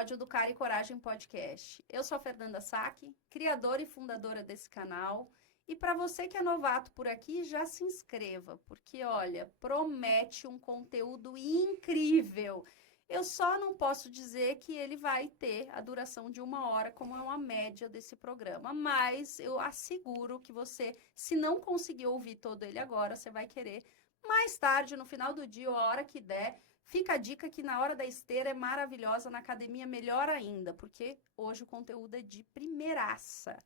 episódio do Cara e Coragem Podcast. Eu sou a Fernanda Sack, criadora e fundadora desse canal. E para você que é novato por aqui, já se inscreva, porque olha, promete um conteúdo incrível. Eu só não posso dizer que ele vai ter a duração de 1 hora, como é uma média desse programa, mas eu asseguro que você, se não conseguir ouvir todo ele agora, você vai querer mais tarde, no final do dia, ou a hora que der. Fica a dica que na hora da esteira é maravilhosa, na academia melhor ainda, porque hoje o conteúdo é de primeiraça.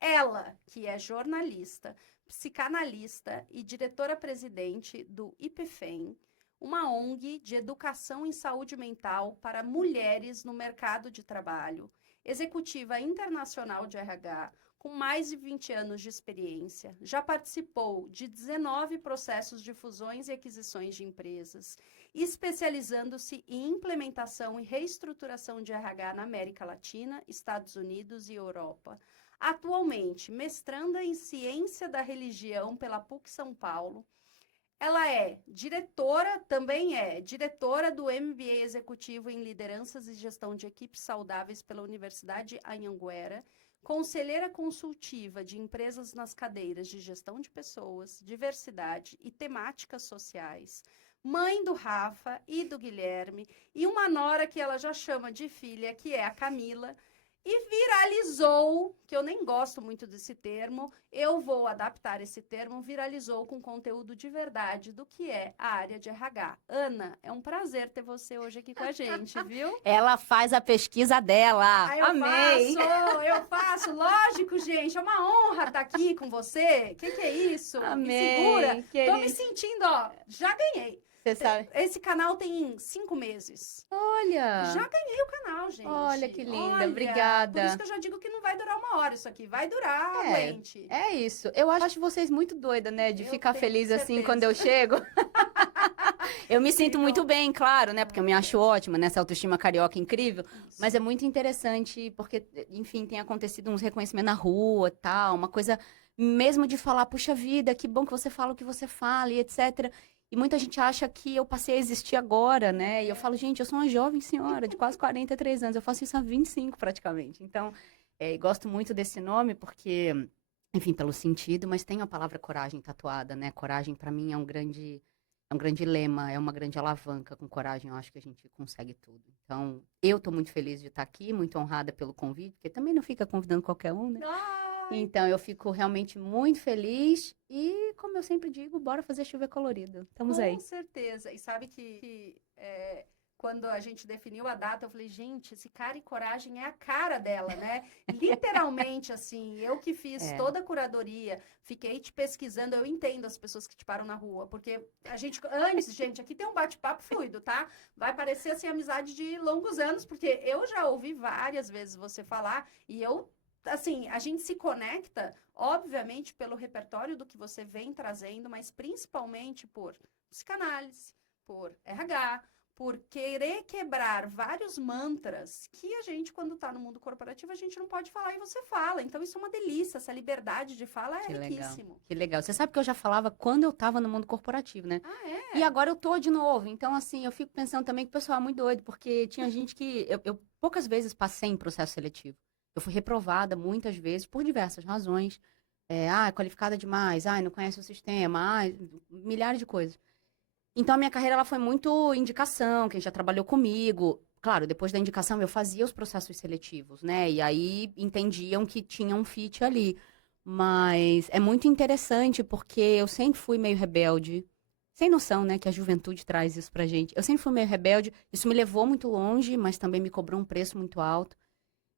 Ela, que é jornalista, psicanalista e diretora-presidente do IPFEM, uma ONG de educação em saúde mental para mulheres no mercado de trabalho, executiva internacional de RH, com mais de 20 anos de experiência, já participou de 19 processos de fusões e aquisições de empresas, especializando-se em implementação e reestruturação de RH na América Latina, Estados Unidos e Europa. Atualmente, mestranda em Ciência da Religião pela PUC São Paulo. Ela também é diretora do MBA Executivo em Lideranças e Gestão de Equipes Saudáveis pela Universidade Anhanguera, conselheira consultiva de empresas nas cadeiras de gestão de pessoas, diversidade e temáticas sociais, mãe do Rafa e do Guilherme, e uma nora que ela já chama de filha, que é a Camila. E viralizou, que eu nem gosto muito desse termo, eu vou adaptar esse termo, viralizou com conteúdo de verdade do que é a área de RH. Ana, é um prazer ter você hoje aqui com a gente, viu? Ela faz a pesquisa dela. Ah, Amei! eu faço, lógico, gente, é uma honra estar aqui com você. Que é isso? Me segura. Amei, Tô me querida. sentindo, ó, já ganhei. Você sabe? Esse canal tem 5 meses. Olha! Já ganhei o canal, gente. Olha que linda, Olha, obrigada. por isso que eu já digo que não vai durar 1 hora isso aqui. Vai durar, aguente. É isso. Eu acho vocês muito doida, né? De Eu ficar tenho feliz assim certeza. quando eu chego. Eu me sinto bom. muito bem, claro, né? Porque eu me acho ótima, nessa autoestima carioca incrível. Isso. Mas é muito interessante porque, enfim, tem acontecido uns reconhecimentos na rua, tal, uma coisa mesmo de falar, puxa vida, que bom que você fala o que você fala e etc. E muita gente acha que eu passei a existir agora, né? E eu falo, gente, eu sou uma jovem senhora de quase 43 anos, eu faço isso há 25 praticamente. Então, gosto muito desse nome porque, enfim, pelo sentido, mas tem a palavra coragem tatuada, né? Coragem pra mim é um grande lema, é uma grande alavanca. Com coragem, eu acho que a gente consegue tudo. Então, eu tô muito feliz de estar aqui, muito honrada pelo convite, porque também não fica convidando qualquer um, né? Ai, Então, eu fico realmente muito feliz e, como eu sempre digo, bora fazer chover colorido. Estamos aí. com certeza. E sabe que quando a gente definiu a data, eu falei, gente, esse cara e coragem é a cara dela, né? Literalmente, assim, eu que fiz É. toda a curadoria, fiquei te pesquisando, eu entendo as pessoas que te param na rua, porque a gente, antes, gente, aqui tem um bate-papo fluido, tá? Vai parecer, assim, amizade de longos anos, porque eu já ouvi várias vezes você falar, e eu assim, a gente se conecta, obviamente, pelo repertório do que você vem trazendo, mas principalmente por psicanálise, por RH, por querer quebrar vários mantras que a gente, quando está no mundo corporativo, a gente não pode falar e você fala. Então, isso é uma delícia, essa liberdade de fala é Que legal. riquíssimo. Que legal. Você sabe que eu já falava quando eu tava no mundo corporativo, né? Ah, é? E agora eu tô de novo. Então, assim, eu fico pensando também que o pessoal é muito doido, porque tinha gente que. Eu poucas vezes passei em processo seletivo. Eu fui reprovada muitas vezes por diversas razões. É qualificada demais, não conhece o sistema, milhares de coisas. Então, a minha carreira ela foi muito indicação, quem já trabalhou comigo. Claro, depois da indicação eu fazia os processos seletivos, né? E aí entendiam que tinha um fit ali. Mas é muito interessante porque eu sempre fui meio rebelde. Sem noção, né, que a juventude traz isso pra gente. Eu sempre fui meio rebelde, isso me levou muito longe, mas também me cobrou um preço muito alto.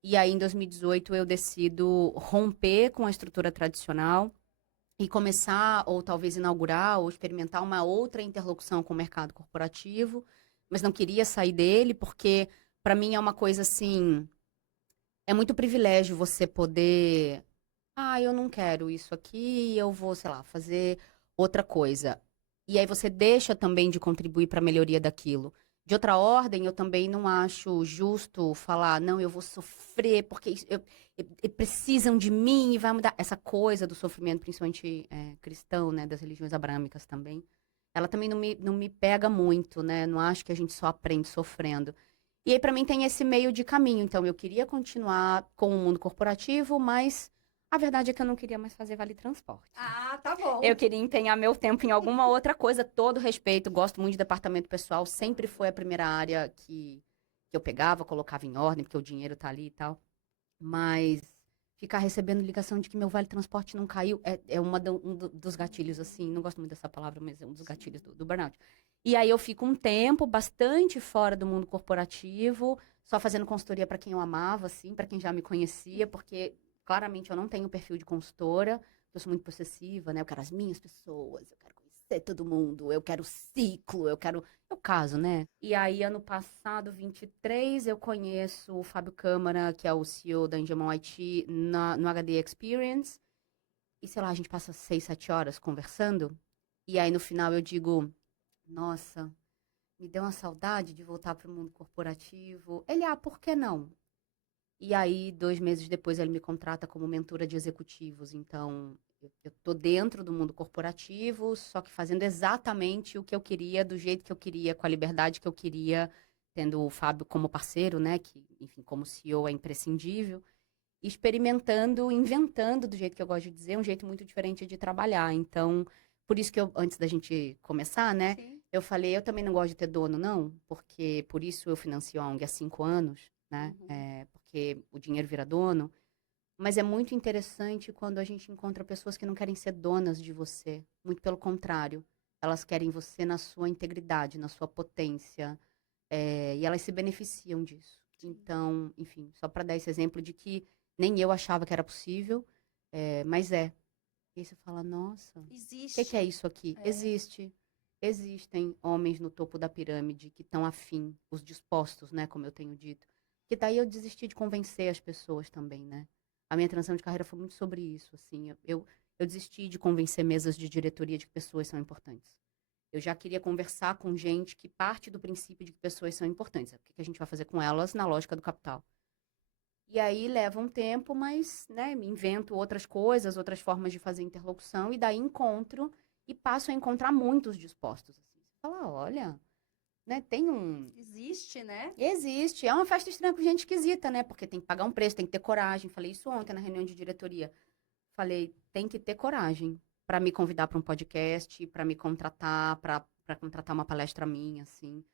E aí, em 2018, eu decido romper com a estrutura tradicional e começar, ou talvez inaugurar, ou experimentar uma outra interlocução com o mercado corporativo, mas não queria sair dele, porque para mim é uma coisa assim, é muito privilégio você poder, eu não quero isso aqui, eu vou, sei lá, fazer outra coisa. E aí você deixa também de contribuir para a melhoria daquilo. De outra ordem, eu também não acho justo falar, não, eu vou sofrer porque precisam de mim e vai mudar. Essa coisa do sofrimento, principalmente cristão, né, das religiões abrâmicas também, ela também não me pega muito, né? Não acho que a gente só aprende sofrendo. E aí, para mim, tem esse meio de caminho. Então, eu queria continuar com o mundo corporativo, mas a verdade é que eu não queria mais fazer vale transporte. Ah, tá bom. Eu queria empenhar meu tempo em alguma outra coisa, todo respeito, gosto muito de departamento pessoal, sempre foi a primeira área que eu pegava, colocava em ordem, porque o dinheiro tá ali e tal. Mas ficar recebendo ligação de que meu vale transporte não caiu é dos gatilhos, assim, não gosto muito dessa palavra, mas é um dos gatilhos do burnout. E aí eu fico um tempo bastante fora do mundo corporativo, só fazendo consultoria para quem eu amava, assim, para quem já me conhecia, porque claramente eu não tenho perfil de consultora, eu sou muito possessiva, né? Eu quero as minhas pessoas, eu quero conhecer todo mundo, eu quero ciclo, eu quero. É o caso, né? E aí, ano passado, 23, eu conheço o Fábio Câmara, que é o CEO da Angelman IT, no HD Experience. E sei lá, a gente passa 6, 7 horas conversando. E aí, no final, eu digo: Nossa, me deu uma saudade de voltar para o mundo corporativo. Ele, por que não? E aí, 2 meses depois, ele me contrata como mentora de executivos. Então, eu tô dentro do mundo corporativo, só que fazendo exatamente o que eu queria, do jeito que eu queria, com a liberdade que eu queria, tendo o Fábio como parceiro, né? Que, enfim, como CEO é imprescindível. Experimentando, inventando, do jeito que eu gosto de dizer, um jeito muito diferente de trabalhar. Então, por isso que eu, antes da gente começar, né? Sim. Eu falei, eu também não gosto de ter dono, não, porque por isso eu financio a ONG há 5 anos, né? Uhum. Porque o dinheiro vira dono. Mas é muito interessante quando a gente encontra pessoas que não querem ser donas de você. Muito pelo contrário. Elas querem você na sua integridade, na sua potência. E elas se beneficiam disso. Sim. Então, enfim, só para dar esse exemplo de que nem eu achava que era possível, mas é. E aí você fala, nossa, o que é Existe. isso aqui? É, Existe. Existem homens no topo da pirâmide que estão afim, os dispostos, né, como eu tenho dito. Que daí eu desisti de convencer as pessoas também, né? A minha transição de carreira foi muito sobre isso, assim. Eu desisti de convencer mesas de diretoria de que pessoas são importantes. Eu já queria conversar com gente que parte do princípio de que pessoas são importantes. O que a gente vai fazer com elas na lógica do capital? E aí leva um tempo, mas, né, invento outras coisas, outras formas de fazer interlocução, e daí encontro e passo a encontrar muitos dispostos. Assim. Você fala, olha, né, tem um. existe, né? Existe. É uma festa estranha com gente esquisita, né? Porque tem que pagar um preço, tem que ter coragem. Falei isso ontem na reunião de diretoria. Falei, tem que ter coragem para me convidar para um podcast, para me contratar, para contratar uma palestra minha, assim,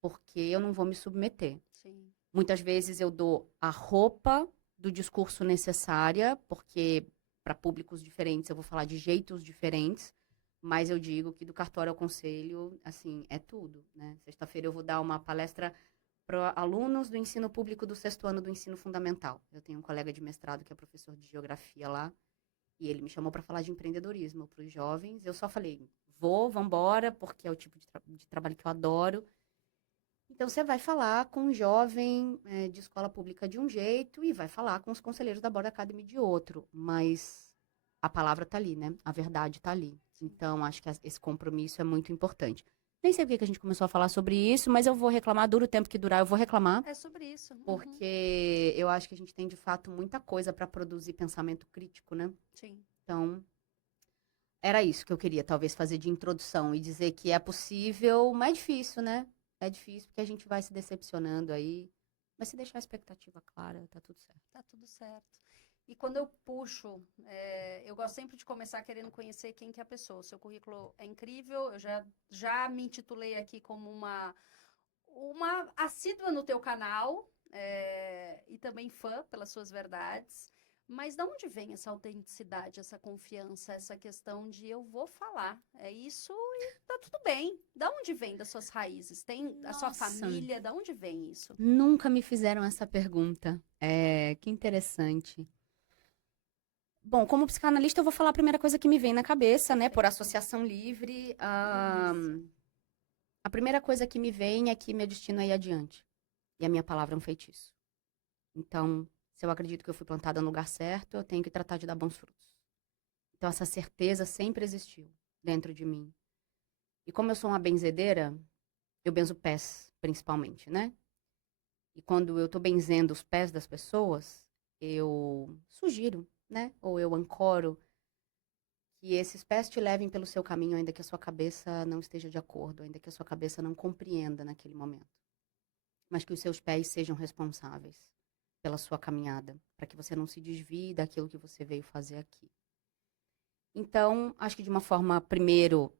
porque eu não vou me submeter. Sim. Muitas vezes eu dou a roupa do discurso necessária, porque para públicos diferentes eu vou falar de jeitos diferentes, mas eu digo que do cartório ao conselho, assim, é tudo, né? Sexta-feira eu vou dar uma palestra para alunos do ensino público do 6º ano do ensino fundamental. Eu tenho um colega de mestrado que é professor de geografia lá, e ele me chamou para falar de empreendedorismo para os jovens. Eu só falei, vambora, porque é o tipo de trabalho que eu adoro. Então, você vai falar com um jovem de escola pública de um jeito e vai falar com os conselheiros da Board Academy de outro. Mas a palavra tá ali, né? A verdade tá ali. Sim. Então, acho que esse compromisso é muito importante. Nem sei por que a gente começou a falar sobre isso, mas eu vou reclamar, dura o tempo que durar, eu vou reclamar, É sobre isso. Uhum. porque eu acho que a gente tem, de fato, muita coisa para produzir pensamento crítico, né? Sim. Então, era isso que eu queria, talvez, fazer de introdução e dizer que é possível, mas é difícil, né? É difícil porque a gente vai se decepcionando aí. Mas se deixar a expectativa clara, tá tudo certo. Tá tudo certo. E quando eu puxo, eu gosto sempre de começar querendo conhecer quem que é a pessoa. O seu currículo é incrível, eu já me intitulei aqui como uma assídua no teu canal, e também fã pelas suas verdades. Mas da onde vem essa autenticidade, essa confiança, essa questão de eu vou falar? É isso e tá tudo bem. Da onde vem das suas raízes? Tem a sua Nossa, família? Da onde vem isso? nunca me fizeram essa pergunta. Que interessante. Bom, como psicanalista, eu vou falar a primeira coisa que me vem na cabeça, né? Por associação livre. Delícia. A primeira coisa que me vem é que meu destino é ir adiante. E a minha palavra é um feitiço. Então, se eu acredito que eu fui plantada no lugar certo, eu tenho que tratar de dar bons frutos. Então, essa certeza sempre existiu dentro de mim. E como eu sou uma benzedeira, eu benzo pés, principalmente, né? E quando eu tô benzendo os pés das pessoas, eu sugiro, né? Ou eu ancoro que esses pés te levem pelo seu caminho, ainda que a sua cabeça não esteja de acordo, ainda que a sua cabeça não compreenda naquele momento. mas que os seus pés sejam responsáveis pela sua caminhada, para que você não se desvie daquilo que você veio fazer aqui. Então, acho que de uma forma, primeiro,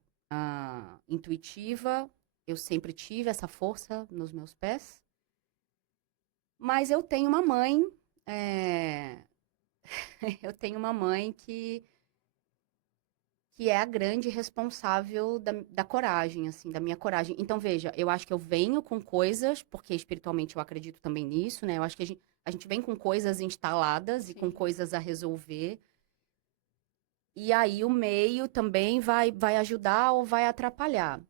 intuitiva, eu sempre tive essa força nos meus pés, mas eu tenho uma mãe, eu tenho uma mãe que é a grande responsável da coragem, assim, da minha coragem. Então, veja, eu acho que eu venho com coisas, porque espiritualmente eu acredito também nisso, né? Eu acho que a gente vem com coisas instaladas e com coisas a resolver. E aí o meio também vai ajudar ou vai atrapalhar.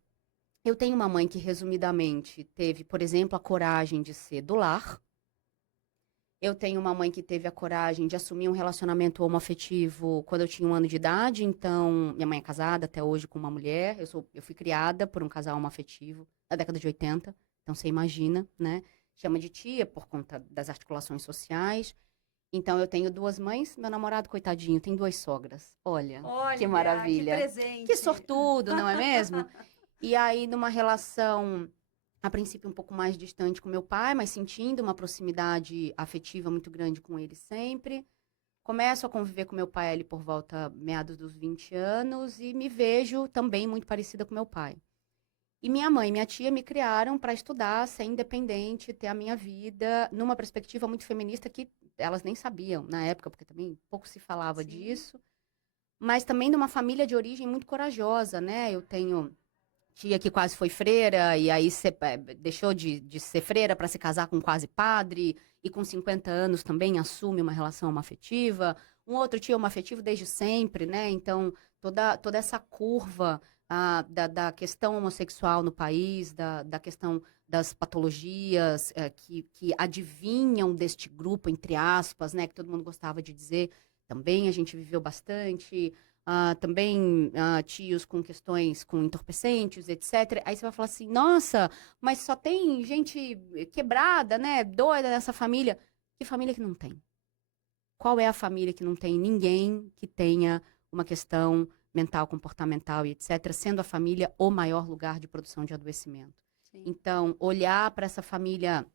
Eu tenho uma mãe que, resumidamente, teve, por exemplo, a coragem de ser do lar. Eu tenho uma mãe que teve a coragem de assumir um relacionamento homoafetivo quando eu tinha 1 ano de idade. Então, minha mãe é casada até hoje com uma mulher. Eu fui criada por um casal homoafetivo na década de 80. Então, você imagina, né? Chama de tia por conta das articulações sociais. Então, eu tenho 2 mães. Meu namorado, coitadinho, tem 2 sogras. Olha, que Que maravilha. presente. Que sortudo, não é mesmo? E aí, numa relação, a princípio, um pouco mais distante com meu pai, mas sentindo uma proximidade afetiva muito grande com ele sempre. Começo a conviver com meu pai ali por volta meados dos 20 anos e me vejo também muito parecida com meu pai. E minha mãe e minha tia me criaram para estudar, ser independente, ter a minha vida, numa perspectiva muito feminista que elas nem sabiam na época, porque também pouco se falava disso. Mas também de uma família de origem muito corajosa, né? Eu tenho tia que quase foi freira e aí deixou de ser freira para se casar com quase padre e com 50 anos também assume uma relação homoafetiva. Um outro tio homoafetivo desde sempre, né? Então, toda essa curva da questão homossexual no país, da questão das patologias que adivinham deste grupo, entre aspas, né? Que todo mundo gostava de dizer. Também a gente viveu bastante. Também tios com questões com entorpecentes, etc. Aí você vai falar assim, nossa, mas só tem gente quebrada, né? Doida nessa família. Que família que não tem? Qual é a família que não tem ninguém que tenha uma questão mental, comportamental e etc., sendo a família o maior lugar de produção de adoecimento? Sim. Então, olhar para essa família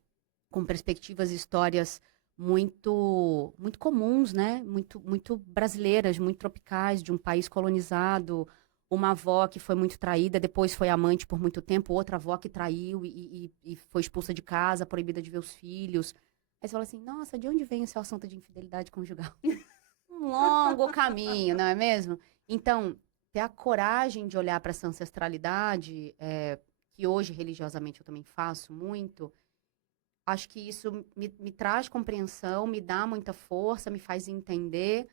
com perspectivas e histórias muito comuns, né? Muito brasileiras, muito tropicais, de um país colonizado. Uma avó que foi muito traída, depois foi amante por muito tempo, outra avó que traiu e foi expulsa de casa, proibida de ver os filhos. Aí você fala assim, nossa, de onde vem esse assunto de infidelidade conjugal? Um longo caminho, não é mesmo? Então, ter a coragem de olhar para essa ancestralidade, que hoje religiosamente eu também faço muito, acho que isso me traz compreensão, me dá muita força, me faz entender.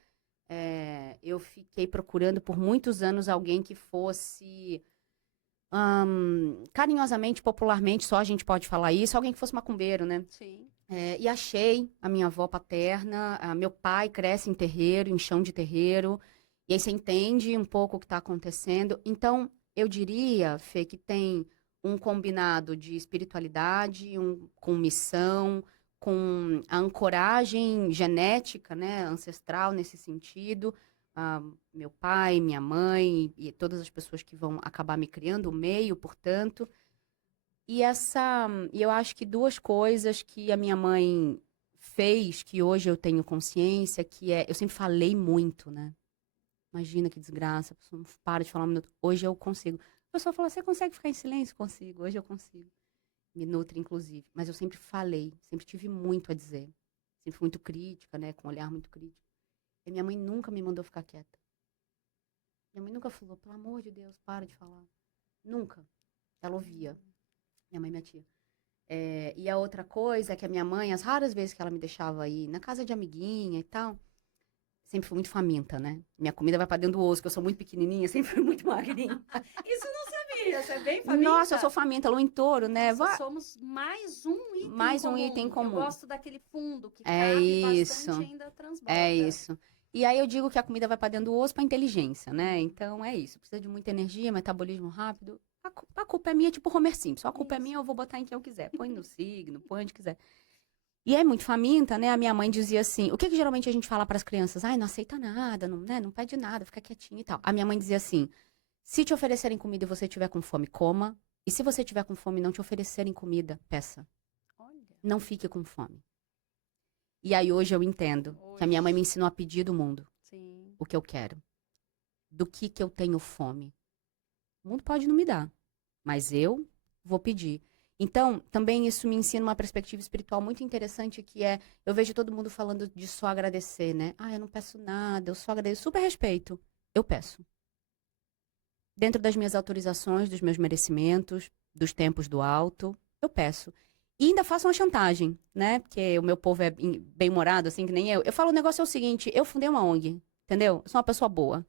Eu fiquei procurando por muitos anos alguém que fosse, carinhosamente, popularmente, só a gente pode falar isso, alguém que fosse macumbeiro, né? Sim. E achei a minha avó paterna, meu pai cresce em terreiro, em chão de terreiro, e aí você entende um pouco o que está acontecendo. Então, eu diria, Fê, que tem um combinado de espiritualidade, com missão, com a ancoragem genética, né, ancestral nesse sentido. Meu pai, minha mãe e todas as pessoas que vão acabar me criando, o meio, portanto. E eu acho que 2 coisas que a minha mãe fez, que hoje eu tenho consciência, que eu sempre falei muito, né? Imagina que desgraça, a pessoa não para de falar um minuto. Hoje eu consigo. A pessoa fala, você consegue ficar em silêncio? Consigo, hoje eu consigo. Me nutre, inclusive. Mas eu sempre falei, sempre tive muito a dizer. Sempre fui muito crítica, né? Com um olhar muito crítico. E minha mãe nunca me mandou ficar quieta. Minha mãe nunca falou, pelo amor de Deus, para de falar. Nunca. Ela ouvia. Minha mãe e minha tia. E a outra coisa é que a minha mãe, as raras vezes que ela me deixava ir na casa de amiguinha e tal, sempre fui muito faminta, né? Minha comida vai pra dentro do osso, que eu sou muito pequenininha, sempre fui muito magrinha. Isso eu não sabia, você é bem faminta? Nossa, eu sou faminta, lua em touro, né? Nossa, somos mais um item mais comum. um item comum. Eu gosto daquele fundo que cabe isso. bastante e ainda transborda. É isso. E aí eu digo que a comida vai pra dentro do osso pra inteligência, né? Então é isso. Precisa de muita energia, metabolismo rápido. A culpa é minha, tipo Homer Simpson. A culpa é minha, eu vou botar em quem eu quiser. Põe no signo, põe onde quiser. E é muito faminta, né? A minha mãe dizia assim, o que geralmente a gente fala para as crianças? Ai, não aceita nada, não, né? Não pede nada, fica quietinha e tal. A minha mãe dizia assim, se te oferecerem comida e você tiver com fome, coma. E se você tiver com fome e não te oferecerem comida, peça. não fique com fome. E aí hoje eu entendo que a minha mãe me ensinou a pedir do mundo. Sim. O que eu quero. Do que eu tenho fome. O mundo pode não me dar, mas eu vou pedir. Então, também isso me ensina uma perspectiva espiritual muito interessante, que é, eu vejo todo mundo falando de só agradecer, né? Ah, eu não peço nada, eu só agradeço. Super respeito. Eu peço. Dentro das minhas autorizações, dos meus merecimentos, dos tempos do alto, eu peço. E ainda faço uma chantagem, né? Porque o meu povo é bem-humorado, assim, que nem eu. Eu falo, o negócio é o seguinte, eu fundei uma ONG, entendeu? Eu sou uma pessoa boa.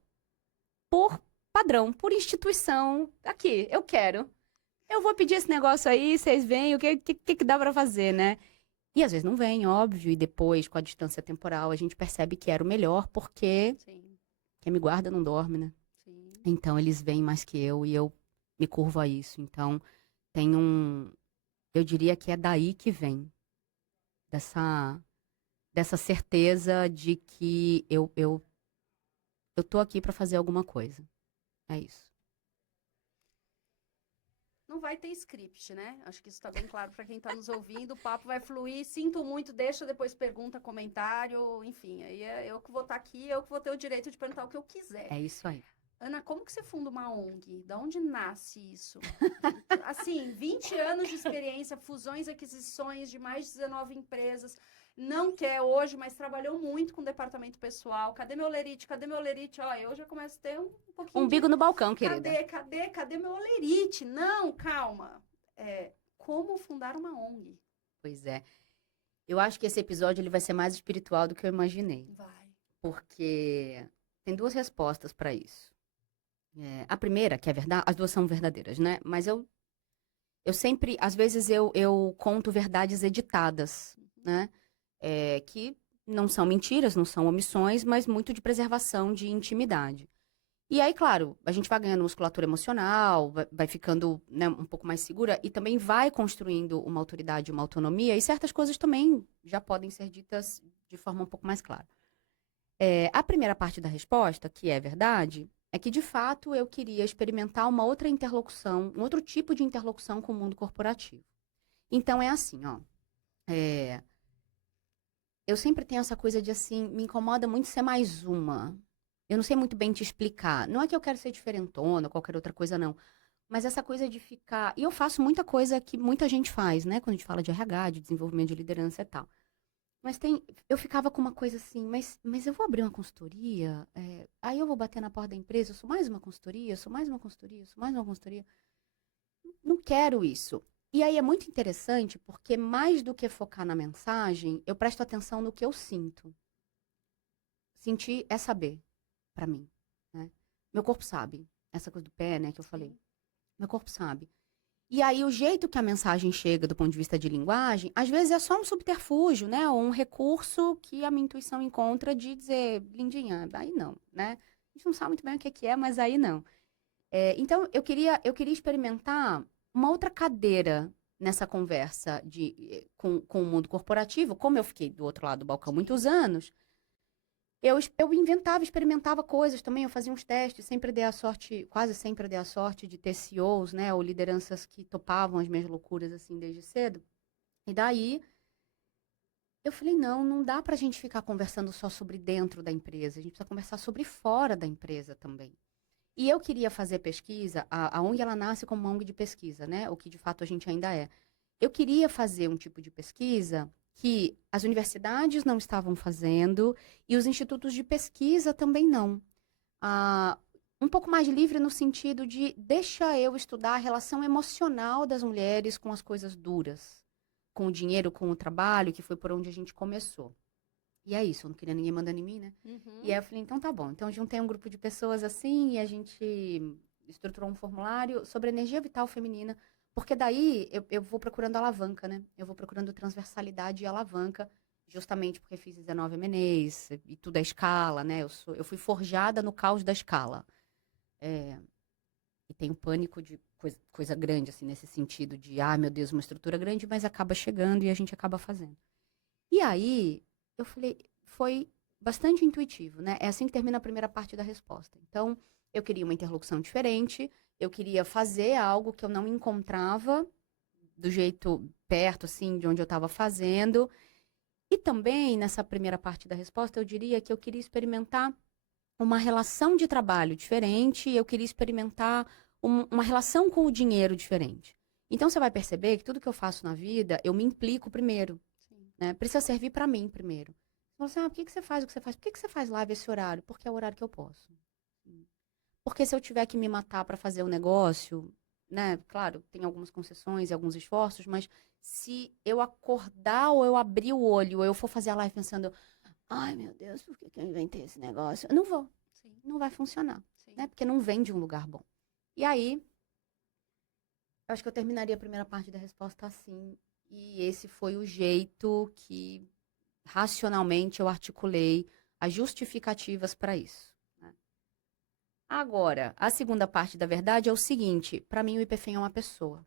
Por padrão, por instituição, aqui, eu quero. Eu vou pedir esse negócio aí, vocês veem, o que dá pra fazer, né? E às vezes não vem, óbvio, e depois, com a distância temporal, a gente percebe que era o melhor, porque Sim. quem me guarda não dorme, né? Sim. Então, eles veem mais que eu e eu me curvo a isso. Então, tem eu diria que é daí que vem, dessa certeza de que eu tô aqui pra fazer alguma coisa. É isso. Não vai ter script, né? Acho que isso está bem claro para quem está nos ouvindo. O papo vai fluir. Sinto muito, deixa depois pergunta, comentário, enfim. Aí é eu que vou estar aqui, eu que vou ter o direito de perguntar o que eu quiser. É isso aí. Ana, como que você funda uma ONG? Da onde nasce isso? Assim, 20 anos de experiência, fusões, aquisições de mais de 19 empresas. Não quer hoje, mas trabalhou muito com o departamento pessoal. Cadê meu olerite? Cadê meu olerite? Ó, eu já começo a ter um pouquinho Umbigo no balcão, querida. Cadê meu olerite? Não, calma. Como fundar uma ONG? Pois é. Eu acho que esse episódio ele vai ser mais espiritual do que eu imaginei. Vai. Porque tem duas respostas para isso. A primeira, que é verdade, as duas são verdadeiras, né? Mas eu sempre, às vezes eu conto verdades editadas, né? Que não são mentiras, não são omissões, mas muito de preservação de intimidade. E aí, claro, a gente vai ganhando musculatura emocional, vai ficando, né, um pouco mais segura e também vai construindo uma autoridade, uma autonomia, e certas coisas também já podem ser ditas de forma um pouco mais clara. A primeira parte da resposta, que é verdade, é que de fato eu queria experimentar uma outra interlocução, um outro tipo de interlocução com o mundo corporativo. Então é assim, ó. Eu sempre tenho essa coisa de assim, me incomoda muito ser mais uma. Eu não sei muito bem te explicar. Não é que eu quero ser diferentona ou qualquer outra coisa, não. Mas essa coisa de ficar. E eu faço muita coisa que muita gente faz, né? Quando a gente fala de RH, de desenvolvimento de liderança e tal. Mas eu ficava com uma coisa assim, mas eu vou abrir uma consultoria, aí eu vou bater na porta da empresa, eu sou mais uma consultoria, eu sou mais uma consultoria, eu sou mais uma consultoria. Não quero isso. E aí é muito interessante, porque mais do que focar na mensagem, eu presto atenção no que eu sinto. Sentir é saber, pra mim, né? Meu corpo sabe. Essa coisa do pé, né, que eu falei. Meu corpo sabe. E aí, o jeito que a mensagem chega do ponto de vista de linguagem, às vezes é só um subterfúgio, né? Ou um recurso que a minha intuição encontra de dizer, lindinha, aí não, né? A gente não sabe muito bem o que é, mas aí não. Então, eu queria experimentar uma outra cadeira nessa conversa com o mundo corporativo. Como eu fiquei do outro lado do balcão muitos anos, eu inventava, experimentava coisas também, eu fazia uns testes, sempre dei a sorte, quase sempre dei a sorte de ter CEOs, né, ou lideranças que topavam as minhas loucuras, assim, desde cedo. E daí, eu falei, não dá pra gente ficar conversando só sobre dentro da empresa, a gente precisa conversar sobre fora da empresa também. E eu queria fazer pesquisa, a ONG, ela nasce como uma ONG de pesquisa, né, o que de fato a gente ainda é. Eu queria fazer um tipo de pesquisa que as universidades não estavam fazendo e os institutos de pesquisa também não. Um pouco mais livre no sentido de deixa eu estudar a relação emocional das mulheres com as coisas duras, com o dinheiro, com o trabalho, que foi por onde a gente começou. E é isso, eu não queria ninguém mandando em mim, né? Uhum. E aí eu falei, então tá bom. Então juntei um grupo de pessoas assim e a gente estruturou um formulário sobre energia vital feminina. Porque daí eu vou procurando alavanca, né? Eu vou procurando transversalidade e alavanca, justamente porque fiz 19 MNEs e tudo é escala, né? Eu fui forjada no caos da escala. E tenho pânico de coisa grande, assim, nesse sentido de, meu Deus, uma estrutura grande, mas acaba chegando e a gente acaba fazendo. E aí, eu falei, foi bastante intuitivo, né? É assim que termina a primeira parte da resposta. Então, eu queria uma interlocução diferente, eu queria fazer algo que eu não encontrava do jeito perto, assim, de onde eu estava fazendo. E também, nessa primeira parte da resposta, eu diria que eu queria experimentar uma relação de trabalho diferente, eu queria experimentar uma relação com o dinheiro diferente. Então, você vai perceber que tudo que eu faço na vida, eu me implico primeiro, Sim. né? Precisa servir para mim primeiro. Você fala assim, por que você faz o que você faz? Por que você faz live esse horário? Porque é o horário que eu posso. Porque se eu tiver que me matar para fazer o negócio, né? Claro, tem algumas concessões e alguns esforços, mas se eu acordar ou eu abrir o olho, ou eu for fazer a live pensando, ai meu Deus, por que eu inventei esse negócio? Eu não vou, Sim. não vai funcionar, Sim. né? Porque não vem de um lugar bom. E aí, eu acho que eu terminaria a primeira parte da resposta assim. E esse foi o jeito que racionalmente eu articulei as justificativas para isso. Né? Agora, a segunda parte da verdade é o seguinte: para mim, o IPFEM é uma pessoa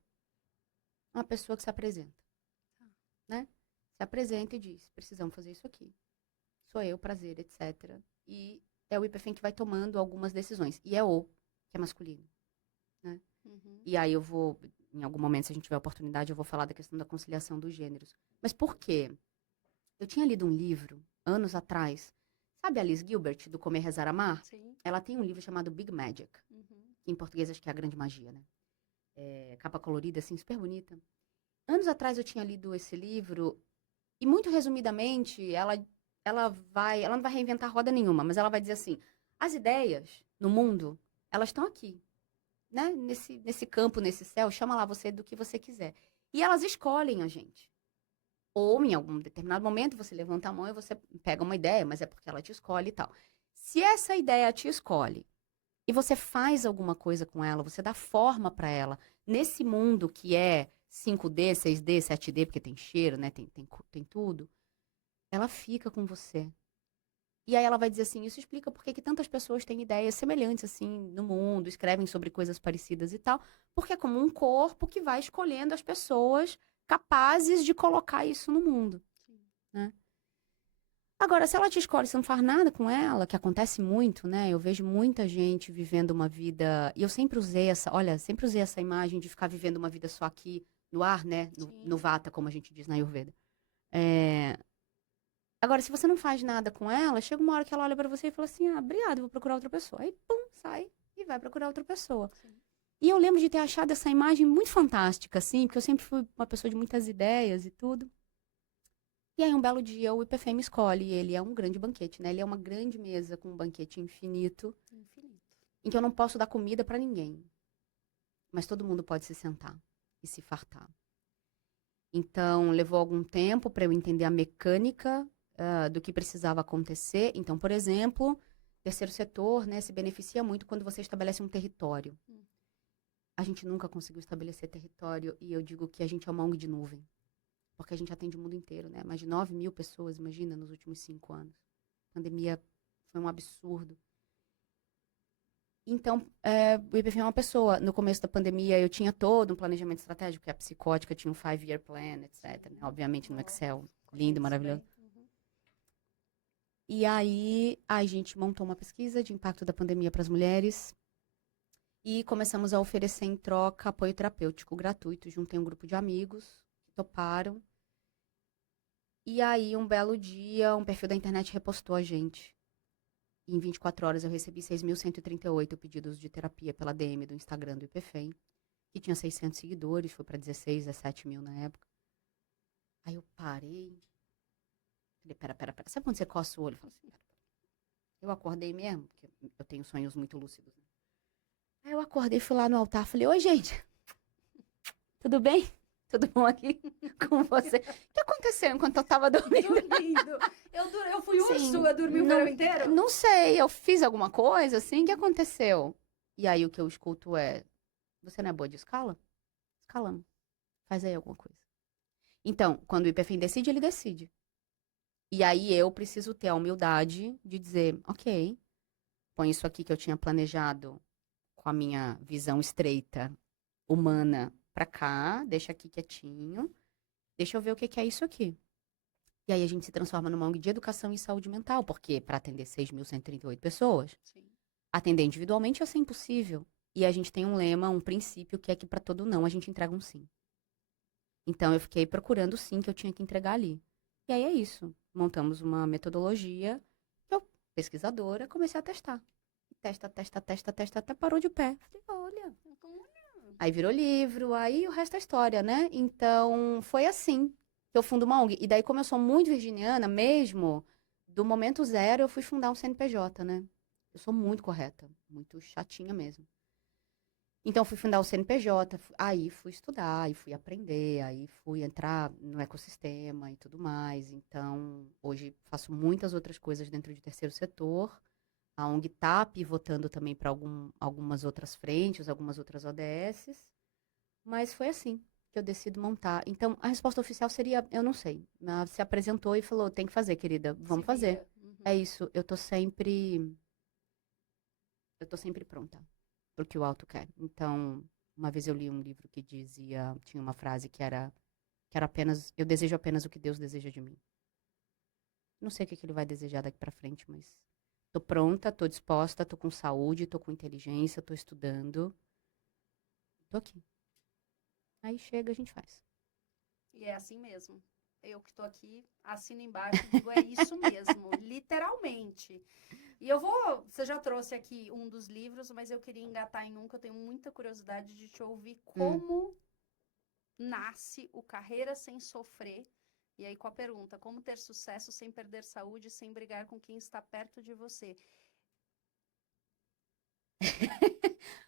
que se apresenta, né? Se apresenta e diz: precisamos fazer isso aqui. Sou eu, prazer, etc. E é o IPFEM que vai tomando algumas decisões. E é o que é masculino, né? Uhum. E aí eu vou, em algum momento, se a gente tiver oportunidade, eu vou falar da questão da conciliação dos gêneros. Mas por quê? Eu tinha lido um livro, anos atrás. Sabe a Alice Gilbert, do Comer, Rezar, Amar? Sim. Ela tem um livro chamado Big Magic, Uhum. que em português acho que é a grande magia, né? É, capa colorida, assim, super bonita. Anos atrás eu tinha lido esse livro e, muito resumidamente, ela não vai reinventar roda nenhuma, mas ela vai dizer assim, as ideias no mundo, elas estão aqui, né? Nesse campo, nesse céu, chama lá você do que você quiser. E elas escolhem a gente. Ou em algum determinado momento você levanta a mão e você pega uma ideia, mas é porque ela te escolhe e tal. Se essa ideia te escolhe e você faz alguma coisa com ela, você dá forma para ela, nesse mundo que é 5D, 6D, 7D, porque tem cheiro, né? Tem tudo, ela fica com você. E aí ela vai dizer assim, isso explica por que tantas pessoas têm ideias semelhantes assim no mundo, escrevem sobre coisas parecidas e tal, porque é como um corpo que vai escolhendo as pessoas capazes de colocar isso no mundo, Sim. né? Agora, se ela te escolhe, você não faz nada com ela, que acontece muito, né? Eu vejo muita gente vivendo uma vida, e eu sempre usei sempre usei essa imagem de ficar vivendo uma vida só aqui no ar, né? No Sim. Vata, como a gente diz na Ayurveda. É, agora, se você não faz nada com ela, chega uma hora que ela olha pra você e fala assim: ah, obrigada, vou procurar outra pessoa. Aí, pum, sai e vai procurar outra pessoa. Sim. E eu lembro de ter achado essa imagem muito fantástica, assim, porque eu sempre fui uma pessoa de muitas ideias e tudo. E aí, um belo dia, o IPFM me escolhe, e ele é um grande banquete, né? Ele é uma grande mesa com um banquete infinito, Infinito. em que eu não posso dar comida pra ninguém, mas todo mundo pode se sentar e se fartar. Então, levou algum tempo para eu entender a mecânica do que precisava acontecer. Então, por exemplo, terceiro setor, né, se beneficia muito quando você estabelece um território. Hum. A gente nunca conseguiu estabelecer território e eu digo que a gente é uma ONG de nuvem, porque a gente atende o mundo inteiro, né? Mais de 9 mil pessoas, imagina, nos últimos 5 anos. A pandemia foi um absurdo. Então, o IPFM é uma pessoa. No começo da pandemia, eu tinha todo um planejamento estratégico, que a psicótica tinha um 5-year plan, etc. Né? Obviamente no Excel, lindo, Conheço maravilhoso. bem. Uhum. E aí, a gente montou uma pesquisa de impacto da pandemia para as mulheres e começamos a oferecer em troca apoio terapêutico gratuito. Juntei um grupo de amigos que toparam. E aí, um belo dia, um perfil da internet repostou a gente. E em 24 horas eu recebi 6.138 pedidos de terapia pela DM do Instagram do IPFEM, que tinha 600 seguidores, foi para 16, 17 mil na época. Aí eu parei. Falei, pera. Sabe quando você coça o olho? Fala assim, pera. Eu acordei mesmo, porque eu tenho sonhos muito lúcidos. Né? Aí eu acordei, fui lá no altar, falei, oi, gente, tudo bem? Tudo bom aqui com você? O que aconteceu enquanto eu tava dormindo? Dormindo. Eu fui Sim, Úrsula, dormi o verão inteiro? não sei, eu fiz alguma coisa assim, o que aconteceu? E aí o que eu escuto é, você não é boa de escala? Escalamos. Faz aí alguma coisa. Então, quando o IPFM decide, ele decide. E aí eu preciso ter a humildade de dizer, ok, põe isso aqui que eu tinha planejado com a minha visão estreita, humana, pra cá, deixa aqui quietinho, deixa eu ver o que que é isso aqui. E aí a gente se transforma numa ONG de educação e saúde mental, porque para atender 6.138 pessoas, Sim. atender individualmente ia ser impossível. E a gente tem um lema, um princípio, que é que para todo não a gente entrega um sim. Então, eu fiquei procurando sim que eu tinha que entregar ali. E aí é isso. Montamos uma metodologia. Eu, pesquisadora, comecei a testar. Testa, até parou de pé. Falei, olha. Aí virou livro, aí o resto é história, né? Então, foi assim que eu fundo uma ONG. E daí, como eu sou muito virginiana mesmo, do momento zero eu fui fundar um CNPJ, né? Eu sou muito correta, muito chatinha mesmo. Então, fui fundar o CNPJ, aí fui estudar, aí fui aprender, aí fui entrar no ecossistema e tudo mais. Então, hoje faço muitas outras coisas dentro de terceiro setor. A ONG está pivotando também para algumas outras frentes, algumas outras ODSs. Mas foi assim que eu decido montar. Então, a resposta oficial seria, eu não sei. Ela se apresentou e falou, tem que fazer, querida, vamos fazer. É isso, eu tô sempre pronta pro que o alto quer. Então, uma vez eu li um livro que dizia, tinha uma frase que era apenas, eu desejo apenas o que Deus deseja de mim. Não sei o que que ele vai desejar daqui pra frente, mas tô pronta, tô disposta, tô com saúde, tô com inteligência, tô estudando. Tô aqui. Aí chega, a gente faz. E é assim mesmo. Eu que tô aqui, assino embaixo e digo, é isso mesmo, literalmente. E eu vou, você já trouxe aqui um dos livros, mas eu queria engatar em um que eu tenho muita curiosidade de te ouvir como nasce o Carreira Sem Sofrer. E aí com a pergunta, como ter sucesso sem perder saúde, sem brigar com quem está perto de você?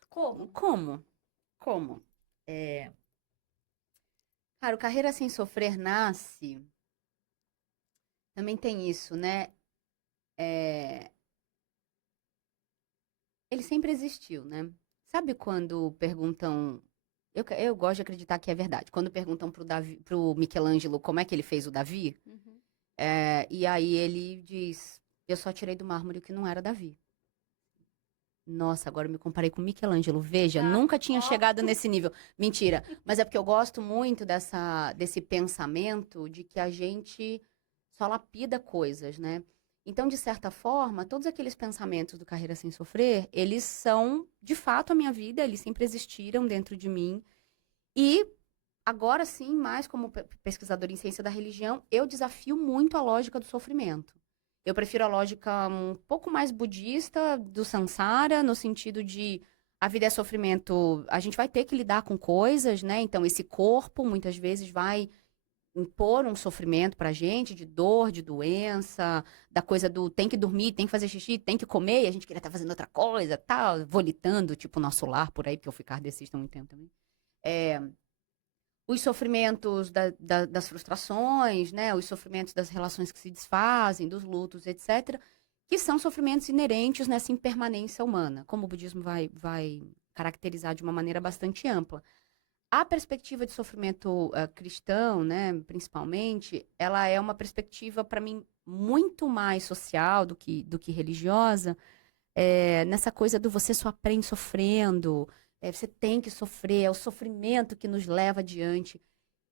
Como? Como? Cara, o Carreira Sem Sofrer nasce. Também tem isso, né? Ele sempre existiu, né? Sabe quando perguntam. Eu gosto de acreditar que é verdade. Quando perguntam pro Michelangelo como é que ele fez o Davi, Uhum. e aí ele diz: Eu só tirei do mármore o que não era Davi. Nossa, agora eu me comparei com Michelangelo. Veja, nunca tinha chegado nesse nível. Mentira. Mas é porque eu gosto muito desse pensamento de que a gente só lapida coisas, né? Então, de certa forma, todos aqueles pensamentos do Carreira Sem Sofrer, eles são, de fato, a minha vida, eles sempre existiram dentro de mim. E agora sim, mais como pesquisadora em ciência da religião, eu desafio muito a lógica do sofrimento. Eu prefiro a lógica um pouco mais budista do Sansara, no sentido de a vida é sofrimento, a gente vai ter que lidar com coisas, né? Então, esse corpo muitas vezes vai impor um sofrimento pra gente, de dor, de doença, da coisa do tem que dormir, tem que fazer xixi, tem que comer, e a gente queria estar fazendo outra coisa, tal, volitando, tipo, o nosso lar por aí, porque eu fui kardecista há muito tempo também. Os sofrimentos das frustrações, né? Os sofrimentos das relações que se desfazem, dos lutos, etc., que são sofrimentos inerentes nessa impermanência humana, como o budismo vai caracterizar de uma maneira bastante ampla. A perspectiva de sofrimento cristão, né, principalmente, ela é uma perspectiva, para mim, muito mais social do que religiosa, nessa coisa do você só aprende sofrendo, você tem que sofrer, é o sofrimento que nos leva adiante.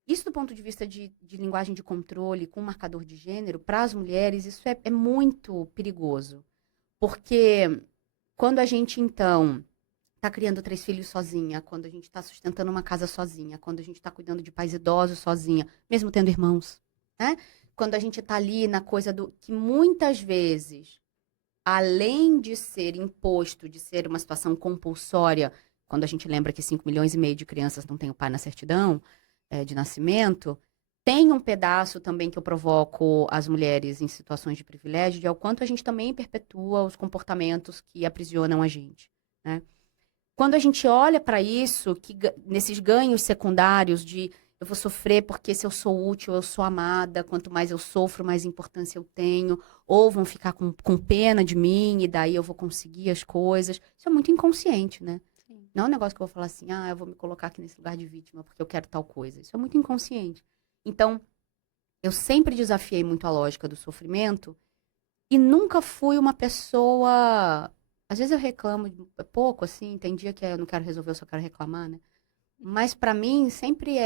Isso do ponto de vista de linguagem de controle com marcador de gênero, para as mulheres, isso é muito perigoso. Porque quando a gente, então, está criando 3 filhos sozinha, quando a gente está sustentando uma casa sozinha, quando a gente está cuidando de pais idosos sozinha, mesmo tendo irmãos, né? Quando a gente está ali na coisa do que muitas vezes, além de ser imposto, de ser uma situação compulsória, quando a gente lembra que 5,5 milhões de crianças não têm o pai na certidão de nascimento, tem um pedaço também que eu provoco as mulheres em situações de privilégio, de ao quanto a gente também perpetua os comportamentos que aprisionam a gente, né? Quando a gente olha para isso, nesses ganhos secundários de eu vou sofrer porque se eu sou útil, eu sou amada, quanto mais eu sofro, mais importância eu tenho, ou vão ficar com pena de mim e daí eu vou conseguir as coisas. Isso é muito inconsciente, né? Sim. Não é um negócio que eu vou falar assim, eu vou me colocar aqui nesse lugar de vítima porque eu quero tal coisa. Isso é muito inconsciente. Então, eu sempre desafiei muito a lógica do sofrimento e nunca fui uma pessoa. Às vezes eu reclamo pouco, assim, tem dia que eu não quero resolver, eu só quero reclamar, né? Mas pra mim sempre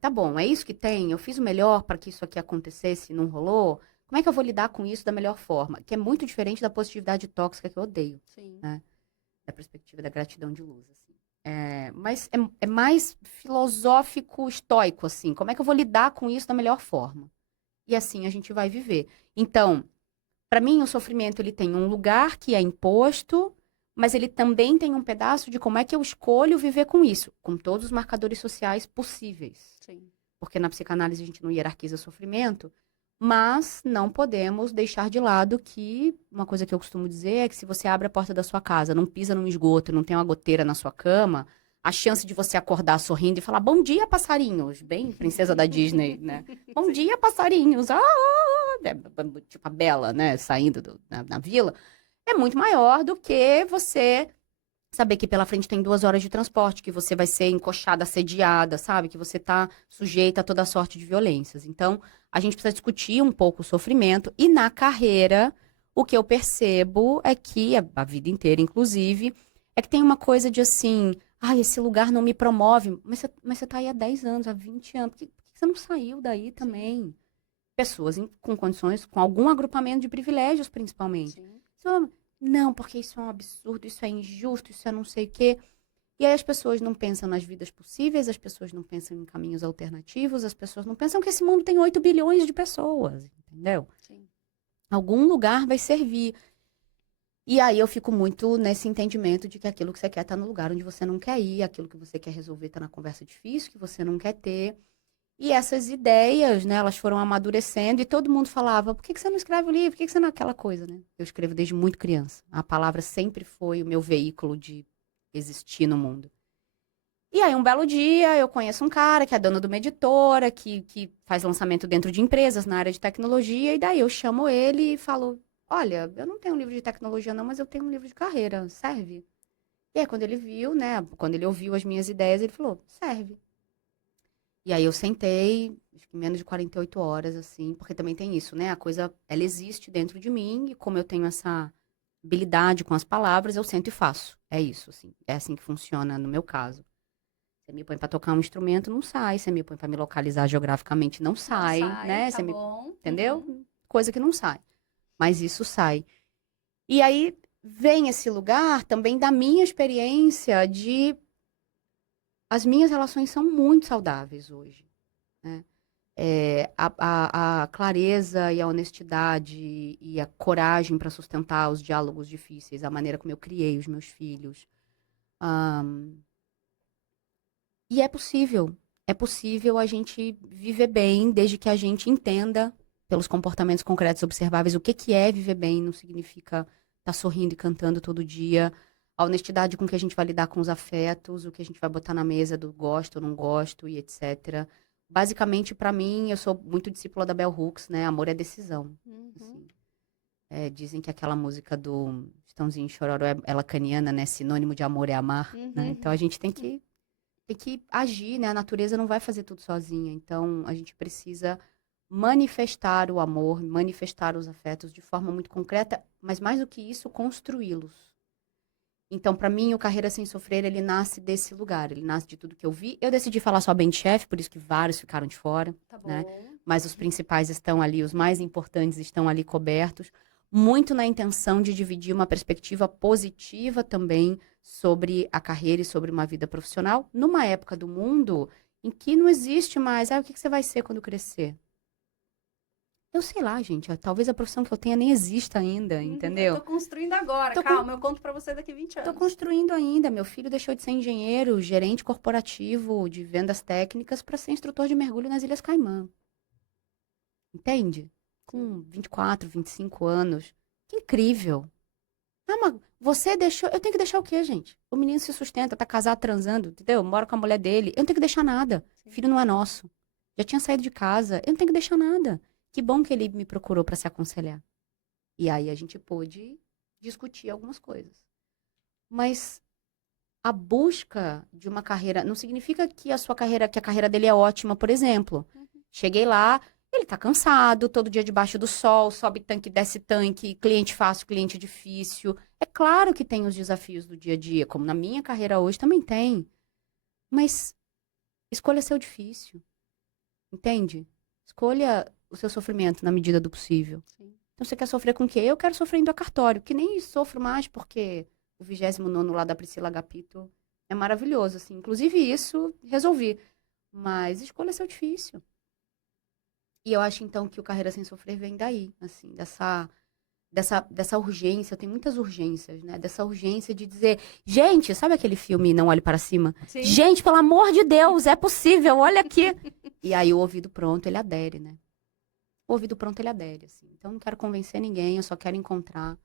tá bom, é isso que tem, eu fiz o melhor para que isso aqui acontecesse e não rolou. Como é que eu vou lidar com isso da melhor forma? Que é muito diferente da positividade tóxica que eu odeio, Sim. né? Da perspectiva da gratidão de luz, assim. Mas é mais filosófico, estoico, assim. Como é que eu vou lidar com isso da melhor forma? E assim a gente vai viver. Então, para mim, o sofrimento ele tem um lugar que é imposto, mas ele também tem um pedaço de como é que eu escolho viver com isso, com todos os marcadores sociais possíveis. Sim. Porque na psicanálise a gente não hierarquiza sofrimento, mas não podemos deixar de lado que uma coisa que eu costumo dizer é que se você abre a porta da sua casa, não pisa num esgoto, não tem uma goteira na sua cama, a chance de você acordar sorrindo e falar bom dia, passarinhos, bem princesa da Disney, né? Bom Sim. dia, passarinhos. Tipo a Bela, né, saindo na vila, é muito maior do que você saber que pela frente tem 2 horas de transporte, que você vai ser encoxada, assediada, sabe? Que você tá sujeita a toda sorte de violências. Então, a gente precisa discutir um pouco o sofrimento. E na carreira, o que eu percebo é que, a vida inteira, inclusive, é que tem uma coisa de assim, ai, esse lugar não me promove. Mas você tá aí há 10 anos, há 20 anos. Por que você não saiu daí também? Pessoas com condições, com algum agrupamento de privilégios, principalmente. Sim. Não, porque isso é um absurdo, isso é injusto, isso é não sei o quê. E aí as pessoas não pensam nas vidas possíveis, as pessoas não pensam em caminhos alternativos, as pessoas não pensam que esse mundo tem 8 bilhões de pessoas, entendeu? Sim. Algum lugar vai servir. E aí eu fico muito nesse entendimento de que aquilo que você quer tá no lugar onde você não quer ir, aquilo que você quer resolver tá na conversa difícil que você não quer ter. E essas ideias, né, elas foram amadurecendo e todo mundo falava, por que você não escreve o livro? Por que você não... Aquela coisa, né? Eu escrevo desde muito criança. A palavra sempre foi o meu veículo de existir no mundo. E aí, um belo dia, eu conheço um cara que é dono de uma editora, que faz lançamento dentro de empresas na área de tecnologia, e daí eu chamo ele e falo, olha, eu não tenho um livro de tecnologia não, mas eu tenho um livro de carreira, serve? E aí, quando ele viu, né, quando ele ouviu as minhas ideias, ele falou, serve. E aí eu sentei, acho que menos de 48 horas, assim, porque também tem isso, né? A coisa, ela existe dentro de mim, e como eu tenho essa habilidade com as palavras, eu sento e faço. É isso, assim. É assim que funciona no meu caso. Você me põe pra tocar um instrumento, não sai. Você me põe pra me localizar geograficamente, não Não sai, sai, né? tá Você me... bom. Entendeu? Uhum. Coisa que não sai. Mas isso sai. E aí vem esse lugar também da minha experiência de... As minhas relações são muito saudáveis hoje, né? A clareza e a honestidade e a coragem para sustentar os diálogos difíceis, a maneira como eu criei os meus filhos. E é possível a gente viver bem desde que a gente entenda, pelos comportamentos concretos observáveis, o que que é viver bem, não significa estar sorrindo e cantando todo dia. A honestidade com que a gente vai lidar com os afetos, o que a gente vai botar na mesa do gosto ou não gosto e etc. Basicamente, para mim, eu sou muito discípula da Bell Hooks, né? Amor é decisão. Uhum. Assim. Dizem que aquela música do Estãozinho Chororó é lacaniana, né? Sinônimo de amor é amar, né? Então a gente tem que agir, né? A natureza não vai fazer tudo sozinha. Então a gente precisa manifestar o amor, manifestar os afetos de forma muito concreta, mas mais do que isso, construí-los. Então, para mim, o Carreira Sem Sofrer, ele nasce desse lugar, ele nasce de tudo que eu vi. Eu decidi falar só bem de chefe, por isso que vários ficaram de fora, Tá né? bom. Mas os principais estão ali, os mais importantes estão ali cobertos, muito na intenção de dividir uma perspectiva positiva também sobre a carreira e sobre uma vida profissional, numa época do mundo em que não existe mais, o que você vai ser quando crescer? Eu sei lá, gente, talvez a profissão que eu tenha nem exista ainda, Eu entendeu? tô construindo agora. Tô Calma, eu conto pra você daqui 20 Tô anos. construindo ainda. Meu filho deixou de ser engenheiro, gerente corporativo de vendas técnicas para ser instrutor de mergulho nas Ilhas Caimã. Entende? Com 24, 25 anos. Que incrível. Mas você deixou. Eu tenho que deixar o quê, gente? O menino se sustenta, tá casado, transando, entendeu? Mora com a mulher dele. Eu não tenho que deixar nada. Sim. Filho não é nosso. Já tinha saído de casa. Eu não tenho que deixar nada. Que bom que ele me procurou para se aconselhar. E aí a gente pôde discutir algumas coisas. Mas a busca de uma carreira não significa que que a carreira dele é ótima, por exemplo. Cheguei lá, ele tá cansado, todo dia debaixo do sol, sobe tanque, desce tanque, cliente fácil, cliente difícil. É claro que tem os desafios do dia a dia, como na minha carreira hoje também tem. Mas escolha ser o difícil. Entende? Escolha o seu sofrimento na medida do possível. Sim. Então você quer sofrer com o quê? Eu quero sofrer indo a cartório, que nem sofro mais porque o 29º lá da Priscila Agapito é maravilhoso, assim. Inclusive isso, resolvi. Mas escolha seu difícil. E eu acho, então, que o Carreira Sem Sofrer vem daí, assim, dessa urgência. Eu tenho muitas urgências, né? Dessa urgência de dizer, gente, sabe aquele filme Não Olhe Para Cima? Sim. Gente, pelo amor de Deus, é possível, olha aqui. E aí o ouvido pronto, ele adere, né? O ouvido pronto, ele adere, assim. Então, eu não quero convencer ninguém, eu só quero encontrar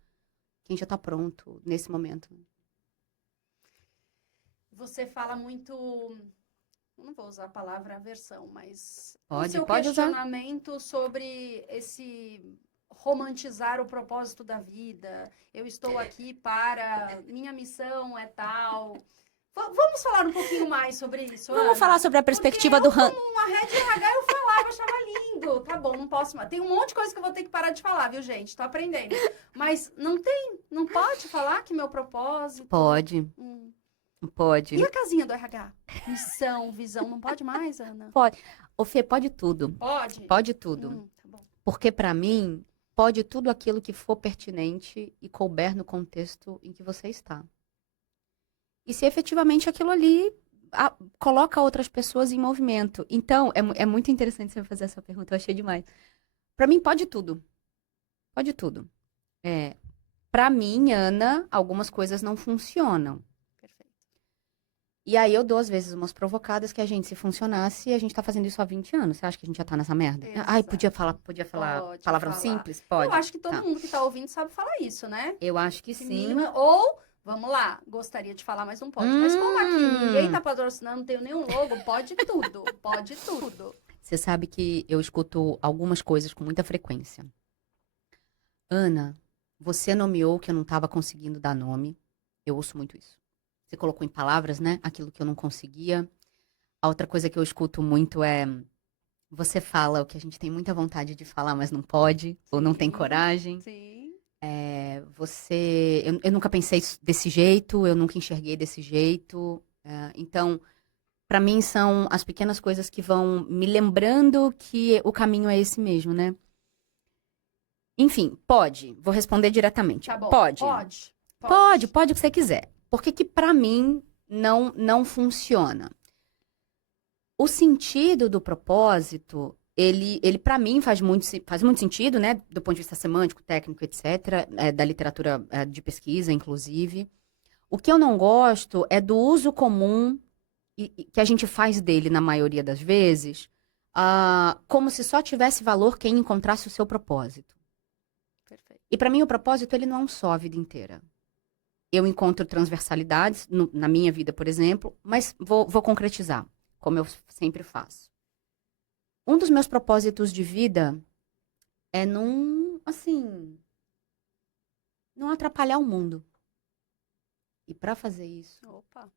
quem já tá pronto nesse momento. Você fala muito, eu não vou usar a palavra aversão, mas o Pode seu usar. questionamento sobre esse romantizar o propósito da vida. Eu estou aqui para, minha missão é tal. Vamos falar um pouquinho mais sobre isso, Ana? Vamos falar sobre a perspectiva do Como uma Red RH, eu falava, achava lindo. Tá bom, não posso mais. Tem um monte de coisa que eu vou ter que parar de falar, viu, gente? Tô aprendendo. Mas não pode falar que meu propósito... Pode. Pode. E a casinha do RH? Missão, visão, não pode mais, Ana? Pode. Ô, Fê, pode tudo. Pode? Pode tudo. Tá bom. Porque, pra mim, pode tudo aquilo que for pertinente e couber no contexto em que você está. E se efetivamente aquilo ali coloca outras pessoas em movimento. Então, é muito interessante você fazer essa pergunta, eu achei demais. Pra mim, pode tudo. Pode tudo. Pra mim, Ana, algumas coisas não funcionam. Perfeito. E aí eu dou, às vezes, umas provocadas que se funcionasse, a gente tá fazendo isso há 20 anos. Você acha que a gente já tá nessa merda? Exato. Ai, podia falar Pode palavrão falar. simples? Pode. Eu acho que todo Tá. mundo que tá ouvindo sabe falar isso, né? Eu acho que Que sim. mínima- Ou, vamos lá, gostaria de falar, mas não pode. Mas como aqui ninguém tá patrocinando, não tenho nenhum logo, pode tudo. Pode tudo. Você sabe que eu escuto algumas coisas com muita frequência. Ana, você nomeou que eu não estava conseguindo dar nome. Eu ouço muito isso. Você colocou em palavras, né? Aquilo que eu não conseguia. A outra coisa que eu escuto muito é... Você fala o que a gente tem muita vontade de falar, mas não pode. Ou não tem coragem. Sim. Eu nunca pensei desse jeito. Eu nunca enxerguei desse jeito. Então, para mim, são as pequenas coisas que vão me lembrando que o caminho é esse mesmo, né? Enfim, pode. Vou responder diretamente. Tá bom. Pode. Pode. Pode o que você quiser. Porque que pra mim não funciona. O sentido do propósito, ele para mim faz muito sentido, né? Do ponto de vista semântico, técnico, etc. Da literatura de pesquisa, inclusive. O que eu não gosto é do uso comum que a gente faz dele, na maioria das vezes, como se só tivesse valor quem encontrasse o seu propósito. Perfeito. E para mim o propósito, ele não é um só a vida inteira. Eu encontro transversalidades na minha vida, por exemplo, mas vou concretizar, como eu sempre faço. Um dos meus propósitos de vida é não atrapalhar o mundo. E para fazer isso, Opa.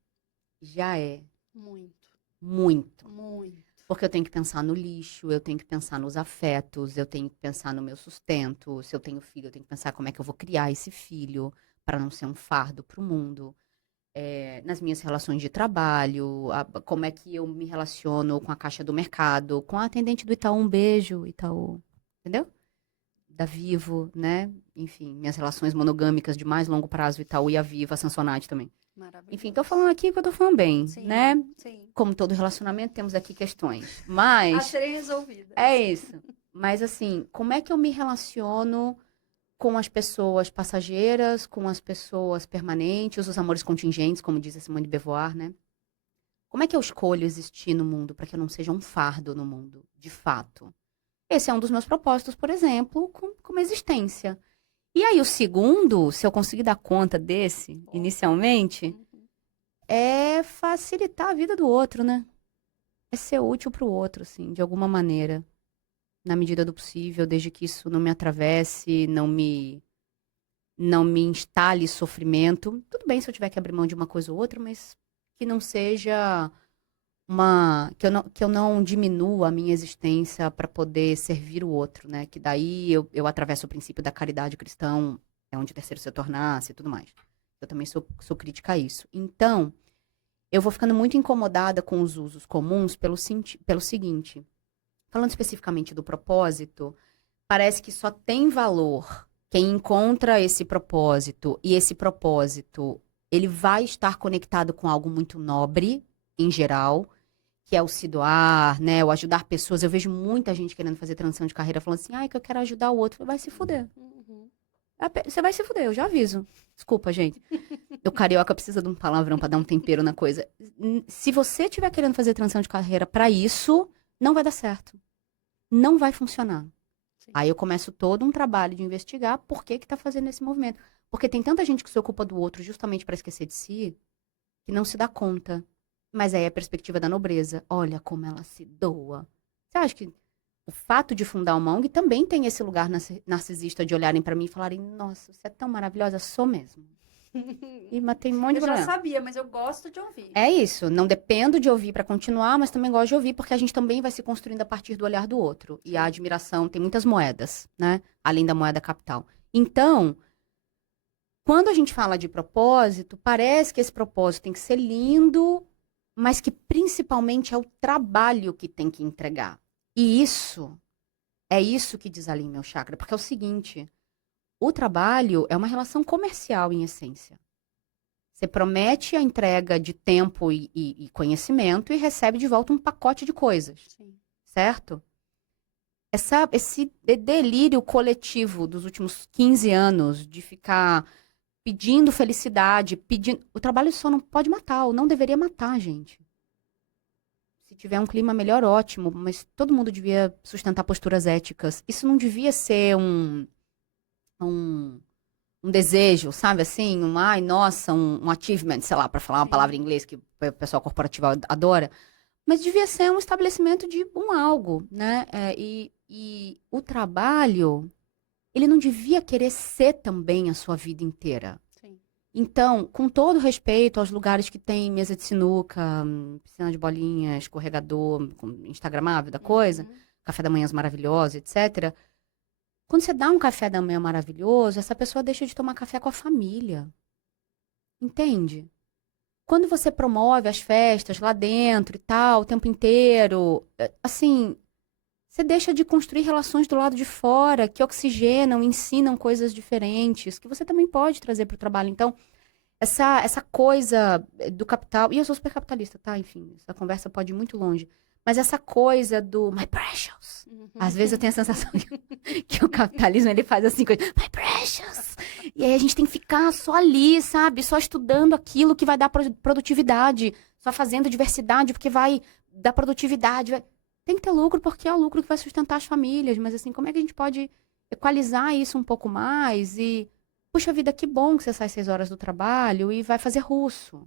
já é Muito. muito. Muito. Porque eu tenho que pensar no lixo, eu tenho que pensar nos afetos, eu tenho que pensar no meu sustento. Se eu tenho filho, eu tenho que pensar como é que eu vou criar esse filho para não ser um fardo para o mundo. Nas minhas relações de trabalho, como é que eu me relaciono com a caixa do mercado, com a atendente do Itaú, um beijo, Itaú, entendeu? Da Vivo, né? Enfim, minhas relações monogâmicas de mais longo prazo, Itaú e a Vivo, a Samsonite também. Maravilhoso. Enfim, tô falando aqui que eu tô falando bem, Sim, né? Sim. Como todo relacionamento, temos aqui questões. Mas... A serem resolvidas. É isso. Mas assim, como é que eu me relaciono com as pessoas passageiras, com as pessoas permanentes, os amores contingentes, como diz a Simone de Beauvoir, né? Como é que eu escolho existir no mundo para que eu não seja um fardo no mundo, de fato? Esse é um dos meus propósitos, por exemplo, como existência. E aí o segundo, se eu conseguir dar conta desse, inicialmente, é facilitar a vida do outro, né? É ser útil para o outro, assim, de alguma maneira. Na medida do possível, desde que isso não me atravesse, não me instale sofrimento. Tudo bem se eu tiver que abrir mão de uma coisa ou outra, mas que não seja que eu não diminua a minha existência para poder servir o outro, né? Que daí eu atravesso o princípio da caridade cristã, é onde o terceiro setor nasce e tudo mais. Eu também sou crítica a isso. Então, eu vou ficando muito incomodada com os usos comuns pelo seguinte. Falando especificamente do propósito, parece que só tem valor quem encontra esse propósito, e esse propósito ele vai estar conectado com algo muito nobre, em geral, que é o se doar, né? O ajudar pessoas. Eu vejo muita gente querendo fazer transição de carreira, falando assim, ai, que eu quero ajudar o outro. Vai se fuder. Você vai se fuder, eu já aviso. Desculpa, gente. O carioca precisa de um palavrão pra dar um tempero na coisa. Se você estiver querendo fazer transição de carreira pra isso, não vai dar certo. Não vai funcionar. Sim. Aí eu começo todo um trabalho de investigar por que tá fazendo esse movimento. Porque tem tanta gente que se ocupa do outro justamente pra esquecer de si, que não se dá conta. Mas aí é a perspectiva da nobreza. Olha como ela se doa. Você acha que o fato de fundar uma ONG também tem esse lugar narcisista de olharem pra mim e falarem, nossa, você é tão maravilhosa, sou mesmo. Mas tem um monte de Eu já problema. sabia, mas eu gosto de ouvir. É isso, não dependo de ouvir pra continuar, mas também gosto de ouvir, porque a gente também vai se construindo a partir do olhar do outro. E a admiração tem muitas moedas, né? Além da moeda capital. Então, quando a gente fala de propósito, parece que esse propósito tem que ser lindo, mas que principalmente é o trabalho que tem que entregar. E é isso que desalinha meu chakra, porque é o seguinte, o trabalho é uma relação comercial em essência. Você promete a entrega de tempo e conhecimento e recebe de volta um pacote de coisas, Sim. certo? Esse delírio coletivo dos últimos 15 anos de ficar pedindo felicidade, pedindo... O trabalho só não pode matar, ou não deveria matar, gente. Se tiver um clima melhor, ótimo, mas todo mundo devia sustentar posturas éticas. Isso não devia ser um desejo, sabe assim? Ai, nossa, um achievement, sei lá, para falar uma Sim. palavra em inglês que o pessoal corporativo adora. Mas devia ser um estabelecimento de um algo, né? E o trabalho, ele não devia querer ser também a sua vida inteira. Sim. Então, com todo respeito aos lugares que tem mesa de sinuca, piscina de bolinha, escorregador, instagramável da coisa, café da manhã maravilhoso, etc. Quando você dá um café da manhã maravilhoso, essa pessoa deixa de tomar café com a família. Entende? Quando você promove as festas lá dentro e tal, o tempo inteiro, assim, você deixa de construir relações do lado de fora que oxigenam, ensinam coisas diferentes, que você também pode trazer para o trabalho. Então, essa coisa do capital, e eu sou super capitalista, tá? Enfim, essa conversa pode ir muito longe. Mas essa coisa do my precious. Às vezes eu tenho a sensação que o capitalismo ele faz assim, coisa, my precious. E aí a gente tem que ficar só ali, sabe? Só estudando aquilo que vai dar produtividade. Só fazendo diversidade porque vai dar produtividade. Tem que ter lucro porque é o lucro que vai sustentar as famílias. Mas assim, como é que a gente pode equalizar isso um pouco mais? E, puxa vida, que bom que você sai 6 horas do trabalho e vai fazer russo.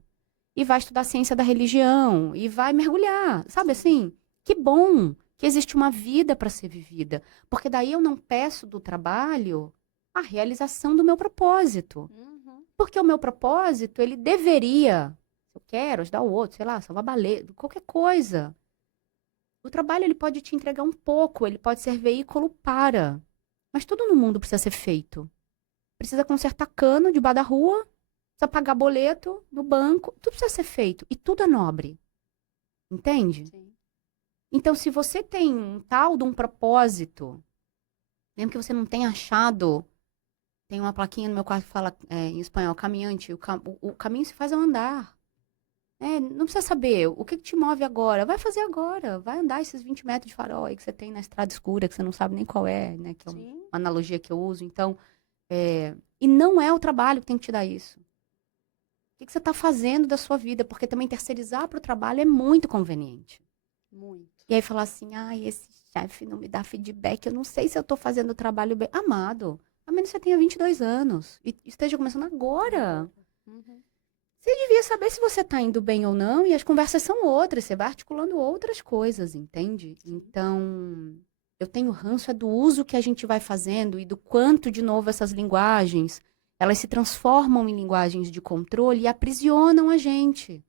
E vai estudar ciência da religião, e vai mergulhar, sabe assim? Que bom que existe uma vida para ser vivida, porque daí eu não peço do trabalho a realização do meu propósito. Porque o meu propósito, ele deveria, se eu quero ajudar o outro, sei lá, salvar baleia, qualquer coisa. O trabalho, ele pode te entregar um pouco, ele pode ser veículo para. Mas tudo no mundo precisa ser feito. Precisa consertar cano debaixo da rua, precisa pagar boleto no banco, tudo precisa ser feito. E tudo é nobre. Entende? Sim. Então, se você tem um tal de um propósito, mesmo que você não tenha achado, tem uma plaquinha no meu quarto que fala em espanhol, caminhante, o caminho se faz ao andar. Não precisa saber o que te move agora. Vai fazer agora. Vai andar esses 20 metros de farol aí que você tem na estrada escura, que você não sabe nem qual é, né? Que é uma analogia que eu uso. Então, e não é o trabalho que tem que te dar isso. O que você está fazendo da sua vida? Porque também terceirizar para o trabalho é muito conveniente. Muito. E aí falar assim, ai, esse chefe não me dá feedback, eu não sei se eu estou fazendo o trabalho bem. Amado, a menos que você tenha 22 anos e esteja começando agora. Você devia saber se você está indo bem ou não, e as conversas são outras, você vai articulando outras coisas, entende? Então, eu tenho ranço do uso que a gente vai fazendo e do quanto, de novo, essas linguagens, elas se transformam em linguagens de controle e aprisionam a gente.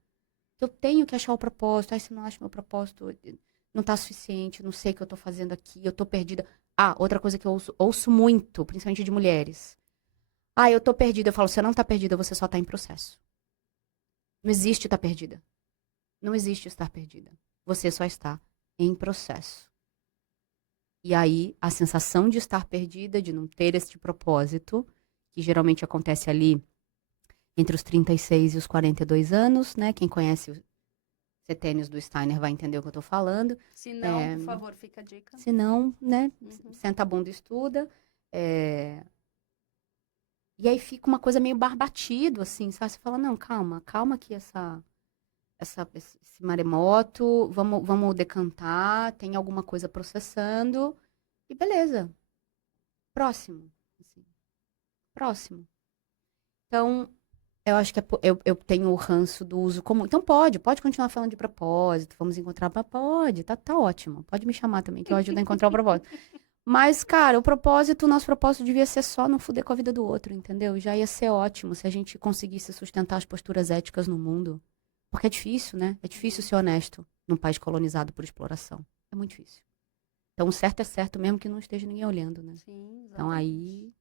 Eu tenho que achar o propósito. Ai, se eu não acho meu propósito, não está suficiente, não sei o que eu estou fazendo aqui, eu estou perdida. Outra coisa que eu ouço muito, principalmente de mulheres. Eu estou perdida. Eu falo, você não está perdida, você só está em processo. Não existe estar perdida. Não existe estar perdida. Você só está em processo. E aí, a sensação de estar perdida, de não ter esse propósito, que geralmente acontece ali entre os 36 e os 42 anos, né? Quem conhece o setênios do Steiner vai entender o que eu tô falando. Se não, por favor, fica a dica. Se não, né? Uhum. Senta a bunda e estuda. E aí fica uma coisa meio barbatido, assim, sabe? Você fala, não, calma aqui esse maremoto, vamos decantar, tem alguma coisa processando, e beleza. Próximo. Assim, próximo. Então, eu acho que eu tenho o ranço do uso comum. Então pode continuar falando de propósito, vamos encontrar, pode, tá ótimo. Pode me chamar também, que eu ajudo a encontrar o propósito. Mas, cara, o nosso propósito devia ser só não fuder com a vida do outro, entendeu? Já ia ser ótimo se a gente conseguisse sustentar as posturas éticas no mundo. Porque é difícil, né? É difícil ser honesto num país colonizado por exploração. É muito difícil. Então, o certo é certo mesmo que não esteja ninguém olhando, né? Sim, então, exatamente.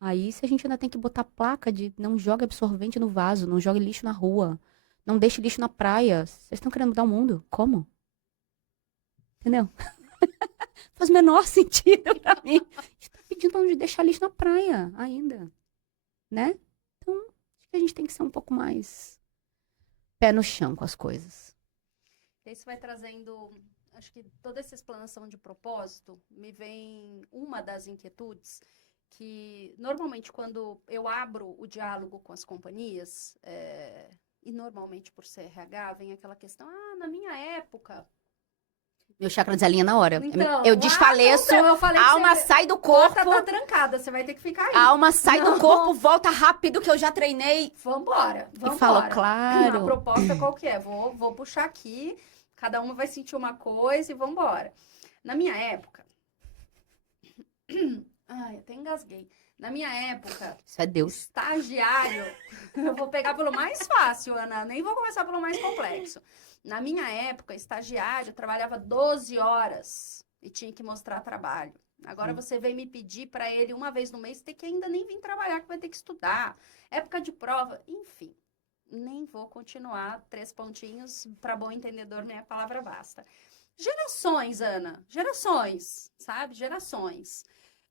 aí se a gente ainda tem que botar placa de não jogue absorvente no vaso, não jogue lixo na rua, não deixe lixo na praia. Vocês estão querendo mudar o mundo? Como? Entendeu? Faz o menor sentido pra mim. A gente tá pedindo pra não deixar lixo na praia ainda, né? Então, acho que a gente tem que ser um pouco mais pé no chão com as coisas. Isso vai trazendo, acho que toda essa explanação de propósito, me vem uma das inquietudes que, normalmente, quando eu abro o diálogo com as companhias, e normalmente por ser RH, vem aquela questão, na minha época... Meu chakra desalinha na hora. Então, eu desfaleço, a alma sai do corpo. A porta tá trancada, você vai ter que ficar aí. A alma sai do corpo, volta rápido que eu já treinei. Vambora. E falo, claro. A proposta qual que é? Vou puxar aqui, cada uma vai sentir uma coisa e vambora. Na minha época... Ai, até engasguei. Na minha época... Isso é Deus. Estagiário... Eu vou pegar pelo mais fácil, Ana. Nem vou começar pelo mais complexo. Na minha época, estagiário trabalhava 12 horas e tinha que mostrar trabalho. Agora você vem me pedir para ele uma vez no mês ter que ainda nem vir trabalhar, que vai ter que estudar. Época de prova, enfim. Nem vou continuar 3 pontinhos, para bom entendedor, minha palavra basta. Gerações, Ana. Gerações, sabe? Gerações.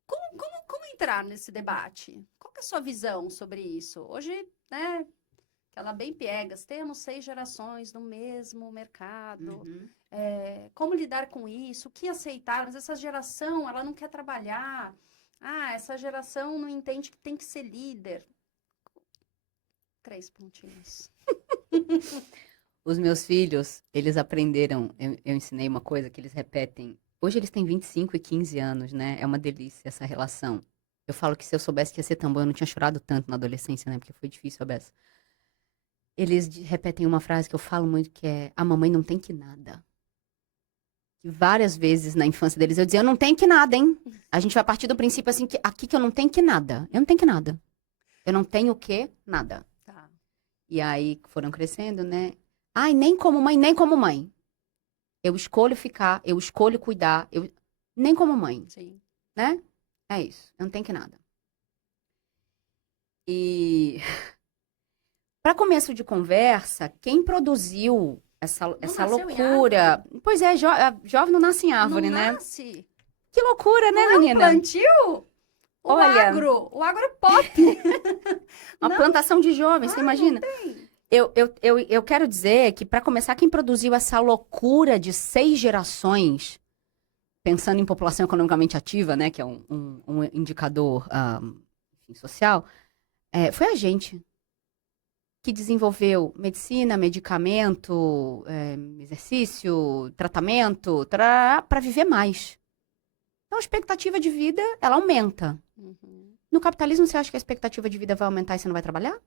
Como entrar nesse debate? Qual que é a sua visão sobre isso? Hoje, né, aquela bem piegas, temos 6 gerações no mesmo mercado. Uhum. Como lidar com isso? O que aceitar? Mas essa geração, ela não quer trabalhar. Essa geração não entende que tem que ser líder. 3 pontinhos. Os meus filhos, eles aprenderam, eu ensinei uma coisa que eles repetem. Hoje eles têm 25 e 15 anos, né? É uma delícia essa relação. Eu falo que se eu soubesse que ia ser tão bom, eu não tinha chorado tanto na adolescência, né? Porque foi difícil a beça. Eles repetem uma frase que eu falo muito, que é: a mamãe não tem que nada. E várias vezes na infância deles eu dizia: eu não tenho que nada, hein? A gente vai partir do princípio assim, que aqui que eu não tenho que nada. Eu não tenho que nada. Eu não tenho o que? Nada. Tá. E aí foram crescendo, né? Ai, nem como mãe, nem como mãe. Eu escolho ficar, eu escolho cuidar, nem como mãe. Sim. Né? É isso. Eu não tenho que nada. E para começo de conversa, quem produziu essa loucura... Pois é, jovem não nasce em árvore, né? Não nasce. Que loucura, né, não menina? É um plantio? O agro é pop. Uma plantação de jovens, você imagina? Não tem. Eu quero dizer que, para começar, quem produziu essa loucura de 6 gerações, pensando em população economicamente ativa, né, que é um indicador social, foi a gente que desenvolveu medicina, medicamento, exercício, tratamento, para viver mais. Então, a expectativa de vida, ela aumenta. Uhum. No capitalismo, você acha que a expectativa de vida vai aumentar e você não vai trabalhar?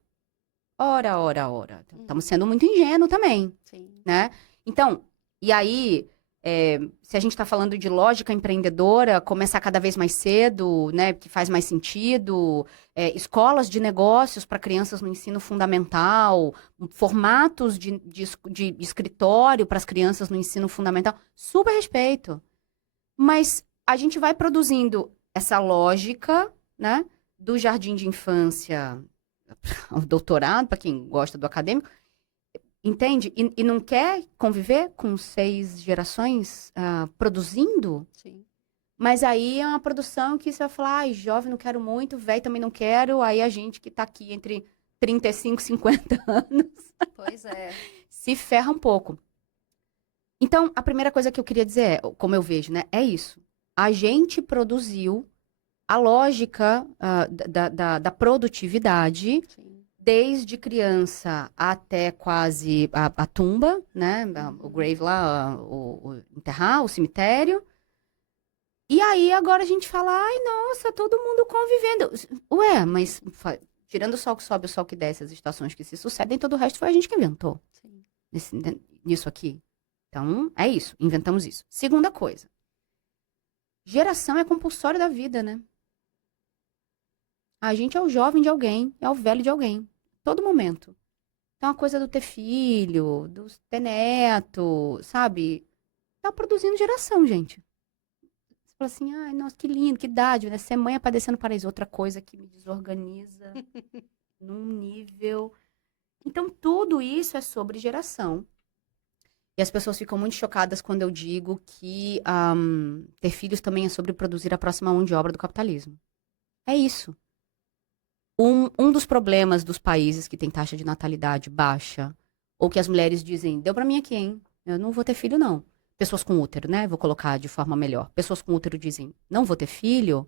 Ora. Estamos sendo muito ingênuos também, Sim. Né? Então, e aí, se a gente está falando de lógica empreendedora, começar cada vez mais cedo, né, que faz mais sentido, escolas de negócios para crianças no ensino fundamental, formatos de escritório para as crianças no ensino fundamental, super respeito. Mas a gente vai produzindo essa lógica, né, do jardim de infância ao doutorado, para quem gosta do acadêmico, entende? E não quer conviver com 6 gerações produzindo? Sim. Mas aí é uma produção que você vai falar: ai, jovem não quero muito, velho também não quero, aí a gente que tá aqui entre 35, 50 anos, Pois é. se ferra um pouco. Então, a primeira coisa que eu queria dizer, como eu vejo, né, é isso. A gente produziu a lógica da produtividade, Sim. desde criança até quase a tumba, né? O grave lá, o enterrar, o cemitério. E aí agora a gente fala, ai, nossa, todo mundo convivendo. Ué, mas tirando o sol que sobe, o sol que desce, as estações que se sucedem, todo o resto foi a gente que inventou Sim. nisso aqui. Então, é isso, inventamos isso. Segunda coisa, geração é compulsória da vida, né? A gente é o jovem de alguém, é o velho de alguém, todo momento. Então, a coisa do ter filho, do ter neto, sabe? Tá produzindo geração, gente. Você fala assim, ai, nossa, que lindo, que dádiva, né? Ser mãe é padecendo paraíso. Outra coisa que me desorganiza num nível. Então, tudo isso é sobre geração. E as pessoas ficam muito chocadas quando eu digo que ter filhos também é sobre produzir a próxima mão de obra do capitalismo. É isso. Um dos problemas dos países que tem taxa de natalidade baixa, ou que as mulheres dizem, deu pra mim aqui, hein? Eu não vou ter filho, não. Pessoas com útero, né? Vou colocar de forma melhor. Pessoas com útero dizem, não vou ter filho,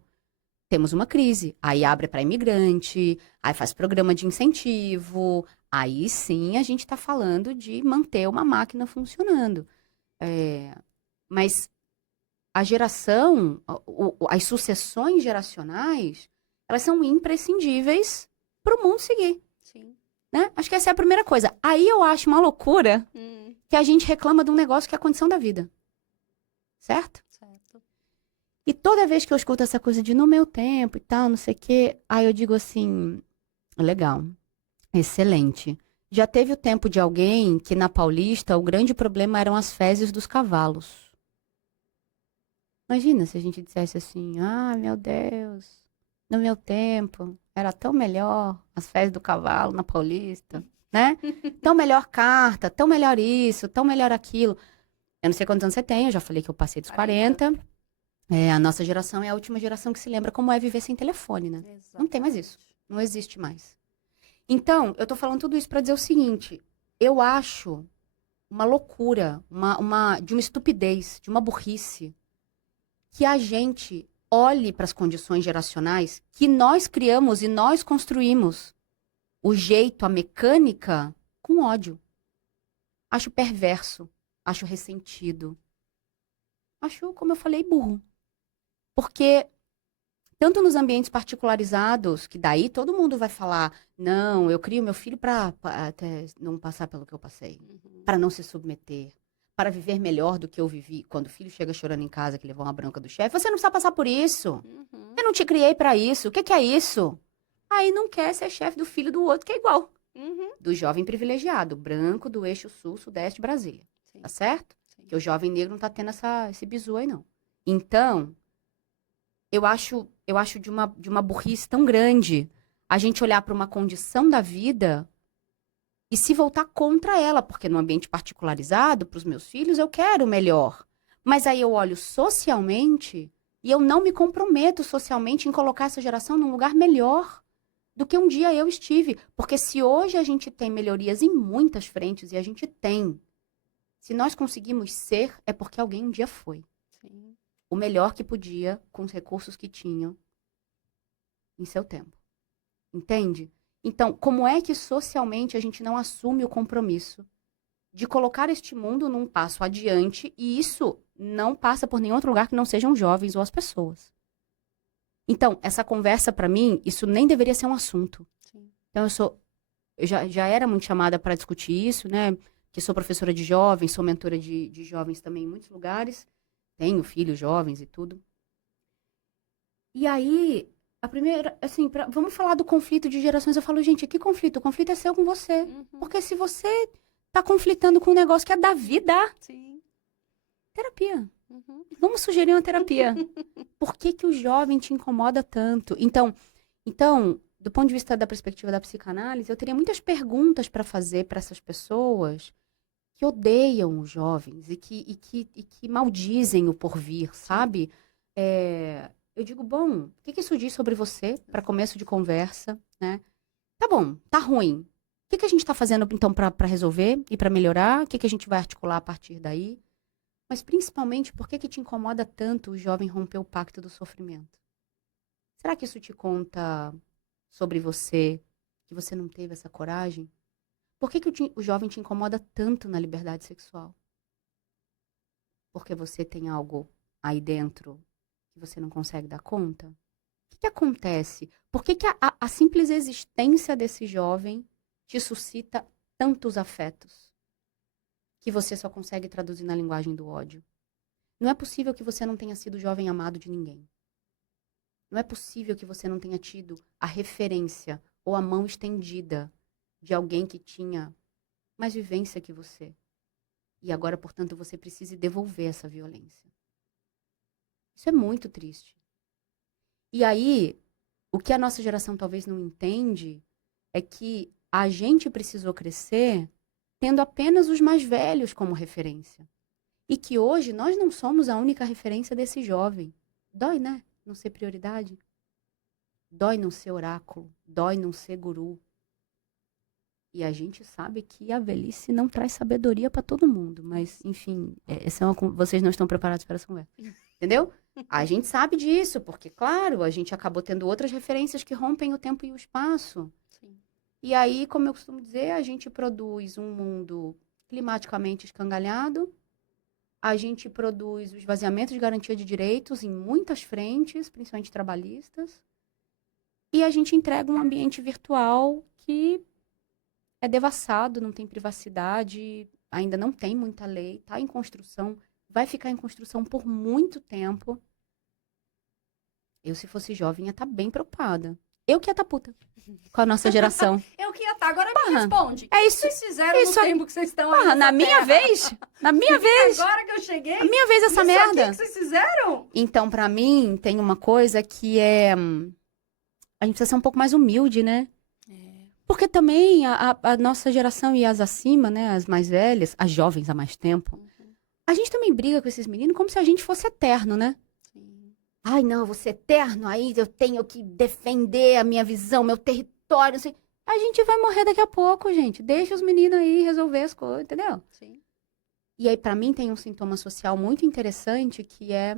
temos uma crise. Aí abre para imigrante, aí faz programa de incentivo. Aí sim a gente está falando de manter uma máquina funcionando. Mas a geração, as sucessões geracionais, elas são imprescindíveis para o mundo seguir. Sim. Né? Acho que essa é a primeira coisa. Aí eu acho uma loucura que a gente reclama de um negócio que é a condição da vida. Certo? Certo. E toda vez que eu escuto essa coisa de no meu tempo e tal, não sei o quê, aí eu digo assim, legal, excelente. Já teve o tempo de alguém que na Paulista o grande problema eram as fezes dos cavalos. Imagina se a gente dissesse assim, ah, meu Deus, no meu tempo era tão melhor as fezes do cavalo na Paulista, né? Tão melhor carta, tão melhor isso, tão melhor aquilo. Eu não sei quantos anos você tem, eu já falei que eu passei dos 40. A nossa geração é a última geração que se lembra como é viver sem telefone, né? Exatamente. Não tem mais isso. Não existe mais. Então, eu tô falando tudo isso para dizer o seguinte. Eu acho uma loucura, de uma estupidez, de uma burrice, que a gente olhe para as condições geracionais que nós criamos e nós construímos. O jeito, a mecânica, com ódio. Acho perverso. Acho ressentido. Acho, como eu falei, burro. Porque tanto nos ambientes particularizados, que daí todo mundo vai falar, não, eu crio meu filho para até não passar pelo que eu passei, para não se submeter, para viver melhor do que eu vivi. Quando o filho chega chorando em casa que levou uma bronca do chefe, você não precisa passar por isso. Eu não te criei para isso. O que é isso? Aí não quer ser chefe do filho do outro que é igual. Do jovem privilegiado, branco do eixo sul, sudeste, Brasília. Sim. Tá certo? Sim. Que o jovem negro não tá tendo esse bizu aí, não. Então, eu acho de uma burrice tão grande a gente olhar para uma condição da vida e se voltar contra ela, porque no ambiente particularizado, para os meus filhos, eu quero o melhor. Mas aí eu olho socialmente e eu não me comprometo socialmente em colocar essa geração num lugar melhor do que um dia eu estive. Porque se hoje a gente tem melhorias em muitas frentes, e a gente tem, se nós conseguimos ser, é porque alguém um dia foi. Sim. O melhor que podia com os recursos que tinham em seu tempo. Entende? Então, como é que socialmente a gente não assume o compromisso de colocar este mundo num passo adiante e isso não passa por nenhum outro lugar que não sejam os jovens ou as pessoas? Então, essa conversa para mim, isso nem deveria ser um assunto. Sim. Então, eu já era muito chamada para discutir isso, né? Que sou professora de jovens, sou mentora de jovens também em muitos lugares. Tenho filhos jovens e tudo. E aí, a primeira, assim, vamos falar do conflito de gerações. Eu falo, gente, que conflito? O conflito é seu com você. Porque se você tá conflitando com um negócio que é da vida, Sim. terapia. Vamos sugerir uma terapia. Por que que o jovem te incomoda tanto? Então, do ponto de vista da perspectiva da psicanálise, eu teria muitas perguntas para fazer para essas pessoas que odeiam os jovens e que maldizem o porvir, sabe? Eu digo, bom, o que isso diz sobre você, para começo de conversa, né? tá bom, tá ruim. O que que a gente tá fazendo, então, pra resolver e pra melhorar? O que que a gente vai articular a partir daí? Mas, principalmente, por que que te incomoda tanto o jovem romper o pacto do sofrimento? Será que isso te conta sobre você, que você não teve essa coragem? Por que que o jovem te incomoda tanto na liberdade sexual? Porque você tem algo aí dentro que você não consegue dar conta? O que que acontece? Por que que a simples existência desse jovem te suscita tantos afetos que você só consegue traduzir na linguagem do ódio? Não é possível que você não tenha sido jovem amado de ninguém. Não é possível que você não tenha tido a referência ou a mão estendida de alguém que tinha mais vivência que você. E agora, portanto, você precisa devolver essa violência. Isso é muito triste. E aí, o que a nossa geração talvez não entende é que a gente precisou crescer tendo apenas os mais velhos como referência. E que hoje nós não somos a única referência desse jovem. Dói, né? Não ser prioridade. Dói não ser oráculo. Dói não ser guru. E a gente sabe que a velhice não traz sabedoria para todo mundo. Mas, enfim, vocês não estão preparados para essa conversa. Entendeu? A gente sabe disso, porque, claro, a gente acabou tendo outras referências que rompem o tempo e o espaço. Sim. E aí, como eu costumo dizer, a gente produz um mundo climaticamente escangalhado, a gente produz o esvaziamento de garantia de direitos em muitas frentes, principalmente trabalhistas, e a gente entrega um ambiente virtual que é devassado, não tem privacidade, ainda não tem muita lei, está em construção, vai ficar em construção por muito tempo. Eu, se fosse jovem, ia estar bem preocupada. Eu que ia estar puta com a nossa geração. Eu que ia estar. Agora me responde. É isso. O que vocês fizeram isso no aí. tempo que vocês estão aí Na minha vez? Na minha vez? Agora que eu cheguei? Na minha vez essa isso merda. Aqui que vocês fizeram? Então, pra mim, tem uma coisa que é... A gente precisa ser um pouco mais humilde, né? Porque também a nossa geração e as acima, né? As mais velhas, as jovens há mais tempo, a gente também briga com esses meninos como se a gente fosse eterno, né? Sim. Ai, não, eu vou ser eterno, aí eu tenho que defender a minha visão, meu território, não sei. A gente vai morrer daqui a pouco, gente. Deixa os meninos aí resolver as coisas, entendeu? Sim. E aí, pra mim, tem um sintoma social muito interessante que é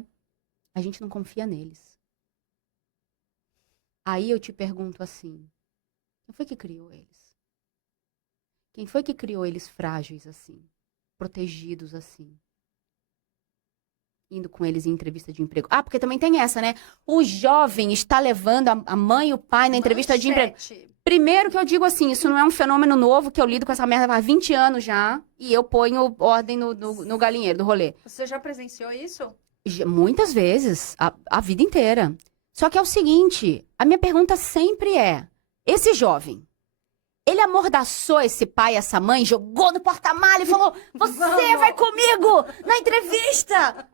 a gente não confia neles. Aí eu te pergunto assim, quem foi que criou eles? Quem foi que criou eles frágeis assim? Protegidos assim? Indo com eles em entrevista de emprego. Ah, porque também tem essa, né? O jovem está levando a mãe e o pai na entrevista de emprego. Primeiro que eu digo assim, isso não é um fenômeno novo, que eu lido com essa merda há 20 anos já, e eu ponho ordem no galinheiro do rolê. Você já presenciou isso? Muitas vezes, a vida inteira. Só que é o seguinte, a minha pergunta sempre é, esse jovem, ele amordaçou esse pai, essa mãe, jogou no porta-malha e falou, você vai comigo na entrevista!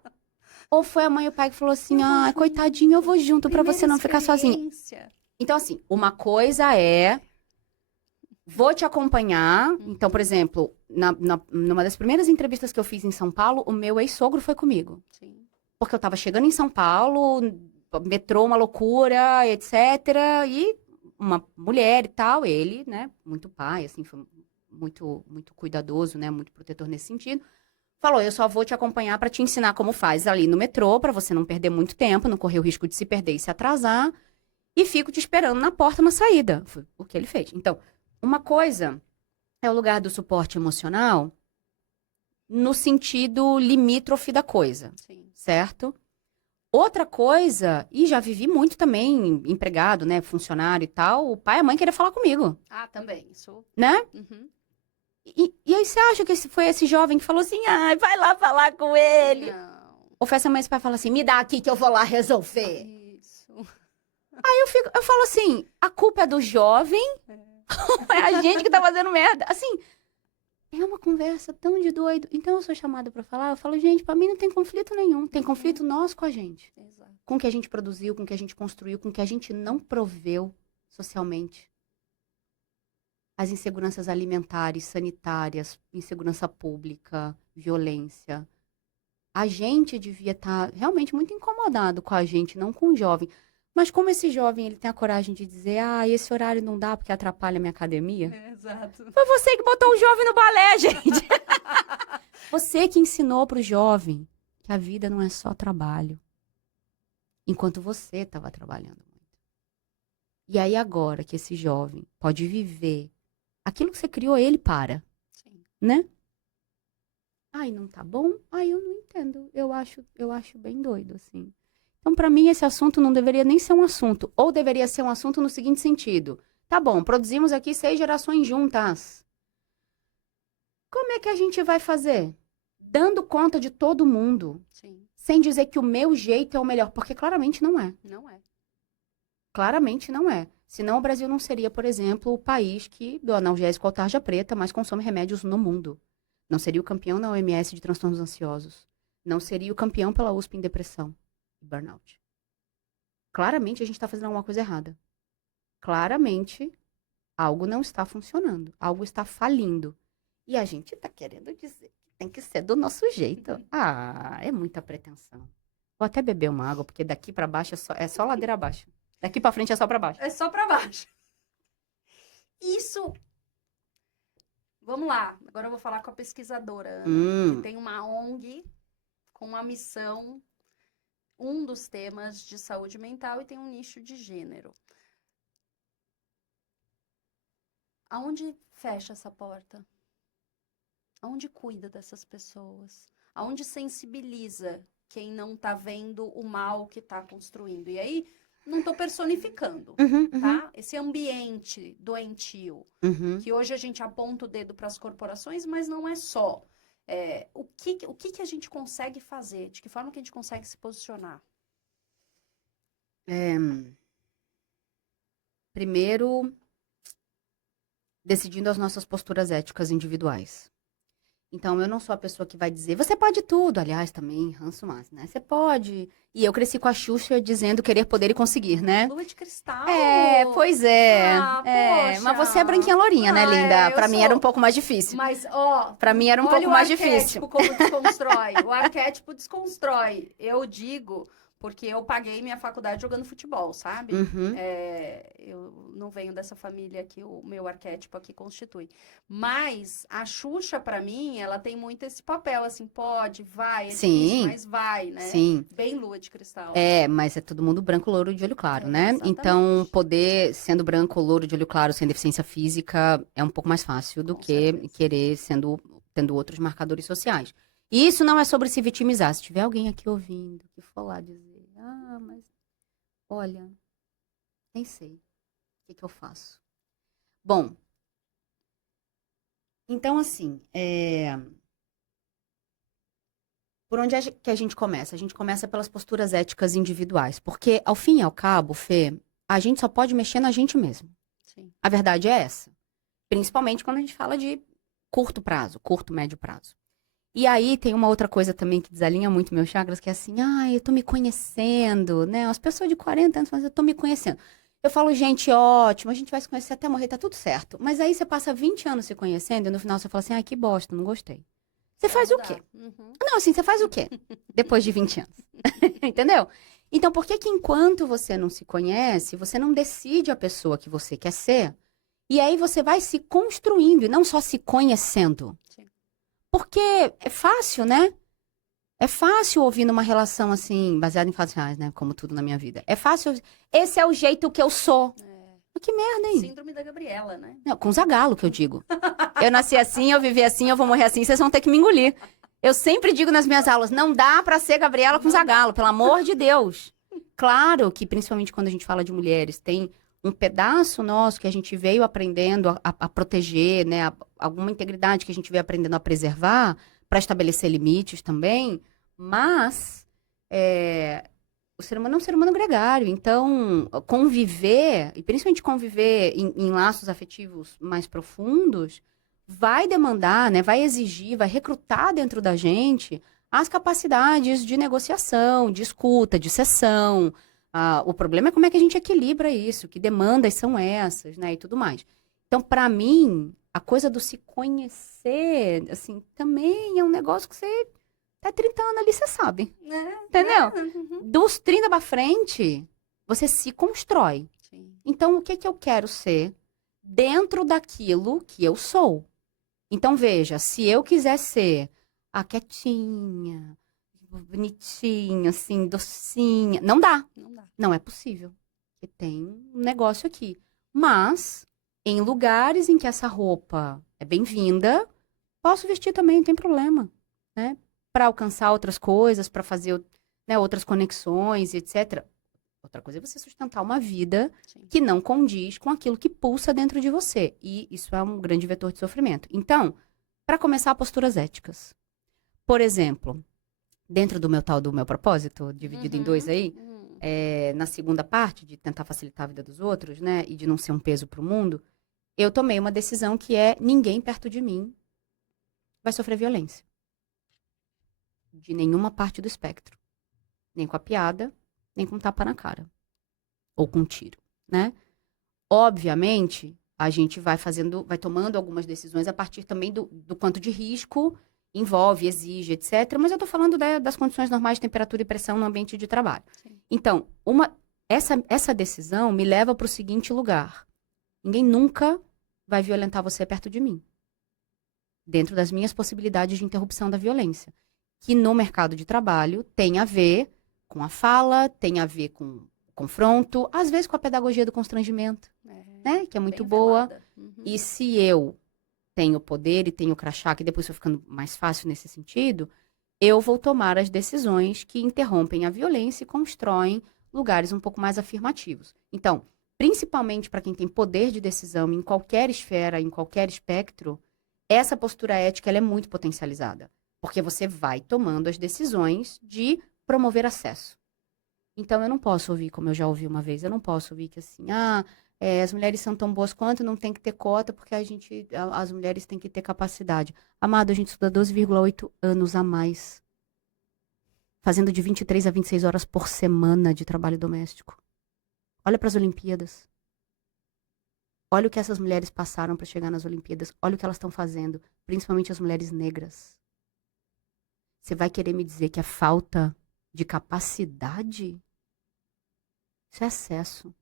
Ou foi a mãe e o pai que falou assim, ah, coitadinho, eu vou junto pra você não ficar sozinha. Então, assim, uma coisa é, vou te acompanhar. Então, por exemplo, numa das primeiras entrevistas que eu fiz em São Paulo, o meu ex-sogro foi comigo. Sim. Porque eu tava chegando em São Paulo, metrô uma loucura, etc. E uma mulher e tal, ele, né, muito pai, assim, foi muito, muito cuidadoso, né, muito protetor nesse sentido. Falou, eu só vou te acompanhar pra te ensinar como faz ali no metrô, pra você não perder muito tempo, não correr o risco de se perder e se atrasar. E fico te esperando na porta, na saída. Foi o que ele fez. Então, uma coisa é o lugar do suporte emocional no sentido limítrofe da coisa. Sim. Certo? Outra coisa, e já vivi muito também, empregado, né, funcionário e tal, o pai e a mãe queriam falar comigo. Ah, também, isso. Né? Uhum. E aí você acha que foi esse jovem que falou assim, ai, vai lá falar com ele? Não. Ou foi essa mãe e esse pai fala assim, me dá aqui que eu vou lá resolver. Isso. Aí eu falo assim, a culpa é do jovem, é a gente que tá fazendo merda. Assim, é uma conversa tão de doido. Então eu sou chamada pra falar, eu falo, gente, pra mim não tem conflito nenhum. Tem conflito nosso com a gente. Exato. Com o que a gente produziu, com o que a gente construiu, com o que a gente não proveu socialmente. As inseguranças alimentares, sanitárias, insegurança pública, violência. A gente devia estar realmente muito incomodado com a gente, não com o jovem. Mas como esse jovem, ele tem a coragem de dizer, esse horário não dá porque atrapalha a minha academia. Exato. Foi você que botou o jovem no balé, gente. Você que ensinou pro jovem que a vida não é só trabalho. Enquanto você estava trabalhando muito. E aí agora que esse jovem pode viver aquilo que você criou ele para, Sim. né? Ai, não tá bom? Ai, eu não entendo. Eu acho bem doido, assim. Então, pra mim, esse assunto não deveria nem ser um assunto. Ou deveria ser um assunto no seguinte sentido. Tá bom, produzimos aqui 6 gerações juntas. Como é que a gente vai fazer? Dando conta de todo mundo. Sim. Sem dizer que o meu jeito é o melhor. Porque claramente não é. Não é. Claramente não é. Senão o Brasil não seria, por exemplo, o país que, do analgésico ao tarja preta, mais consome remédios no mundo. Não seria o campeão na OMS de transtornos ansiosos. Não seria o campeão pela USP em depressão e burnout. Claramente a gente está fazendo alguma coisa errada. Claramente algo não está funcionando. Algo está falindo. E a gente está querendo dizer que tem que ser do nosso jeito. É muita pretensão. Vou até beber uma água, porque daqui para baixo é só ladeira abaixo. Daqui para frente é só para baixo. É só para baixo. Isso. Vamos lá. Agora eu vou falar com a pesquisadora, Ana, que tem uma ONG com uma missão, um dos temas de saúde mental e tem um nicho de gênero. Aonde fecha essa porta? Aonde cuida dessas pessoas? Aonde sensibiliza quem não tá vendo o mal que tá construindo? E aí, não tô personificando, tá? Esse ambiente doentio, que hoje a gente aponta o dedo para as corporações, mas não é só. O que a gente consegue fazer? De que forma que a gente consegue se posicionar? Primeiro, decidindo as nossas posturas éticas individuais. Então, eu não sou a pessoa que vai dizer, você pode tudo. Aliás, também, ranço mais, né? Você pode. E eu cresci com a Xuxa dizendo querer, poder e conseguir, né? Lua de cristal. Pois é. Poxa. Mas você é branquinha lourinha, né, linda? Pra mim era um pouco mais difícil. Mas, ó... Pra mim era um pouco mais difícil. Olha o arquétipo como desconstrói. O arquétipo desconstrói. Eu digo... Porque eu paguei minha faculdade jogando futebol, sabe? Eu não venho dessa família que o meu arquétipo aqui constitui. Mas a Xuxa, pra mim, ela tem muito esse papel, assim, pode, vai, é difícil, mas vai, né? Sim. Bem lua de cristal. Mas é todo mundo branco, louro de olho claro, né? Exatamente. Então, poder, sendo branco, louro de olho claro, sem deficiência física, é um pouco mais fácil do que querer tendo outros marcadores sociais. E isso não é sobre se vitimizar. Se tiver alguém aqui ouvindo que for lá dizer, mas olha, nem sei o que eu faço. Bom, então assim, por onde é que a gente começa? A gente começa pelas posturas éticas individuais, porque ao fim e ao cabo, Fê, a gente só pode mexer na gente mesmo. Sim. A verdade é essa. Principalmente quando a gente fala de curto prazo, curto, médio prazo. E aí tem uma outra coisa também que desalinha muito meus chakras, que é assim, eu tô me conhecendo, né? As pessoas de 40 anos falam, eu tô me conhecendo. Eu falo, gente, ótimo, a gente vai se conhecer até morrer, tá tudo certo. Mas aí você passa 20 anos se conhecendo e no final você fala assim, que bosta, não gostei. Você faz o quê? Não, assim, você faz o quê? Depois de 20 anos. Entendeu? Então, por que enquanto você não se conhece, você não decide a pessoa que você quer ser, e aí você vai se construindo e não só se conhecendo? Sim. Porque é fácil, né? É fácil ouvir numa relação assim, baseada em fatos reais, né? Como tudo na minha vida. É fácil. Esse é o jeito que eu sou. Que merda, hein? Síndrome da Gabriela, né? Não, com Zagalo que eu digo. Eu nasci assim, eu vivi assim, eu vou morrer assim, vocês vão ter que me engolir. Eu sempre digo nas minhas aulas, não dá pra ser Gabriela com Zagalo, pelo amor de Deus. Claro que, principalmente quando a gente fala de mulheres, tem um pedaço nosso que a gente veio aprendendo a proteger, né? Alguma integridade que a gente veio aprendendo a preservar, para estabelecer limites também, mas o ser humano é um ser humano gregário, então conviver, e principalmente conviver em laços afetivos mais profundos, vai demandar, né? Vai exigir, vai recrutar dentro da gente as capacidades de negociação, de escuta, de cessão. O problema é como é que a gente equilibra isso, que demandas são essas, né, e tudo mais. Então, para mim, a coisa do se conhecer, assim, também é um negócio que você tá 30 anos ali, você sabe. Entendeu? Dos 30 pra frente, você se constrói. Sim. Então, o que que eu quero ser dentro daquilo que eu sou? Então, veja, se eu quiser ser a quietinha, bonitinha, assim, docinha, não dá. Não dá. Não é possível. Porque tem um negócio aqui. Mas, em lugares em que essa roupa é bem-vinda, posso vestir também, não tem problema, né? Para alcançar outras coisas, para fazer, né, outras conexões, etc. Outra coisa é você sustentar uma vida Sim. que não condiz com aquilo que pulsa dentro de você. E isso é um grande vetor de sofrimento. Então, para começar, posturas éticas. Por exemplo, dentro do meu propósito, dividido em dois aí, na segunda parte, de tentar facilitar a vida dos outros, né, e de não ser um peso para o mundo, eu tomei uma decisão que é: ninguém perto de mim vai sofrer violência. De nenhuma parte do espectro. Nem com a piada, nem com tapa na cara. Ou com tiro, né? Obviamente, a gente vai tomando algumas decisões a partir também do quanto de risco envolve, exige, etc. Mas eu tô falando das condições normais de temperatura e pressão no ambiente de trabalho. Sim. Então, essa decisão me leva para o seguinte lugar: ninguém nunca vai violentar você perto de mim. Dentro das minhas possibilidades de interrupção da violência. Que no mercado de trabalho tem a ver com a fala, tem a ver com o confronto, às vezes com a pedagogia do constrangimento, né? Que é muito Bem boa. velada. E se eu tenho poder e tenho crachá, que depois vai ficando mais fácil nesse sentido, eu vou tomar as decisões que interrompem a violência e constroem lugares um pouco mais afirmativos. Então, principalmente para quem tem poder de decisão em qualquer esfera, em qualquer espectro, essa postura ética ela é muito potencializada. Porque você vai tomando as decisões de promover acesso. Então, eu não posso ouvir, como eu já ouvi uma vez, eu não posso ouvir que assim, as mulheres são tão boas quanto, não tem que ter cota, porque as mulheres têm que ter capacidade. Amado, a gente estuda 12,8 anos a mais. Fazendo de 23 a 26 horas por semana de trabalho doméstico. Olha para as Olimpíadas. Olha o que essas mulheres passaram para chegar nas Olimpíadas. Olha o que elas estão fazendo, principalmente as mulheres negras. Você vai querer me dizer que a falta de capacidade? Isso é acesso.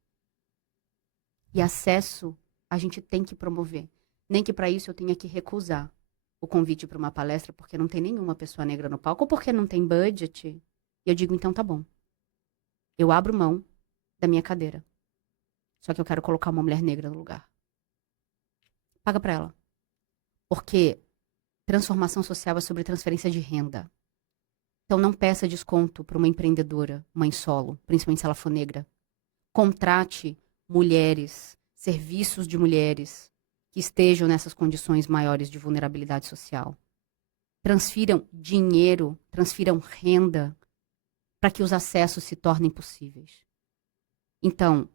E acesso a gente tem que promover. Nem que para isso eu tenha que recusar o convite para uma palestra porque não tem nenhuma pessoa negra no palco ou porque não tem budget. E eu digo, então tá bom. Eu abro mão da minha cadeira. Só que eu quero colocar uma mulher negra no lugar. Paga para ela. Porque transformação social é sobre transferência de renda. Então não peça desconto para uma empreendedora, mãe solo, principalmente se ela for negra. Contrate mulheres, serviços de mulheres que estejam nessas condições maiores de vulnerabilidade social. Transfiram dinheiro, transfiram renda para que os acessos se tornem possíveis. Então,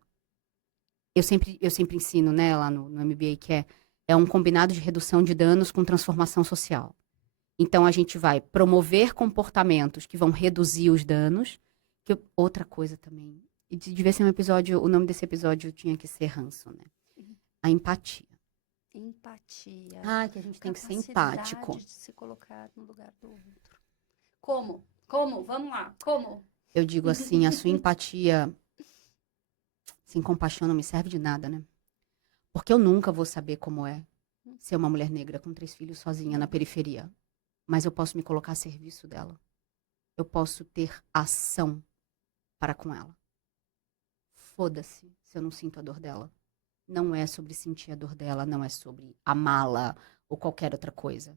eu sempre ensino, né, lá no MBA, que é um combinado de redução de danos com transformação social. Então, a gente vai promover comportamentos que vão reduzir os danos. Outra coisa também, e devia ser um episódio, o nome desse episódio tinha que ser ranço, né? A empatia. Empatia. Que a gente tem que ser empático. De se colocar no lugar do outro. Como? Como? Vamos lá. Como? Eu digo assim, a sua empatia sem compaixão não me serve de nada, né? Porque eu nunca vou saber como é ser uma mulher negra com 3 filhos sozinha na periferia. Mas eu posso me colocar a serviço dela. Eu posso ter ação para com ela. Foda-se se eu não sinto a dor dela. Não é sobre sentir a dor dela, não é sobre amá-la ou qualquer outra coisa.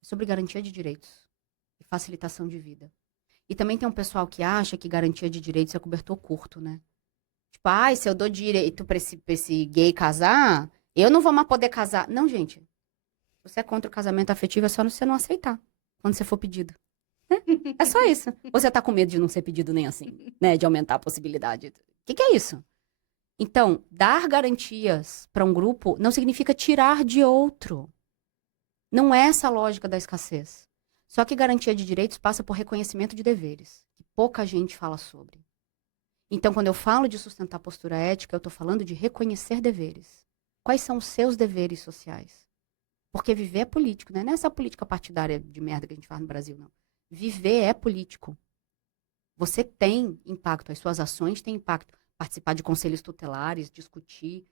É sobre garantia de direitos e facilitação de vida. E também tem um pessoal que acha que garantia de direitos é cobertor curto, né? Tipo, se eu dou direito pra esse gay casar, eu não vou mais poder casar. Não, gente. Você é contra o casamento afetivo, é só você não aceitar quando você for pedido. Né? É só isso. Ou você tá com medo de não ser pedido nem assim, né? De aumentar a possibilidade. O que é isso? Então, dar garantias para um grupo não significa tirar de outro. Não é essa a lógica da escassez. Só que garantia de direitos passa por reconhecimento de deveres, que pouca gente fala sobre. Então, quando eu falo de sustentar postura ética, eu estou falando de reconhecer deveres. Quais são os seus deveres sociais? Porque viver é político, né? Não é essa política partidária de merda que a gente faz no Brasil, não. Viver é político. Você tem impacto, as suas ações têm impacto. participar de conselhos tutelares, discutir,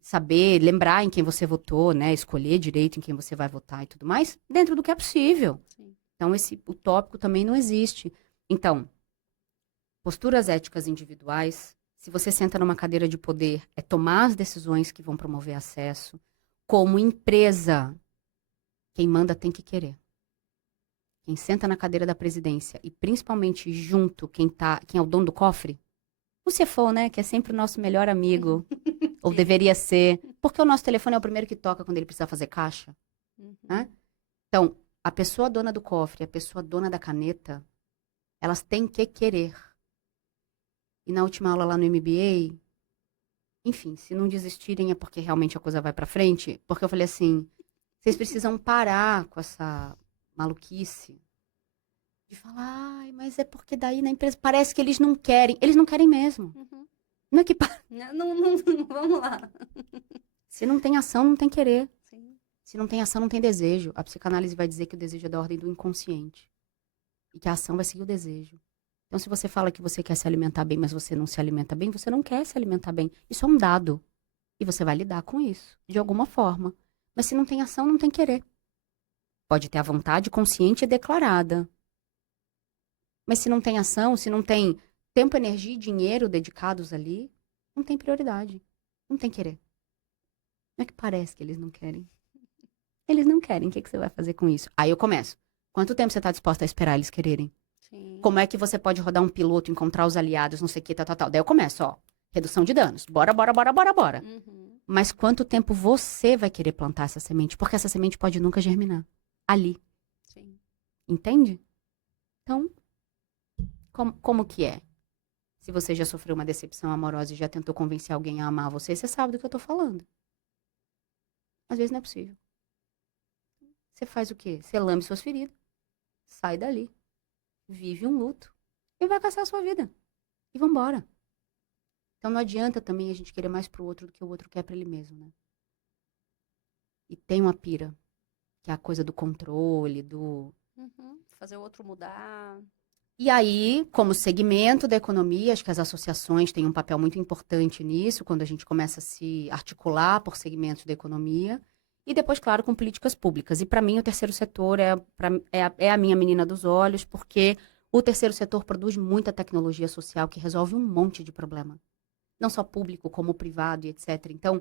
saber, lembrar em quem você votou, né? Escolher direito em quem você vai votar e tudo mais, dentro do que é possível. Sim. Então, esse utópico também não existe. Então, posturas éticas individuais, se você senta numa cadeira de poder, é tomar as decisões que vão promover acesso. Como empresa, quem manda tem que querer. Quem senta na cadeira da presidência e principalmente junto quem é o dono do cofre, o CFO, né, que é sempre o nosso melhor amigo, ou Sim. deveria ser, porque o nosso telefone é o primeiro que toca quando ele precisa fazer caixa, né? Então, a pessoa dona do cofre, a pessoa dona da caneta, elas têm que querer. E na última aula lá no MBA, enfim, se não desistirem é porque realmente a coisa vai pra frente, porque eu falei assim, vocês precisam parar com essa maluquice de falar, ai, mas é porque daí na empresa parece que eles não querem mesmo. Uhum. Não é que Vamos lá. se não tem ação, não tem querer. Sim. Se não tem ação, não tem desejo. A psicanálise vai dizer que o desejo é da ordem do inconsciente. E que a ação vai seguir o desejo. Então, se você fala que você quer se alimentar bem, mas você não se alimenta bem, você não quer se alimentar bem. Isso é um dado. E você vai lidar com isso, de alguma forma. Mas se não tem ação, não tem querer. Pode ter a vontade consciente e declarada. Mas se não tem ação, se não tem tempo, energia e dinheiro dedicados ali, não tem prioridade. Não tem querer. Não é que parece que eles não querem. Eles não querem. O que você vai fazer com isso? Aí eu começo. Quanto tempo você está disposta a esperar eles quererem? Sim. Como é que você pode rodar um piloto, encontrar os aliados, não sei o que, tal. Daí eu começo, ó. Redução de danos. Bora. Uhum. Mas quanto tempo você vai querer plantar essa semente? Porque essa semente pode nunca germinar. Ali. Sim. Entende? Então, como que é? Se você já sofreu uma decepção amorosa e já tentou convencer alguém a amar você, você sabe do que eu tô falando. Às vezes não é possível. Você faz o quê? Você lambe suas feridas. Sai dali. Vive um luto. E vai caçar a sua vida. E vambora. Então não adianta também a gente querer mais pro outro do que o outro quer pra ele mesmo, né? E tem uma pira, que é a coisa do controle, do... Uhum. Fazer o outro mudar. E aí, como segmento da economia, acho que as associações têm um papel muito importante nisso, quando a gente começa a se articular por segmentos da economia. E depois, claro, com políticas públicas. E para mim, o terceiro setor é a minha menina dos olhos, porque o terceiro setor produz muita tecnologia social que resolve um monte de problema. Não só público, como privado e etc. Então,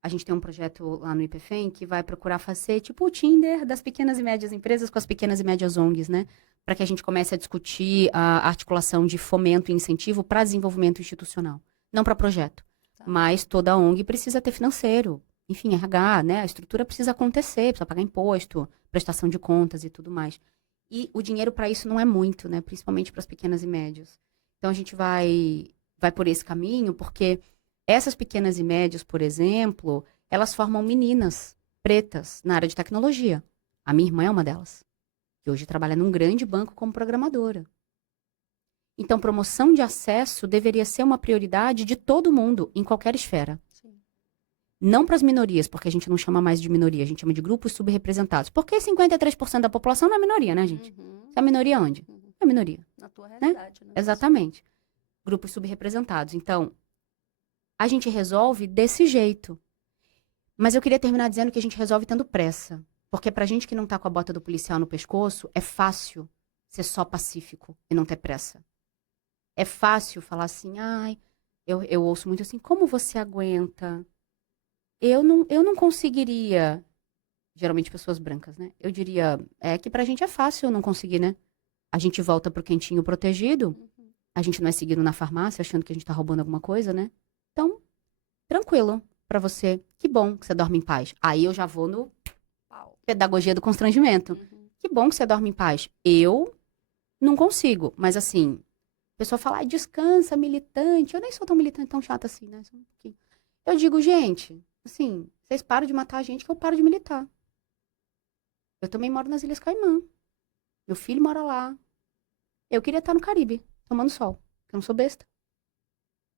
a gente tem um projeto lá no IPFEM que vai procurar fazer tipo o Tinder das pequenas e médias empresas com as pequenas e médias ONGs, né? Para que a gente comece a discutir a articulação de fomento e incentivo para desenvolvimento institucional. Não para projeto. Tá. Mas toda ONG precisa ter financeiro. Enfim, RH, né? A estrutura precisa acontecer, precisa pagar imposto, prestação de contas e tudo mais. E o dinheiro para isso não é muito, né? Principalmente para as pequenas e médias. Então a gente vai por esse caminho, porque essas pequenas e médias, por exemplo, elas formam meninas pretas na área de tecnologia. A minha irmã é uma delas, que hoje trabalha num grande banco como programadora. Então, promoção de acesso deveria ser uma prioridade de todo mundo, em qualquer esfera. Sim. Não para as minorias, porque a gente não chama mais de minoria, a gente chama de grupos subrepresentados. Porque 53% da população não é minoria, né, gente? Uhum. É a minoria onde? Uhum. É a minoria. Na tua realidade, né? Exatamente. Grupos subrepresentados. Então, a gente resolve desse jeito. Mas eu queria terminar dizendo que a gente resolve tendo pressa. Porque pra gente que não tá com a bota do policial no pescoço, é fácil ser só pacífico e não ter pressa. É fácil falar assim, ai, eu ouço muito assim, como você aguenta? Eu não conseguiria, geralmente pessoas brancas, né? Eu diria, é que pra gente é fácil não conseguir, né? A gente volta pro quentinho protegido, Uhum. a gente não é seguido na farmácia achando que a gente tá roubando alguma coisa, né? Então, tranquilo pra você. Que bom que você dorme em paz. Aí eu já vou no Pau. pedagogia do constrangimento. Uhum. Que bom que você dorme em paz. Eu não consigo, mas assim, a pessoa fala, ai, descansa, militante. Eu nem sou tão militante, tão chata assim, né? Só um pouquinho. Eu digo, gente, assim, vocês param de matar a gente que eu paro de militar. Eu também moro nas Ilhas Caimã. Meu filho mora lá. Eu queria estar no Caribe, tomando sol, porque eu não sou besta.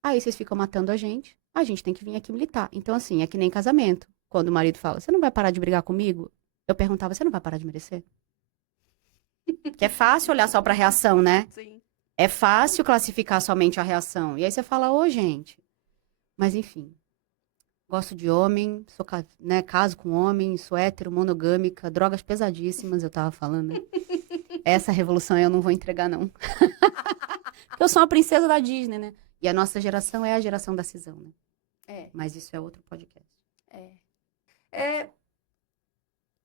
Aí vocês ficam matando a gente tem que vir aqui militar. Então, assim, é que nem casamento. Quando o marido fala, você não vai parar de brigar comigo? Eu perguntava, você não vai parar de merecer? Que é fácil olhar só pra reação, né? Sim. É fácil classificar somente a reação. E aí você fala, ô, gente. Mas enfim, gosto de homem, sou, né, caso com homem, sou hétero, monogâmica, drogas pesadíssimas, eu tava falando, né? Essa revolução eu não vou entregar, não. Porque eu sou uma princesa da Disney, né? E a nossa geração é a geração da cisão, né? É, Mas isso é outro podcast. é. É,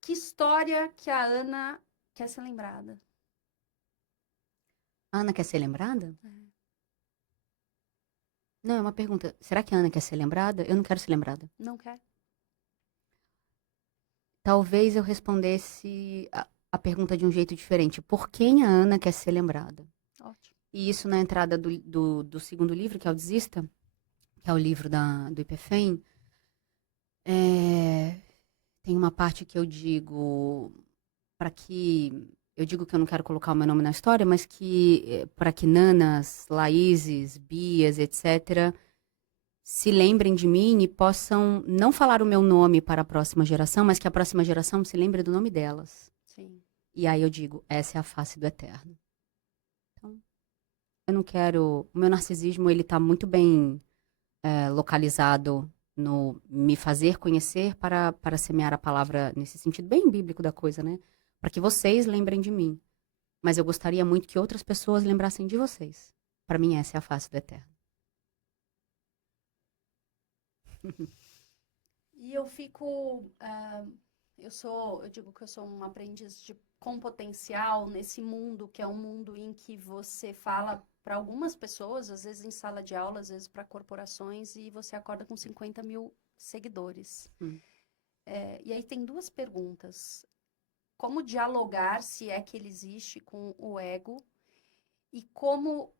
que história que a Ana quer ser lembrada? A Ana quer ser lembrada? Não, é uma pergunta. Será que a Ana quer ser lembrada? Eu não quero ser lembrada. Não quer? Talvez eu respondesse a pergunta de um jeito diferente. Por quem a Ana quer ser lembrada? Ótimo. E isso na entrada do segundo livro, que é o Desista, que é o livro do IPFEM, tem uma parte que eu digo eu digo que eu não quero colocar o meu nome na história, mas que para que Nanas, Laíses, Bias, etc., se lembrem de mim e possam não falar o meu nome para a próxima geração, mas que a próxima geração se lembre do nome delas. Sim. E aí eu digo, essa é a face do eterno. Então, eu não quero... O meu narcisismo, ele está muito bem localizado no me fazer conhecer para semear a palavra nesse sentido bem bíblico da coisa, né? Para que vocês lembrem de mim. Mas eu gostaria muito que outras pessoas lembrassem de vocês. Para mim, essa é a face do eterno. E eu fico. Eu digo que eu sou um aprendiz com potencial nesse mundo, que é um mundo em que você fala para algumas pessoas, às vezes em sala de aula, às vezes para corporações, e você acorda com 50 mil seguidores. E aí tem duas perguntas. Como dialogar, se é que ele existe, com o ego, e como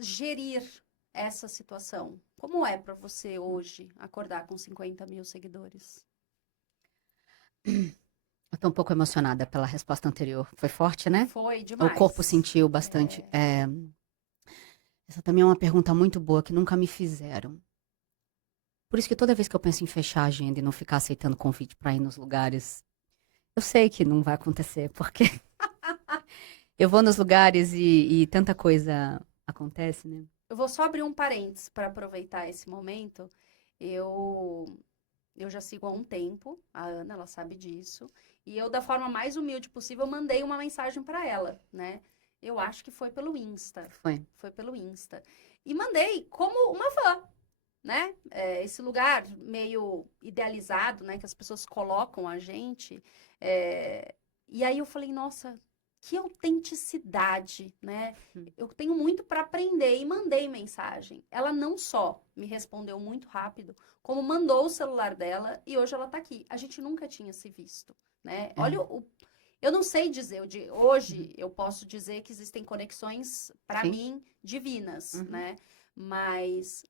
gerir essa situação? Como é para você hoje acordar com 50 mil seguidores? Eu tô um pouco emocionada pela resposta anterior. Foi forte, né? Foi demais. O corpo sentiu bastante. Essa também é uma pergunta muito boa que nunca me fizeram. Por isso que toda vez que eu penso em fechar a agenda e não ficar aceitando convite para ir nos lugares, eu sei que não vai acontecer, porque eu vou nos lugares e tanta coisa acontece, né? Eu vou só abrir um parênteses para aproveitar esse momento. Eu já sigo há um tempo, a Ana, ela sabe disso, e eu, da forma mais humilde possível, mandei uma mensagem para ela, né? Eu acho que foi pelo Insta. Foi pelo Insta. E mandei como uma fã, né? Esse lugar meio idealizado, né? Que as pessoas colocam a gente. E aí eu falei, nossa, que autenticidade, né? Eu tenho muito para aprender e mandei mensagem. Ela não só me respondeu muito rápido, como mandou o celular dela e hoje ela tá aqui. A gente nunca tinha se visto, né? Olha eu não sei dizer, hoje eu posso dizer que existem conexões para mim divinas, né? Mas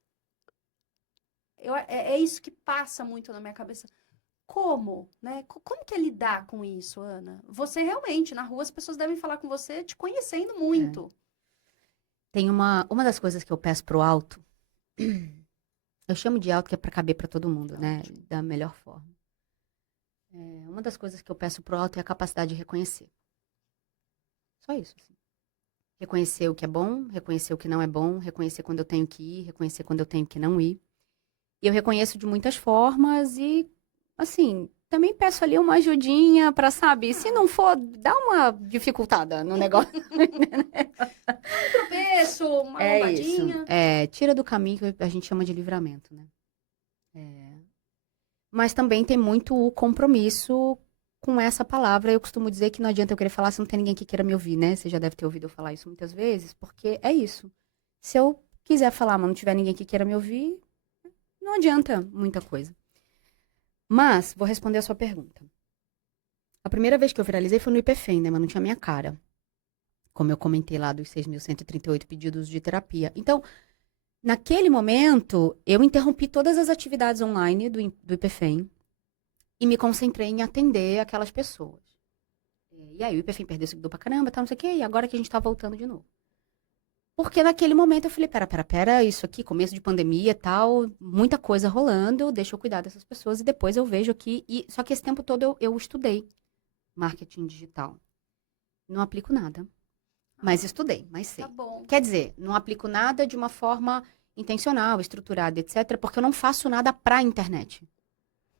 é isso que passa muito na minha cabeça. Como, né? Como que é lidar com isso, Ana? Você realmente, na rua, as pessoas devem falar com você te conhecendo muito. Tem uma das coisas que eu peço pro alto, eu chamo de alto que é para caber para todo mundo, né? Da melhor forma. Uma das coisas que eu peço pro alto é a capacidade de reconhecer. Só isso. Assim. Reconhecer o que é bom, reconhecer o que não é bom, reconhecer quando eu tenho que ir, reconhecer quando eu tenho que não ir. E eu reconheço de muitas formas e, assim, também peço ali uma ajudinha pra, sabe, se não for, dá uma dificultada no negócio. Um tropeço, uma lombadinha. Tira do caminho que a gente chama de livramento, né? Mas também tem muito o compromisso com essa palavra. Eu costumo dizer que não adianta eu querer falar se não tem ninguém que queira me ouvir, né? Você já deve ter ouvido eu falar isso muitas vezes, porque é isso. Se eu quiser falar, mas não tiver ninguém que queira me ouvir, não adianta muita coisa. Mas, vou responder a sua pergunta. A primeira vez que eu viralizei foi no IPFEM, né? Mas não tinha minha cara. Como eu comentei lá dos 6.138 pedidos de terapia. Então, naquele momento, eu interrompi todas as atividades online do IPFEM e me concentrei em atender aquelas pessoas. E aí o IPFEM perdeu seguidor pra caramba, tá, não sei o quê, e agora que a gente tá voltando de novo. Porque naquele momento eu falei, pera, isso aqui, começo de pandemia e tal, muita coisa rolando, deixa eu cuidar dessas pessoas e depois eu vejo aqui. Só que esse tempo todo eu estudei marketing digital. Não aplico nada. Mas estudei, mas sei. Tá bom. Quer dizer, não aplico nada de uma forma intencional, estruturada, etc., porque eu não faço nada para a internet.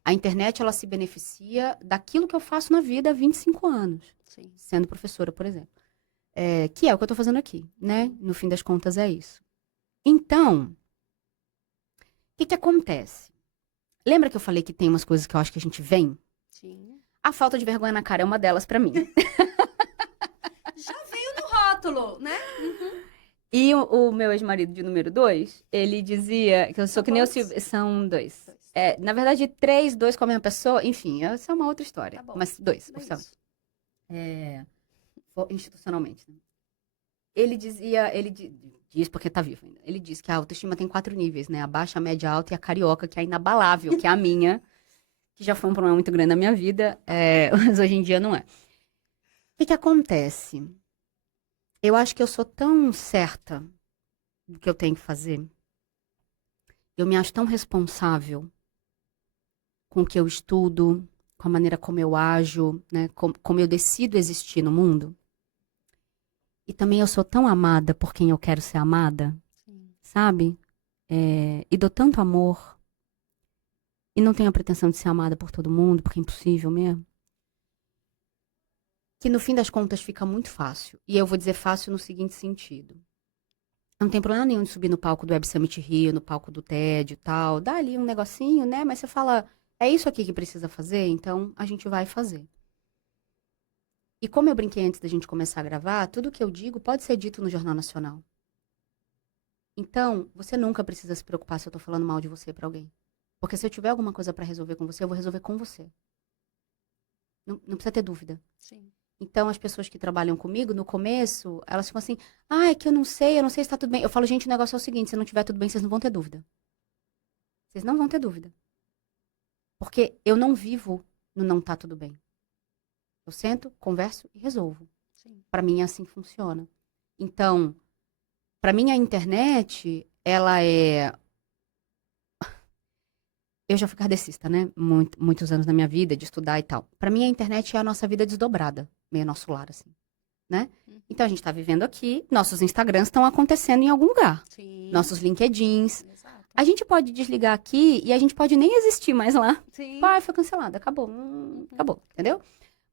A internet, ela se beneficia daquilo que eu faço na vida há 25 anos, Sim. sendo professora, por exemplo. Que é o que eu estou fazendo aqui, né? No fim das contas, é isso. Então, o que acontece? Lembra que eu falei que tem umas coisas que eu acho que a gente vem? Sim. A falta de vergonha na cara é uma delas para mim. Já veio no rótulo, né? E o meu ex-marido de número 2, ele dizia que eu sou São que nem o quantos? Silvio. São 2. Dois. Na verdade, 3, 2 com a mesma pessoa. Enfim, essa é uma outra história. Tá bom. Mas 2, É oficialmente. isso. Institucionalmente. Né? Ele dizia, diz porque tá vivo ainda. Ele diz que a autoestima tem 4 níveis, né? A baixa, a média, a alta e a carioca, que é inabalável, que é a minha, que já foi um problema muito grande na minha vida, mas hoje em dia não é. O que acontece? Eu acho que eu sou tão certa do que eu tenho que fazer. Eu me acho tão responsável com o que eu estudo, com a maneira como eu ajo, né? Como eu decido existir no mundo. E também eu sou tão amada por quem eu quero ser amada, Sim. sabe? E dou tanto amor. E não tenho a pretensão de ser amada por todo mundo, porque é impossível mesmo. Que no fim das contas fica muito fácil. E eu vou dizer fácil no seguinte sentido. Não tem problema nenhum de subir no palco do Web Summit Rio, no palco do TED e tal. Dá ali um negocinho, né? Mas você fala, é isso aqui que precisa fazer? Então a gente vai fazer. E como eu brinquei antes da gente começar a gravar, tudo que eu digo pode ser dito no Jornal Nacional. Então, você nunca precisa se preocupar se eu tô falando mal de você pra alguém. Porque se eu tiver alguma coisa pra resolver com você, eu vou resolver com você. Não precisa ter dúvida. Sim. Então, as pessoas que trabalham comigo, no começo, elas ficam assim, é que eu não sei se tá tudo bem. Eu falo, gente, o negócio é o seguinte, se não tiver tudo bem, vocês não vão ter dúvida. Vocês não vão ter dúvida. Porque eu não vivo no não tá tudo bem. Eu sento, converso e resolvo. Sim. Pra mim é assim que funciona. Então, pra mim a internet, ela é... Eu já fui kardecista, né? Muitos anos da minha vida, de estudar e tal. Pra mim a internet é a nossa vida desdobrada. Meio nosso lar, assim. Né? Então a gente tá vivendo aqui, nossos Instagrams estão acontecendo em algum lugar. Sim. Nossos LinkedIns. Exato. A gente pode desligar aqui e a gente pode nem existir mais lá. Sim. Pai, foi cancelado, acabou. Acabou, entendeu?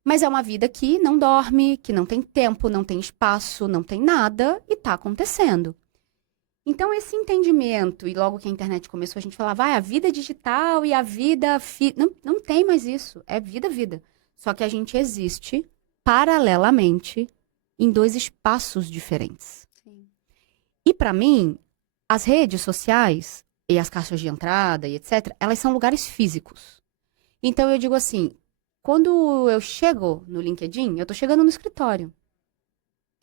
Mas é uma vida que não dorme, que não tem tempo, não tem espaço, não tem nada e tá acontecendo. Então, esse entendimento, e logo que a internet começou, a gente falava, a vida digital e a vida... Não tem mais isso. É vida, vida. Só que a gente existe paralelamente em 2 espaços diferentes. Sim. E para mim, as redes sociais e as caixas de entrada e etc., elas são lugares físicos. Então eu digo assim, quando eu chego no LinkedIn, eu tô chegando no escritório.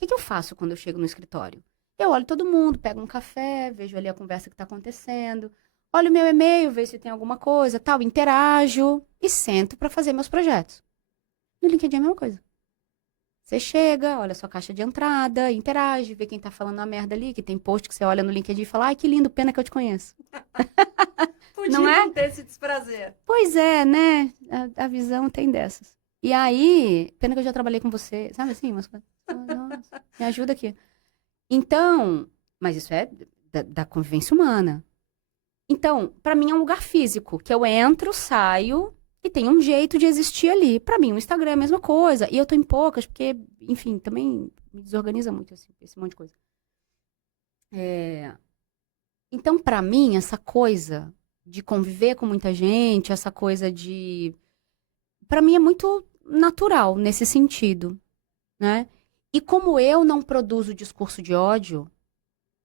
O que eu faço quando eu chego no escritório? Eu olho todo mundo, pego um café, vejo ali a conversa que tá acontecendo, olho o meu e-mail, vejo se tem alguma coisa, tal, interajo e sento para fazer meus projetos. No LinkedIn é a mesma coisa. Você chega, olha a sua caixa de entrada, interage, vê quem tá falando a merda ali, que tem post que você olha no LinkedIn e fala, ai, que lindo, pena que eu te conheço. Podia Não é? não ter esse desprazer. Pois é, né? A visão tem dessas. E aí, pena que eu já trabalhei com você, sabe assim? Umas coisas. Nossa, me ajuda aqui. Então, mas isso é da convivência humana. Então, pra mim é um lugar físico, que eu entro, saio e tem um jeito de existir ali. Pra mim, o Instagram é a mesma coisa. E eu tô em poucas, porque, enfim, também me desorganiza muito esse monte de coisa. Então, pra mim, essa coisa de conviver com muita gente, essa coisa de... Pra mim é muito natural nesse sentido, né? E como eu não produzo discurso de ódio,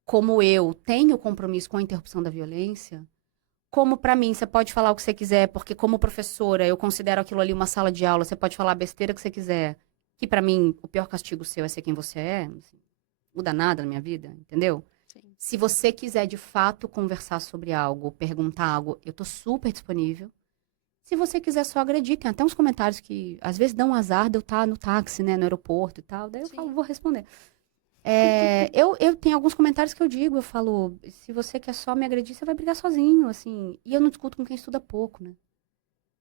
como eu tenho compromisso com a interrupção da violência, como pra mim você pode falar o que você quiser, porque como professora eu considero aquilo ali uma sala de aula, você pode falar a besteira que você quiser, que pra mim o pior castigo seu é ser quem você é, assim, muda nada na minha vida, entendeu? Sim. Se você quiser de fato conversar sobre algo, perguntar algo, eu tô super disponível. Se você quiser só agredir, tem até uns comentários que às vezes dão um azar de eu estar no táxi, né, no aeroporto e tal, daí eu Sim. falo, vou responder. Eu tenho alguns comentários que eu falo, se você quer só me agredir, você vai brigar sozinho, assim. E eu não discuto com quem estuda pouco, né?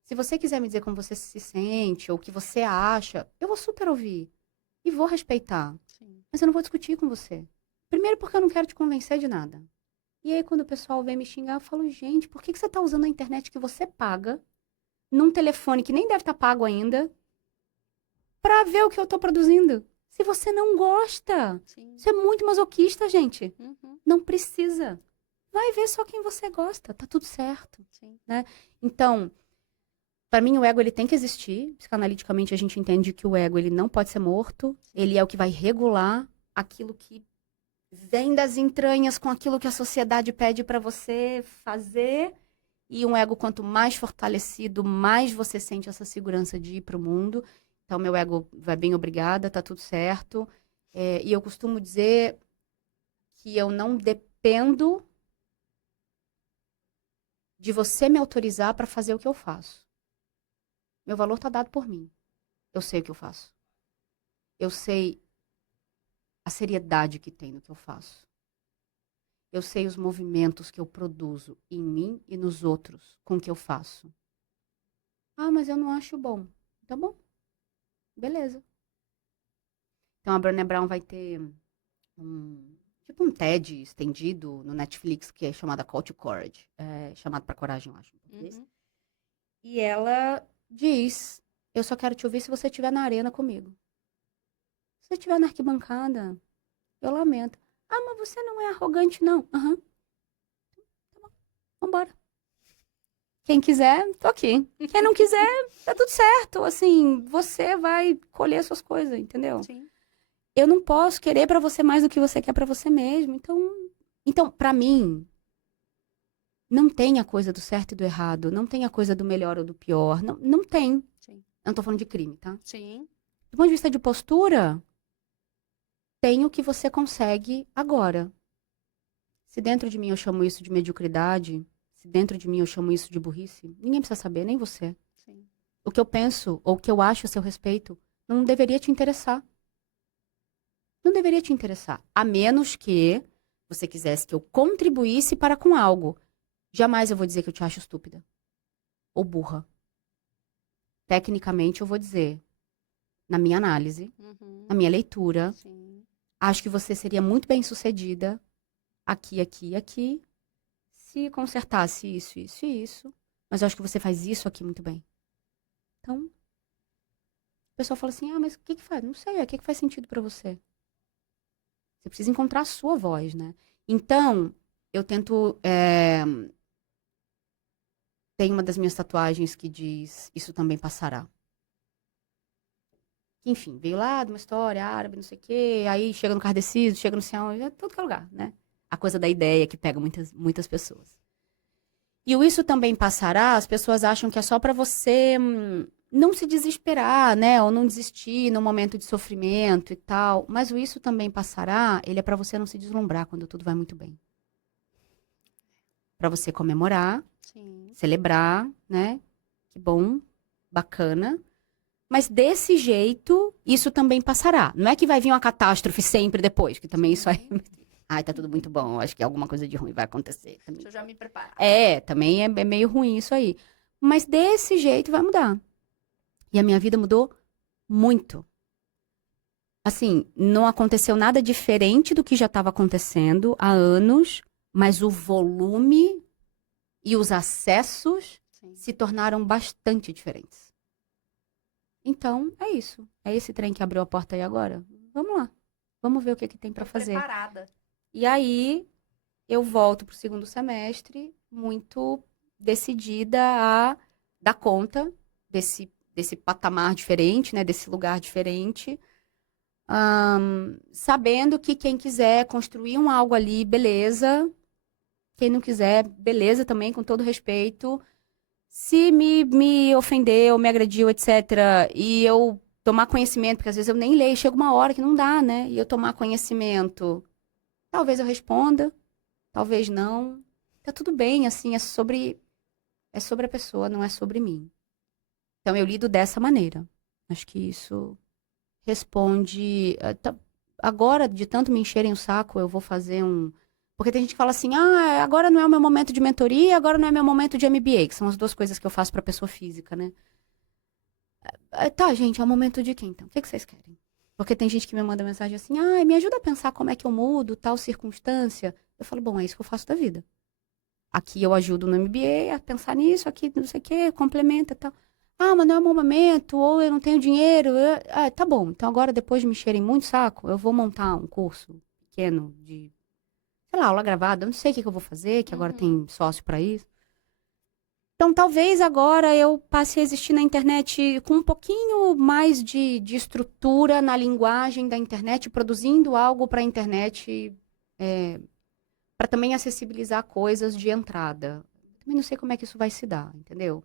Se você quiser me dizer como você se sente ou o que você acha, eu vou super ouvir e vou respeitar. Sim. Mas eu não vou discutir com você. Primeiro porque eu não quero te convencer de nada. E aí, quando o pessoal vem me xingar, eu falo, gente, por que você tá usando a internet que você paga, num telefone que nem deve estar pago ainda, pra ver o que eu tô produzindo? Se você não gosta. Sim. Isso é muito masoquista, gente. Uhum. Não precisa. Vai ver só quem você gosta. Tá tudo certo. Sim. Né? Então, para mim, o ego ele tem que existir. Psicanaliticamente, a gente entende que o ego ele não pode ser morto. Ele é o que vai regular aquilo que vem das entranhas com aquilo que a sociedade pede para você fazer. E um ego, quanto mais fortalecido, mais você sente essa segurança de ir para o mundo. Então, meu ego vai bem, obrigada, tá tudo certo. E eu costumo dizer que eu não dependo de você me autorizar para fazer o que eu faço. Meu valor tá dado por mim. Eu sei o que eu faço. Eu sei a seriedade que tem no que eu faço. Eu sei os movimentos que eu produzo em mim e nos outros com o que eu faço. Ah, mas eu não acho bom. Tá bom. Beleza. Então a Brené Brown vai ter tipo um TED estendido no Netflix que é chamado Call to Courage. Chamado pra coragem, eu acho. Uhum. E ela diz, eu só quero te ouvir se você estiver na arena comigo. Se você estiver na arquibancada, eu lamento. Ah, mas você não é arrogante, não. Aham. Tá bom. Vambora. Quem quiser, tô aqui. Quem não quiser, tá tudo certo. Assim, você vai colher suas coisas, entendeu? Sim. Eu não posso querer pra você mais do que você quer pra você mesmo. Então para mim, não tem a coisa do certo e do errado. Não tem a coisa do melhor ou do pior. Não, não tem. Sim. Eu não tô falando de crime, tá? Sim. Do ponto de vista de postura, tem o que você consegue agora. Se dentro de mim eu chamo isso de mediocridade, se dentro de mim eu chamo isso de burrice, ninguém precisa saber, nem você. Sim. O que eu penso ou o que eu acho a seu respeito não deveria te interessar. Não deveria te interessar. A menos que você quisesse que eu contribuísse para com algo. Jamais eu vou dizer que eu te acho estúpida. Ou burra. Tecnicamente eu vou dizer, na minha análise, Uhum. na minha leitura, Sim. acho que você seria muito bem-sucedida aqui, se consertasse isso, isso e isso. Mas eu acho que você faz isso aqui muito bem. Então, o pessoal fala assim, ah, mas o que que faz? Não sei, o que que faz sentido pra você? Você precisa encontrar a sua voz, né? Então, eu tento... Tem uma das minhas tatuagens que diz, isso também passará. Enfim, veio lá de uma história árabe, não sei o quê, aí chega no Kardecido, chega no céu, todo que é lugar, né? A coisa da ideia que pega muitas pessoas. E o isso também passará, as pessoas acham que é só pra você não se desesperar, né? Ou não desistir no momento de sofrimento e tal. Mas o isso também passará, ele é pra você não se deslumbrar quando tudo vai muito bem. Pra você comemorar, Sim. celebrar, né? Que bom, bacana. Mas desse jeito, isso também passará. Não é que vai vir uma catástrofe sempre depois, que também isso aí... Ai, tá tudo muito bom, acho que alguma coisa de ruim vai acontecer. Também. Deixa eu já me preparar. Também é meio ruim isso aí. Mas desse jeito vai mudar. E a minha vida mudou muito. Assim, não aconteceu nada diferente do que já estava acontecendo há anos, mas o volume e os acessos Sim. se tornaram bastante diferentes. Então, é isso. É esse trem que abriu a porta aí agora. Vamos lá. Vamos ver o que tem para fazer. Preparada. E aí, eu volto pro segundo semestre muito decidida a dar conta desse patamar diferente, né? Desse lugar diferente. Sabendo que quem quiser construir algo ali, beleza. Quem não quiser, beleza também, com todo respeito. Se me ofendeu, me agrediu, etc., e eu tomar conhecimento, porque às vezes eu nem leio, chega uma hora que não dá, né? E eu tomar conhecimento, talvez eu responda, talvez não. Tá tudo bem, assim, é sobre a pessoa, não é sobre mim. Então eu lido dessa maneira. Acho que isso responde. Agora, de tanto me encherem o saco, eu vou fazer Porque tem gente que fala assim, agora não é o meu momento de mentoria, agora não é meu momento de MBA, que são as duas coisas que eu faço pra pessoa física, né? Tá, gente, é o momento de quem, então? O que vocês querem? Porque tem gente que me manda mensagem assim, ah, me ajuda a pensar como é que eu mudo tal circunstância. Eu falo, bom, é isso que eu faço da vida. Aqui eu ajudo no MBA a pensar nisso, aqui não sei o quê, complementa e tal. Ah, mas não é o meu momento, ou eu não tenho dinheiro. Ah, tá bom. Então agora, depois de me encherem muito saco, eu vou montar um curso pequeno de, sei lá, aula gravada. Eu não sei o que que eu vou fazer, que agora tem sócio pra isso. Então, talvez agora eu passe a existir na internet com um pouquinho mais de estrutura na linguagem da internet, produzindo algo para a internet, para também acessibilizar coisas de entrada. Também não sei como é que isso vai se dar, entendeu?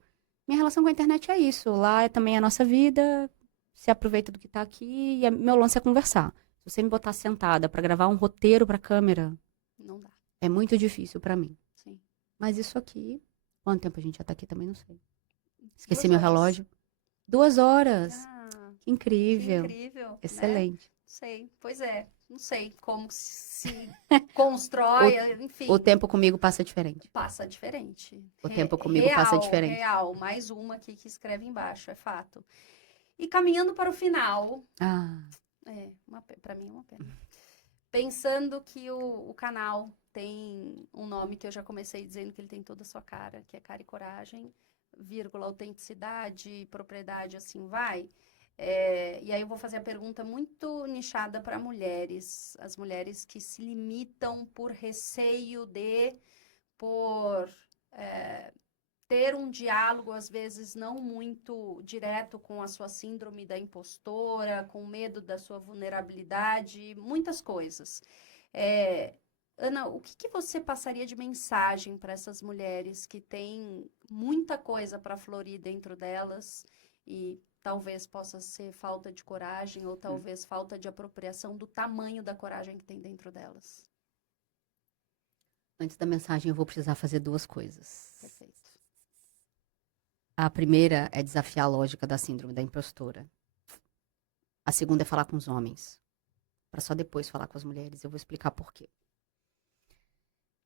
Minha relação com a internet é isso. Lá é também a nossa vida, se aproveita do que está aqui, e meu lance é conversar. Se você me botar sentada para gravar um roteiro para câmera, Não dá. é muito difícil para mim. Sim. Mas isso aqui, quanto tempo a gente já tá aqui também, não sei. 2 Esqueci meu horas. relógio. 2 horas. Ah, Que que incrível. incrível, né? Excelente. Sei, pois é. Não sei como se constrói, enfim. O tempo comigo passa diferente. Passa diferente. O tempo comigo passa diferente. Real. Mais uma aqui que escreve embaixo, é fato. E caminhando para o final, Ah, para mim é uma pena. Pensando que o canal tem um nome que eu já comecei dizendo que ele tem toda a sua cara, que é Cara e Coragem, vírgula, autenticidade, propriedade, assim vai. E aí eu vou fazer a pergunta muito nichada para mulheres, as mulheres que se limitam por receio por ter um diálogo, às vezes, não muito direto com a sua síndrome da impostora, com medo da sua vulnerabilidade, muitas coisas. Ana, o que você passaria de mensagem para essas mulheres que têm muita coisa para florir dentro delas e talvez possa ser falta de coragem ou talvez falta de apropriação do tamanho da coragem que tem dentro delas? antes da mensagem eu vou precisar fazer 2 coisas. Perfeito. A primeira é desafiar a lógica da síndrome da impostora. A segunda é falar com os homens. Para só depois falar com as mulheres. Eu vou explicar por quê.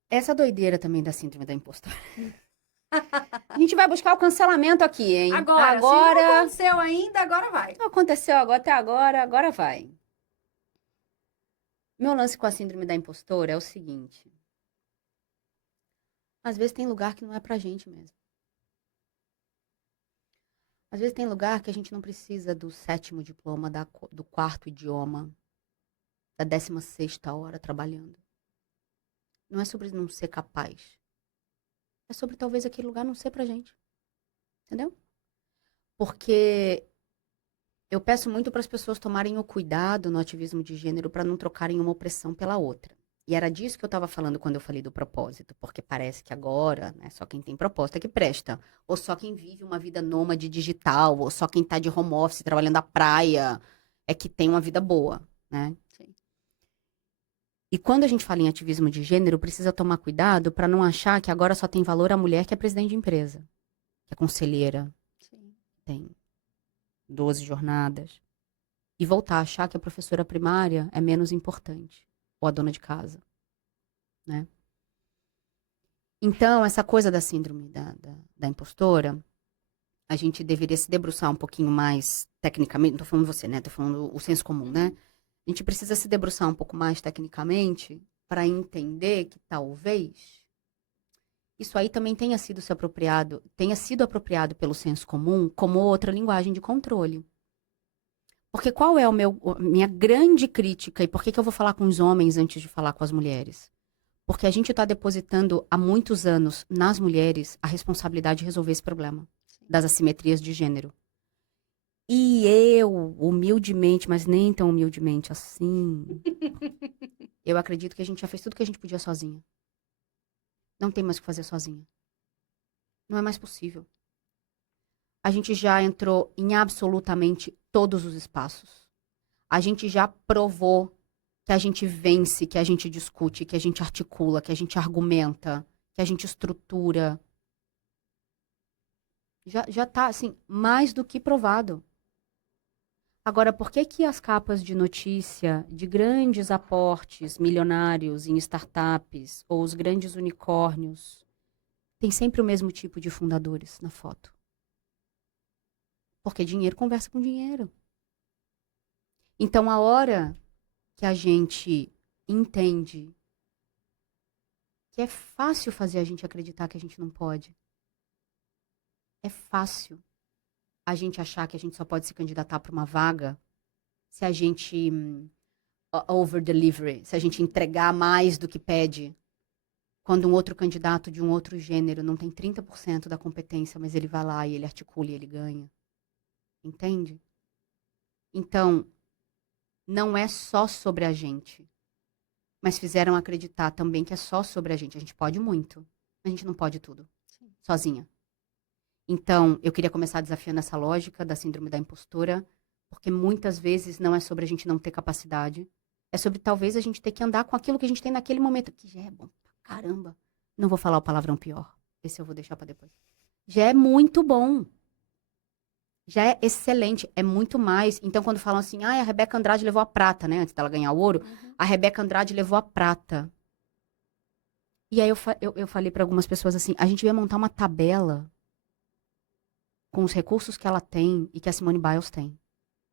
Essa doideira também da síndrome da impostora. A gente vai buscar o cancelamento aqui, hein? Agora, se não aconteceu ainda, agora vai. Não aconteceu até agora, agora vai. Meu lance com a síndrome da impostora é o seguinte. Às vezes tem lugar que não é pra gente mesmo. Às vezes tem lugar que a gente não precisa do 7º diploma, do 4º idioma, da 16ª hora trabalhando. Não é sobre não ser capaz. É sobre talvez aquele lugar não ser pra gente. Entendeu? Porque eu peço muito para as pessoas tomarem o cuidado no ativismo de gênero para não trocarem uma opressão pela outra. E era disso que eu estava falando quando eu falei do propósito, porque parece que agora, né, só quem tem propósito é que presta. Ou só quem vive uma vida nômade digital, ou só quem está de home office trabalhando na praia é que tem uma vida boa, né? Sim. E quando a gente fala em ativismo de gênero, precisa tomar cuidado para não achar que agora só tem valor a mulher que é presidente de empresa, que é conselheira, Sim. tem 12 jornadas. E voltar a achar que a professora primária é menos importante. Ou a dona de casa, né? Então, essa coisa da síndrome da impostora, a gente deveria se debruçar um pouquinho mais tecnicamente, não tô falando você, né? Tô falando o senso comum, né? A gente precisa se debruçar um pouco mais tecnicamente para entender que talvez isso aí também tenha sido apropriado pelo senso comum como outra linguagem de controle. Porque qual é minha grande crítica e por que eu vou falar com os homens antes de falar com as mulheres? Porque a gente está depositando há muitos anos nas mulheres a responsabilidade de resolver esse problema das assimetrias de gênero. E eu, humildemente, mas nem tão humildemente assim, eu acredito que a gente já fez tudo que a gente podia sozinha. Não tem mais o que fazer sozinha. Não é mais possível. A gente já entrou em absolutamente todos os espaços. A gente já provou que a gente vence, que a gente discute, que a gente articula, que a gente argumenta, que a gente estrutura. Já tá, assim, mais do que provado. Agora, por que que as capas de notícia de grandes aportes milionários em startups ou os grandes unicórnios tem sempre o mesmo tipo de fundadores na foto? Porque dinheiro conversa com dinheiro. Então, a hora que a gente entende que é fácil fazer a gente acreditar que a gente não pode. É fácil a gente achar que a gente só pode se candidatar para uma vaga se a gente over-delivery, se a gente entregar mais do que pede. Quando um outro candidato de um outro gênero não tem 30% da competência, mas ele vai lá e ele articula e ele ganha. Entende? Então, não é só sobre a gente. Mas fizeram acreditar também que é só sobre a gente. A gente pode muito, mas a gente não pode tudo, sozinha. Então, eu queria começar desafiando essa lógica da síndrome da impostora, porque muitas vezes não é sobre a gente não ter capacidade, é sobre talvez a gente ter que andar com aquilo que a gente tem naquele momento, que já é bom pra caramba. Não vou falar o palavrão pior, esse eu vou deixar pra depois. Já é muito bom. Já é excelente, é muito mais. Então, quando falam assim, a Rebeca Andrade levou a prata, né? Antes dela ganhar o ouro, a Rebeca Andrade levou a prata. E aí eu falei pra algumas pessoas assim, a gente ia montar uma tabela com os recursos que ela tem e que a Simone Biles tem.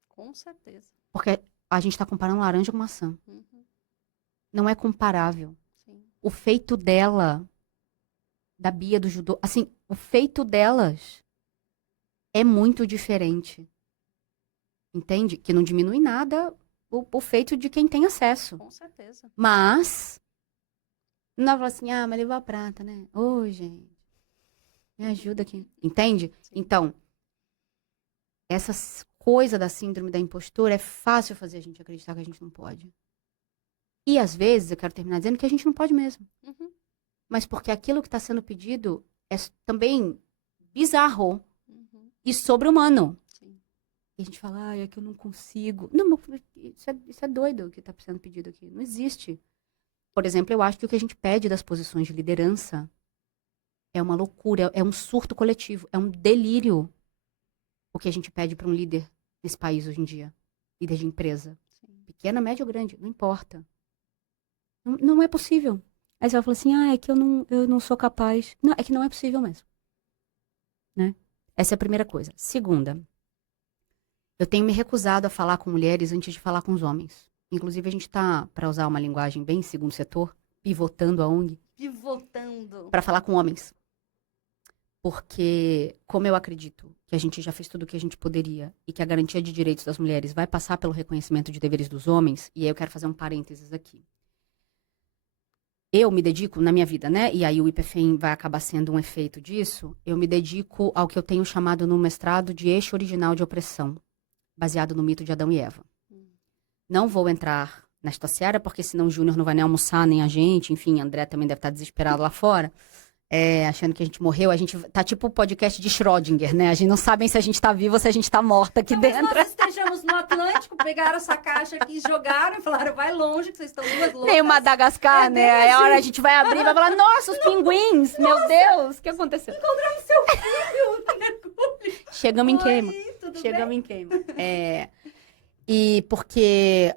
Com certeza. Porque a gente tá comparando laranja com maçã. Não é comparável. Sim. O feito dela, da Bia do judô, assim, o feito delas é muito diferente. Entende? Que não diminui nada o feito de quem tem acesso. Com certeza. Mas, não dá pra falar assim, mas levou a prata, né? Ô, gente, me ajuda aqui. Entende? Sim. Então, essa coisa da síndrome da impostora é fácil fazer a gente acreditar que a gente não pode. E, às vezes, eu quero terminar dizendo que a gente não pode mesmo. Mas porque aquilo que está sendo pedido é também bizarro e sobre-humano. E a gente fala, é que eu não consigo. Não, isso é doido o que está sendo pedido aqui. Não existe. Por exemplo, eu acho que o que a gente pede das posições de liderança é uma loucura, é um surto coletivo, é um delírio o que a gente pede para um líder nesse país hoje em dia. Líder de empresa. Sim. Pequena, média ou grande, não importa. Não é possível. Aí você vai falar assim, é que eu não sou capaz. Não, é que não é possível mesmo. Né? Essa é a primeira coisa. Segunda, eu tenho me recusado a falar com mulheres antes de falar com os homens. Inclusive, a gente está, para usar uma linguagem bem segundo setor, pivotando a ONG. Pivotando. Para falar com homens. Porque, como eu acredito que a gente já fez tudo o que a gente poderia e que a garantia de direitos das mulheres vai passar pelo reconhecimento de deveres dos homens, e aí eu quero fazer um parênteses aqui. Eu me dedico na minha vida, né? E aí o IPFEM vai acabar sendo um efeito disso. Eu me dedico ao que eu tenho chamado no mestrado de eixo original de opressão, baseado no mito de Adão e Eva. Não vou entrar nesta seara, porque senão o Júnior não vai nem almoçar, nem a gente. Enfim, André também deve estar desesperado lá fora. Achando que a gente morreu. A gente tá tipo o podcast de Schrödinger, né? A gente não sabe se a gente tá vivo ou se a gente tá morta aqui dentro. Nós estejamos no Atlântico, pegaram essa caixa aqui, jogaram e falaram, vai longe, que vocês estão duas loucas. Nem o Madagascar, né? Aí a hora a gente vai abrir e vai falar, nossa, os pinguins, meu Deus, o que aconteceu? Encontramos seu filho no mergulho. Chegamos em queima. Chegamos em queima. E porque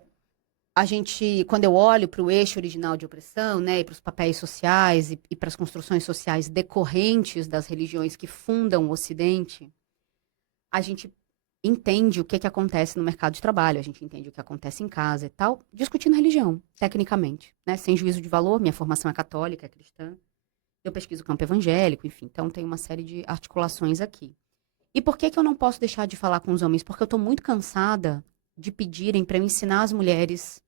a gente, quando eu olho para o eixo original de opressão, né, e para os papéis sociais e para as construções sociais decorrentes das religiões que fundam o Ocidente, a gente entende o que acontece no mercado de trabalho, a gente entende o que acontece em casa e tal, discutindo religião, tecnicamente, né, sem juízo de valor. Minha formação é católica, é cristã, eu pesquiso o campo evangélico, enfim, então tem uma série de articulações aqui. E por que eu não posso deixar de falar com os homens? Porque eu estou muito cansada de pedirem para eu ensinar as mulheres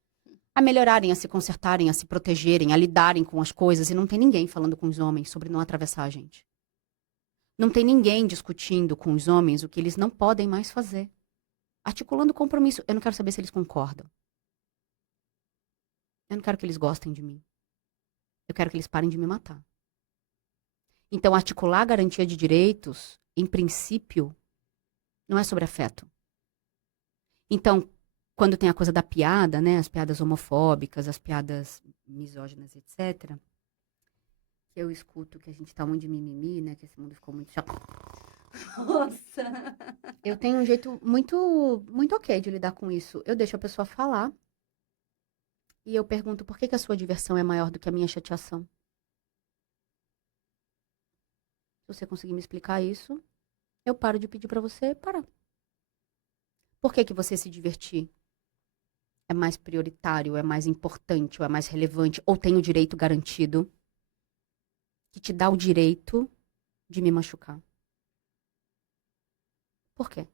a melhorarem, a se consertarem, a se protegerem, a lidarem com as coisas. E não tem ninguém falando com os homens sobre não atravessar a gente. Não tem ninguém discutindo com os homens o que eles não podem mais fazer. Articulando compromisso. Eu não quero saber se eles concordam. Eu não quero que eles gostem de mim. Eu quero que eles parem de me matar. Então, articular a garantia de direitos, em princípio, não é sobre afeto. Então, quando tem a coisa da piada, né, as piadas homofóbicas, as piadas misóginas, etc., eu escuto que a gente tá muito de mimimi, né, que esse mundo ficou muito chato. Nossa! Eu tenho um jeito muito, muito ok de lidar com isso. Eu deixo a pessoa falar e eu pergunto por que a sua diversão é maior do que a minha chateação. Se você conseguir me explicar isso, eu paro de pedir pra você parar. Por que você se divertir é mais prioritário, é mais importante, ou é mais relevante, ou tem o direito garantido, que te dá o direito de me machucar? Por quê?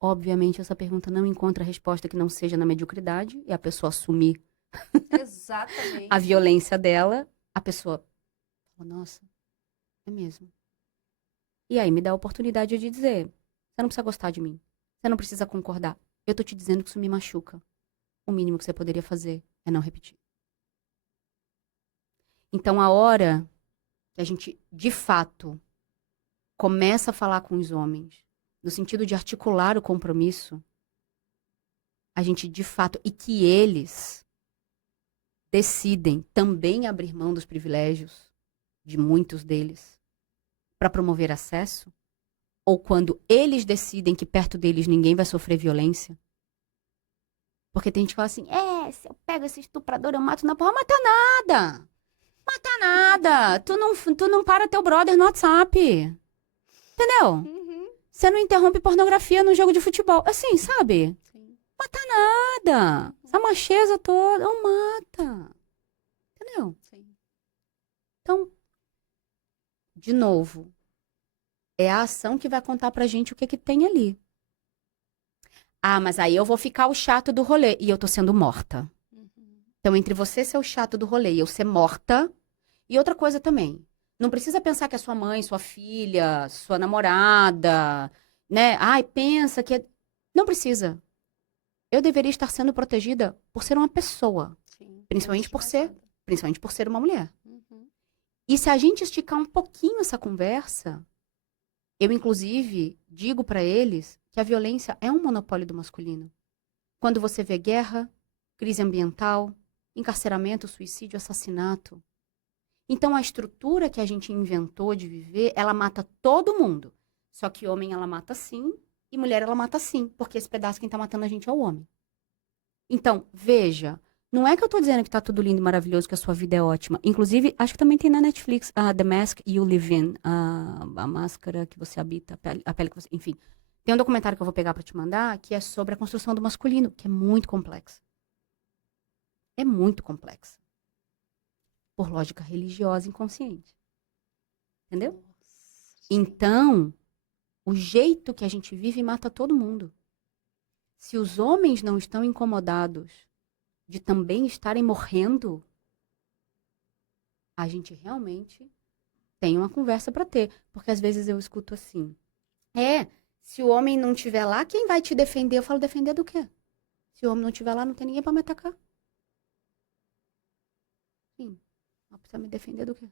Obviamente, essa pergunta não encontra resposta que não seja na mediocridade, e a pessoa assumir a Exatamente. violência dela, a pessoa fala, nossa, é mesmo. E aí me dá a oportunidade de dizer, você não precisa gostar de mim, você não precisa concordar. Eu tô te dizendo que isso me machuca. O mínimo que você poderia fazer é não repetir. Então, a hora que a gente, de fato, começa a falar com os homens, no sentido de articular o compromisso, a gente, de fato, e que eles decidem também abrir mão dos privilégios de muitos deles para promover acesso, ou quando eles decidem que perto deles ninguém vai sofrer violência. Porque tem gente que fala assim, se eu pego esse estuprador, eu mato na porra. Mata nada! Mata nada! Tu não para teu brother no WhatsApp. Entendeu? Uhum. Você não interrompe pornografia no jogo de futebol. Assim, sabe? Sim. Mata nada! Essa macheza toda, não mata. Entendeu? Sim. Então, de novo, é a ação que vai contar pra gente o que tem ali. Ah, mas aí eu vou ficar o chato do rolê. E eu tô sendo morta. Uhum. Então, entre você ser o chato do rolê e eu ser morta... E outra coisa também. Não precisa pensar que é sua mãe, sua filha, sua namorada, né? Ai, pensa que... Não precisa. Eu deveria estar sendo protegida por ser uma pessoa. Sim. Principalmente por ser uma mulher. Uhum. E se a gente esticar um pouquinho essa conversa, eu, inclusive, digo pra eles que a violência é um monopólio do masculino. Quando você vê guerra, crise ambiental, encarceramento, suicídio, assassinato. Então, a estrutura que a gente inventou de viver, ela mata todo mundo. Só que homem ela mata sim, e mulher ela mata sim, porque esse pedaço quem tá matando a gente é o homem. Então, veja, não é que eu tô dizendo que tá tudo lindo e maravilhoso, que a sua vida é ótima. Inclusive, acho que também tem na Netflix, The Mask You Live In, a máscara que você habita, a pele que você... Enfim, tem um documentário que eu vou pegar pra te mandar, que é sobre a construção do masculino, que é muito complexo. É muito complexo. Por lógica religiosa inconsciente. Entendeu? Nossa, sim. Então, o jeito que a gente vive mata todo mundo. Se os homens não estão incomodados de também estarem morrendo, a gente realmente tem uma conversa para ter. Porque às vezes eu escuto assim, se o homem não estiver lá, quem vai te defender? Eu falo, defender do quê? Se o homem não estiver lá, não tem ninguém para me atacar. Sim, precisa me defender do quê?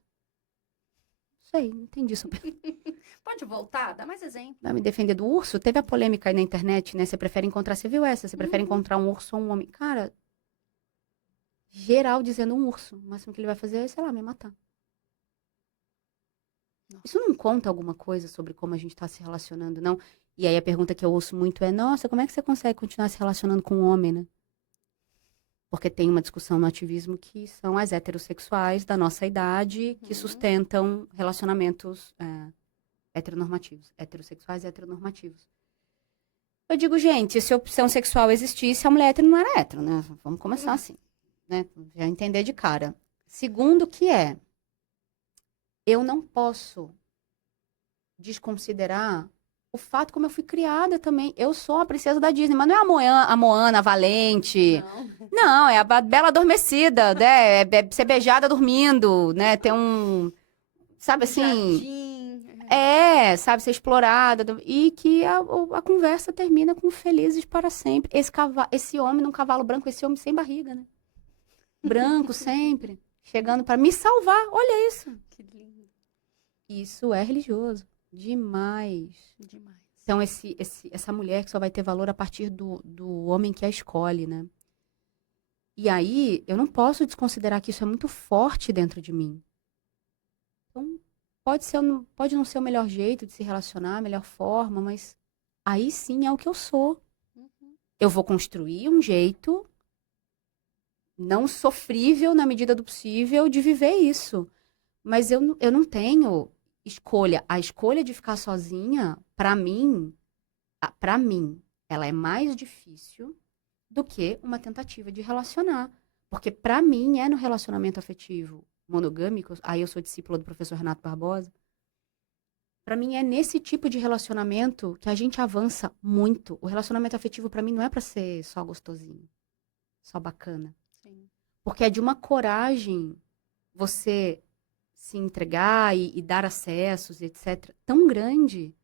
Sei, não entendi isso. Pode voltar? Dá mais exemplo. Vai me defender do urso? Teve a polêmica aí na internet, né? Você prefere encontrar, você viu essa? Você prefere encontrar um urso ou um homem? Cara, geral dizendo um urso. O máximo que ele vai fazer é, sei lá, me matar. Nossa. Isso não conta alguma coisa sobre como a gente tá se relacionando, não? E aí a pergunta que eu ouço muito é, nossa, como é que você consegue continuar se relacionando com um homem, né? Porque tem uma discussão no ativismo que são as heterossexuais da nossa idade que sustentam relacionamentos heteronormativos, heterossexuais e heteronormativos. Eu digo, gente, se a opção sexual existisse, a mulher hétero não era hétero, né? Vamos começar assim, né? Já entender de cara. Segundo que eu não posso desconsiderar o fato como eu fui criada também. Eu sou a princesa da Disney, mas não é a Moana, a Valente. Não, é a Bela Adormecida, né? É ser beijada dormindo, né? Ter um... Sabe assim... Jardim. sabe, ser explorada. E que a conversa termina com felizes para sempre. Esse homem num cavalo branco, esse homem sem barriga, né? Branco sempre. Chegando para me salvar. Olha isso. Que lindo. Isso é religioso. Demais. Demais. Então, essa mulher que só vai ter valor a partir do homem que a escolhe, né? E aí, eu não posso desconsiderar que isso é muito forte dentro de mim. Então, pode não ser o melhor jeito de se relacionar, a melhor forma, mas aí sim é o que eu sou. Eu vou construir um jeito não sofrível na medida do possível de viver isso. Mas eu não tenho escolha. A escolha de ficar sozinha, pra mim, ela é mais difícil do que uma tentativa de relacionar. Porque, para mim, é no relacionamento afetivo monogâmico, aí eu sou discípula do professor Renato Barbosa, para mim é nesse tipo de relacionamento que a gente avança muito. O relacionamento afetivo, para mim, não é para ser só gostosinho, só bacana. Sim. Porque é de uma coragem você se entregar e dar acessos, etc., tão grande,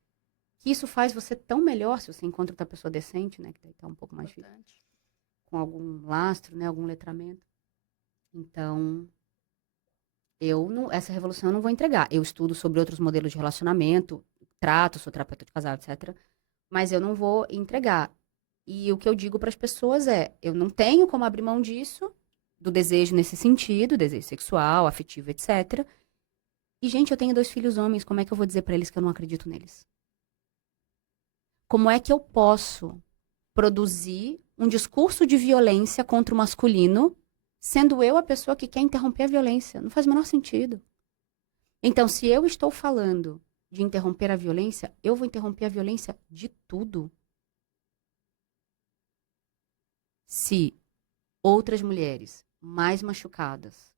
que isso faz você tão melhor se você encontra outra pessoa decente, né? Que daí tá um pouco mais difícil, Importante. com algum lastro, né? Algum letramento. Então, essa revolução eu não vou entregar. Eu estudo sobre outros modelos de relacionamento, trato, sou terapeuta de casal, etc., mas eu não vou entregar. E o que eu digo para as pessoas é, eu não tenho como abrir mão disso, do desejo nesse sentido, desejo sexual, afetivo, etc. E, gente, eu tenho 2 filhos homens, como é que eu vou dizer para eles que eu não acredito neles? Como é que eu posso produzir um discurso de violência contra o masculino, sendo eu a pessoa que quer interromper a violência? Não faz o menor sentido. Então, se eu estou falando de interromper a violência, eu vou interromper a violência de tudo. Se outras mulheres mais machucadas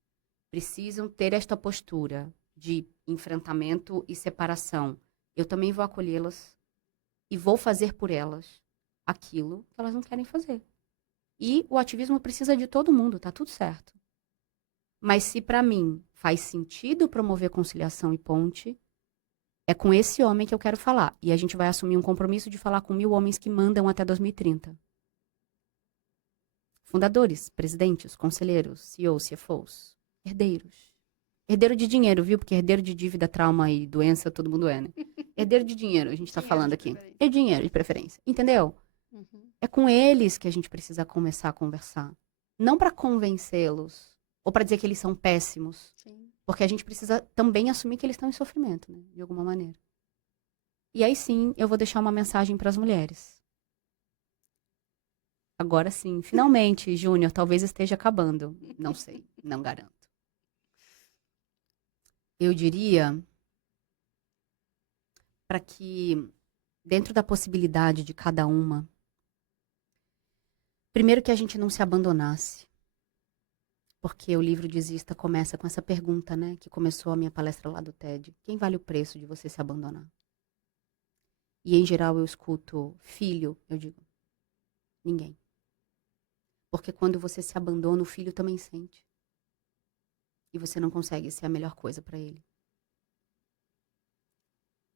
precisam ter esta postura de enfrentamento e separação, eu também vou acolhê-las e vou fazer por elas aquilo que elas não querem fazer. E o ativismo precisa de todo mundo, tá tudo certo. Mas se para mim faz sentido promover conciliação e ponte, é com esse homem que eu quero falar. E a gente vai assumir um compromisso de falar com 1.000 homens que mandam até 2030. Fundadores, presidentes, conselheiros, CEOs, CFOs, herdeiros. Herdeiro de dinheiro, viu? Porque herdeiro de dívida, trauma e doença, todo mundo é, né? Herdeiro de dinheiro, a gente tá falando aqui. É dinheiro, de preferência. Entendeu? Uhum. É com eles que a gente precisa começar a conversar. Não para convencê-los, ou para dizer que eles são péssimos. Sim. Porque a gente precisa também assumir que eles estão em sofrimento, né? De alguma maneira. E aí sim, eu vou deixar uma mensagem para as mulheres. Agora sim, finalmente, Júnior, talvez esteja acabando. Não sei, não garanto. Eu diria para que, dentro da possibilidade de cada uma, primeiro que a gente não se abandonasse. Porque o livro Desista começa com essa pergunta, né? Que começou a minha palestra lá do TED. Quem vale o preço de você se abandonar? E, em geral, eu escuto filho, eu digo, ninguém. Porque quando você se abandona, o filho também sente. E você não consegue ser a melhor coisa para ele.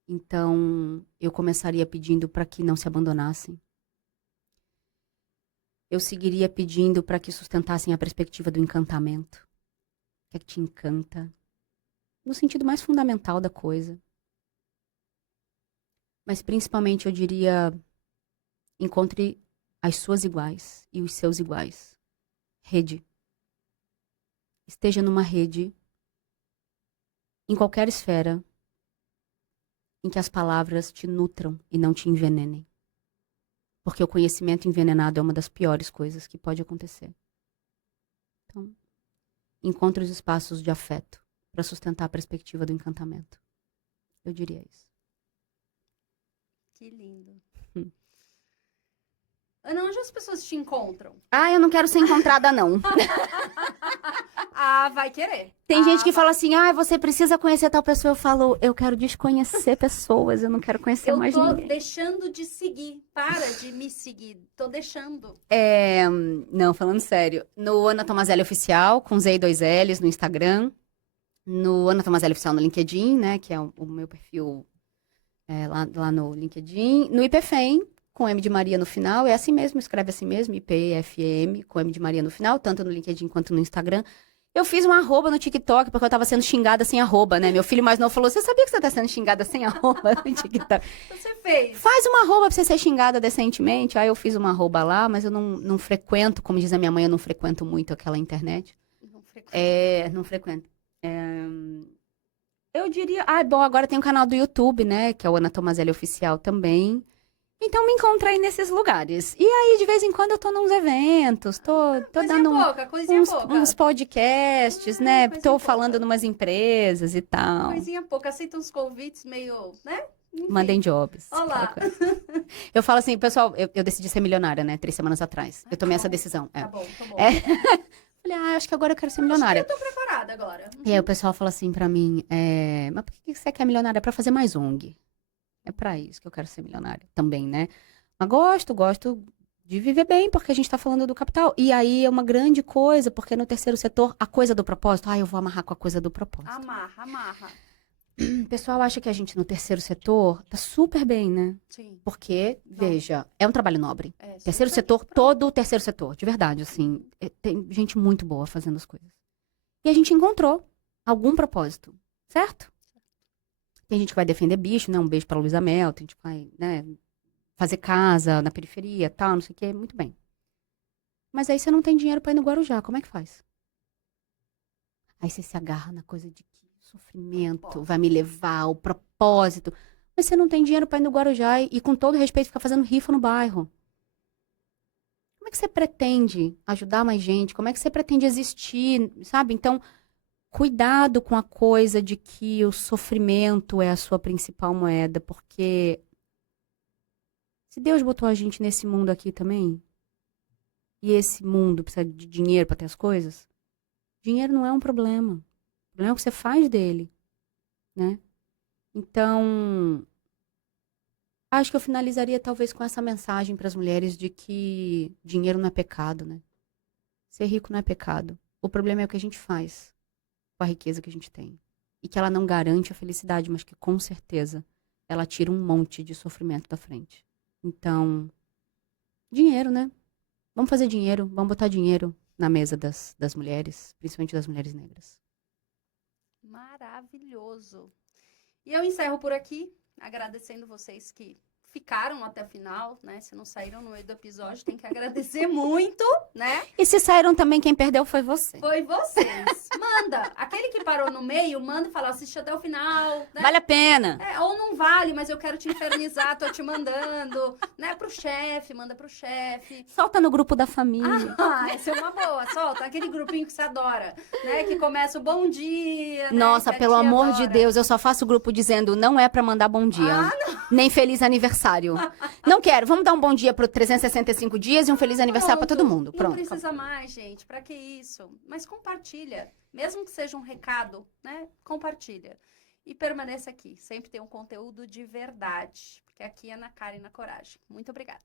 Então, eu começaria pedindo para que não se abandonassem. Eu seguiria pedindo para que sustentassem a perspectiva do encantamento. O que é que te encanta? No sentido mais fundamental da coisa. Mas, principalmente, eu diria, encontre as suas iguais e os seus iguais. Rede. Esteja numa rede, em qualquer esfera, em que as palavras te nutram e não te envenenem. Porque o conhecimento envenenado é uma das piores coisas que pode acontecer. Então, encontre os espaços de afeto para sustentar a perspectiva do encantamento. Eu diria isso. Que lindo. Ana, onde as pessoas te encontram? Ah, eu não quero ser encontrada, não. Ah, vai querer. Tem gente que fala assim, você precisa conhecer tal pessoa. Eu falo, eu quero desconhecer pessoas, eu não quero conhecer mais Eu tô ninguém. deixando de seguir. Para de me seguir. Tô deixando. Não, falando sério. No Ana Tomazelli Oficial, com Z e 2 L's no Instagram. No Ana Tomazelli Oficial no LinkedIn, né? Que é o meu perfil lá no LinkedIn. No IPFEM, com M de Maria no final. É assim mesmo, escreve assim mesmo. IPFM, com M de Maria no final. Tanto no LinkedIn quanto no Instagram. Eu fiz um arroba no TikTok, porque eu tava sendo xingada sem arroba, né? Meu filho mais novo falou, você sabia que você tá sendo xingada sem arroba no TikTok? Você fez. Faz uma arroba pra você ser xingada decentemente. Aí eu fiz uma arroba lá, mas eu não frequento, como diz a minha mãe, eu não frequento muito aquela internet. Não frequento. Não frequento. Eu diria... bom, agora tem um canal do YouTube, né? Que é o Ana Tomazelli Oficial também. Então me encontra aí nesses lugares. E aí, de vez em quando, eu tô nos eventos, tô dando coisinha pouca. uns podcasts, né? Coisinha Tô pouca. falando numas empresas e tal. Coisinha pouca. Aceita uns convites meio, né? Enfim. Mandem jobs. Olá. aquela coisa. Eu falo assim, pessoal, eu decidi ser milionária, né? 3 semanas atrás. Eu tomei Tá essa bom. decisão. Tá bom, tá bom. É. Falei, acho que agora eu quero ser milionária. Acho que eu tô preparada agora. E aí o pessoal fala assim pra mim, mas por que você quer milionária? É pra fazer mais ONG. É pra isso que eu quero ser milionária também, né? Mas gosto de viver bem, porque a gente tá falando do capital. E aí é uma grande coisa, porque no terceiro setor, a coisa do propósito, eu vou amarrar com a coisa do propósito. Amarra. O pessoal acha que a gente no terceiro setor tá super bem, né? Sim. Porque, veja, é um trabalho nobre. É, Terceiro super. setor, todo o terceiro setor, de verdade, assim. Tem gente muito boa fazendo as coisas. E a gente encontrou algum propósito, certo? Tem gente que vai defender bicho, né? Um beijo pra Luísa Mel, tem gente que vai, né, fazer casa na periferia, tal, não sei o quê, muito bem. Mas aí você não tem dinheiro pra ir no Guarujá, como é que faz? Aí você se agarra na coisa de que sofrimento vai me levar ao propósito. Mas você não tem dinheiro pra ir no Guarujá e com todo respeito, ficar fazendo rifa no bairro. Como é que você pretende ajudar mais gente? Como é que você pretende existir, sabe? Então, cuidado com a coisa de que o sofrimento é a sua principal moeda, porque se Deus botou a gente nesse mundo aqui também, e esse mundo precisa de dinheiro para ter as coisas, dinheiro não é um problema. O problema é o que você faz dele, né? Então, acho que eu finalizaria talvez com essa mensagem para as mulheres de que dinheiro não é pecado, né? Ser rico não é pecado. O problema é o que a gente faz com a riqueza que a gente tem. E que ela não garante a felicidade, mas que com certeza ela tira um monte de sofrimento da frente. Então, dinheiro, né? Vamos fazer dinheiro, vamos botar dinheiro na mesa das mulheres, principalmente das mulheres negras. Maravilhoso. E eu encerro por aqui, agradecendo vocês que ficaram até o final, né? Se não saíram no meio do episódio, tem que agradecer muito, né? E se saíram também, quem perdeu foi você. Foi vocês. Manda. Aquele que parou no meio, manda e fala, assiste até o final, né? Vale a pena. Ou não vale, mas eu quero te infernizar, tô te mandando, né? Pro chefe, manda pro chefe. Solta no grupo da família. Essa é uma boa, solta. Aquele grupinho que você adora, né? Que começa o bom dia, né? Nossa, que a pelo tia amor de adora. Deus, eu só faço grupo dizendo não é pra mandar bom dia. Nem feliz aniversário. Não quero. Vamos dar um bom dia pro 365 dias e um feliz aniversário pra todo mundo. Pronto. Não precisa mais, gente. Pra que isso? Mas compartilha. Mesmo que seja um recado, né? Compartilha. E permaneça aqui. Sempre tem um conteúdo de verdade. Porque aqui é na cara e na coragem. Muito obrigada.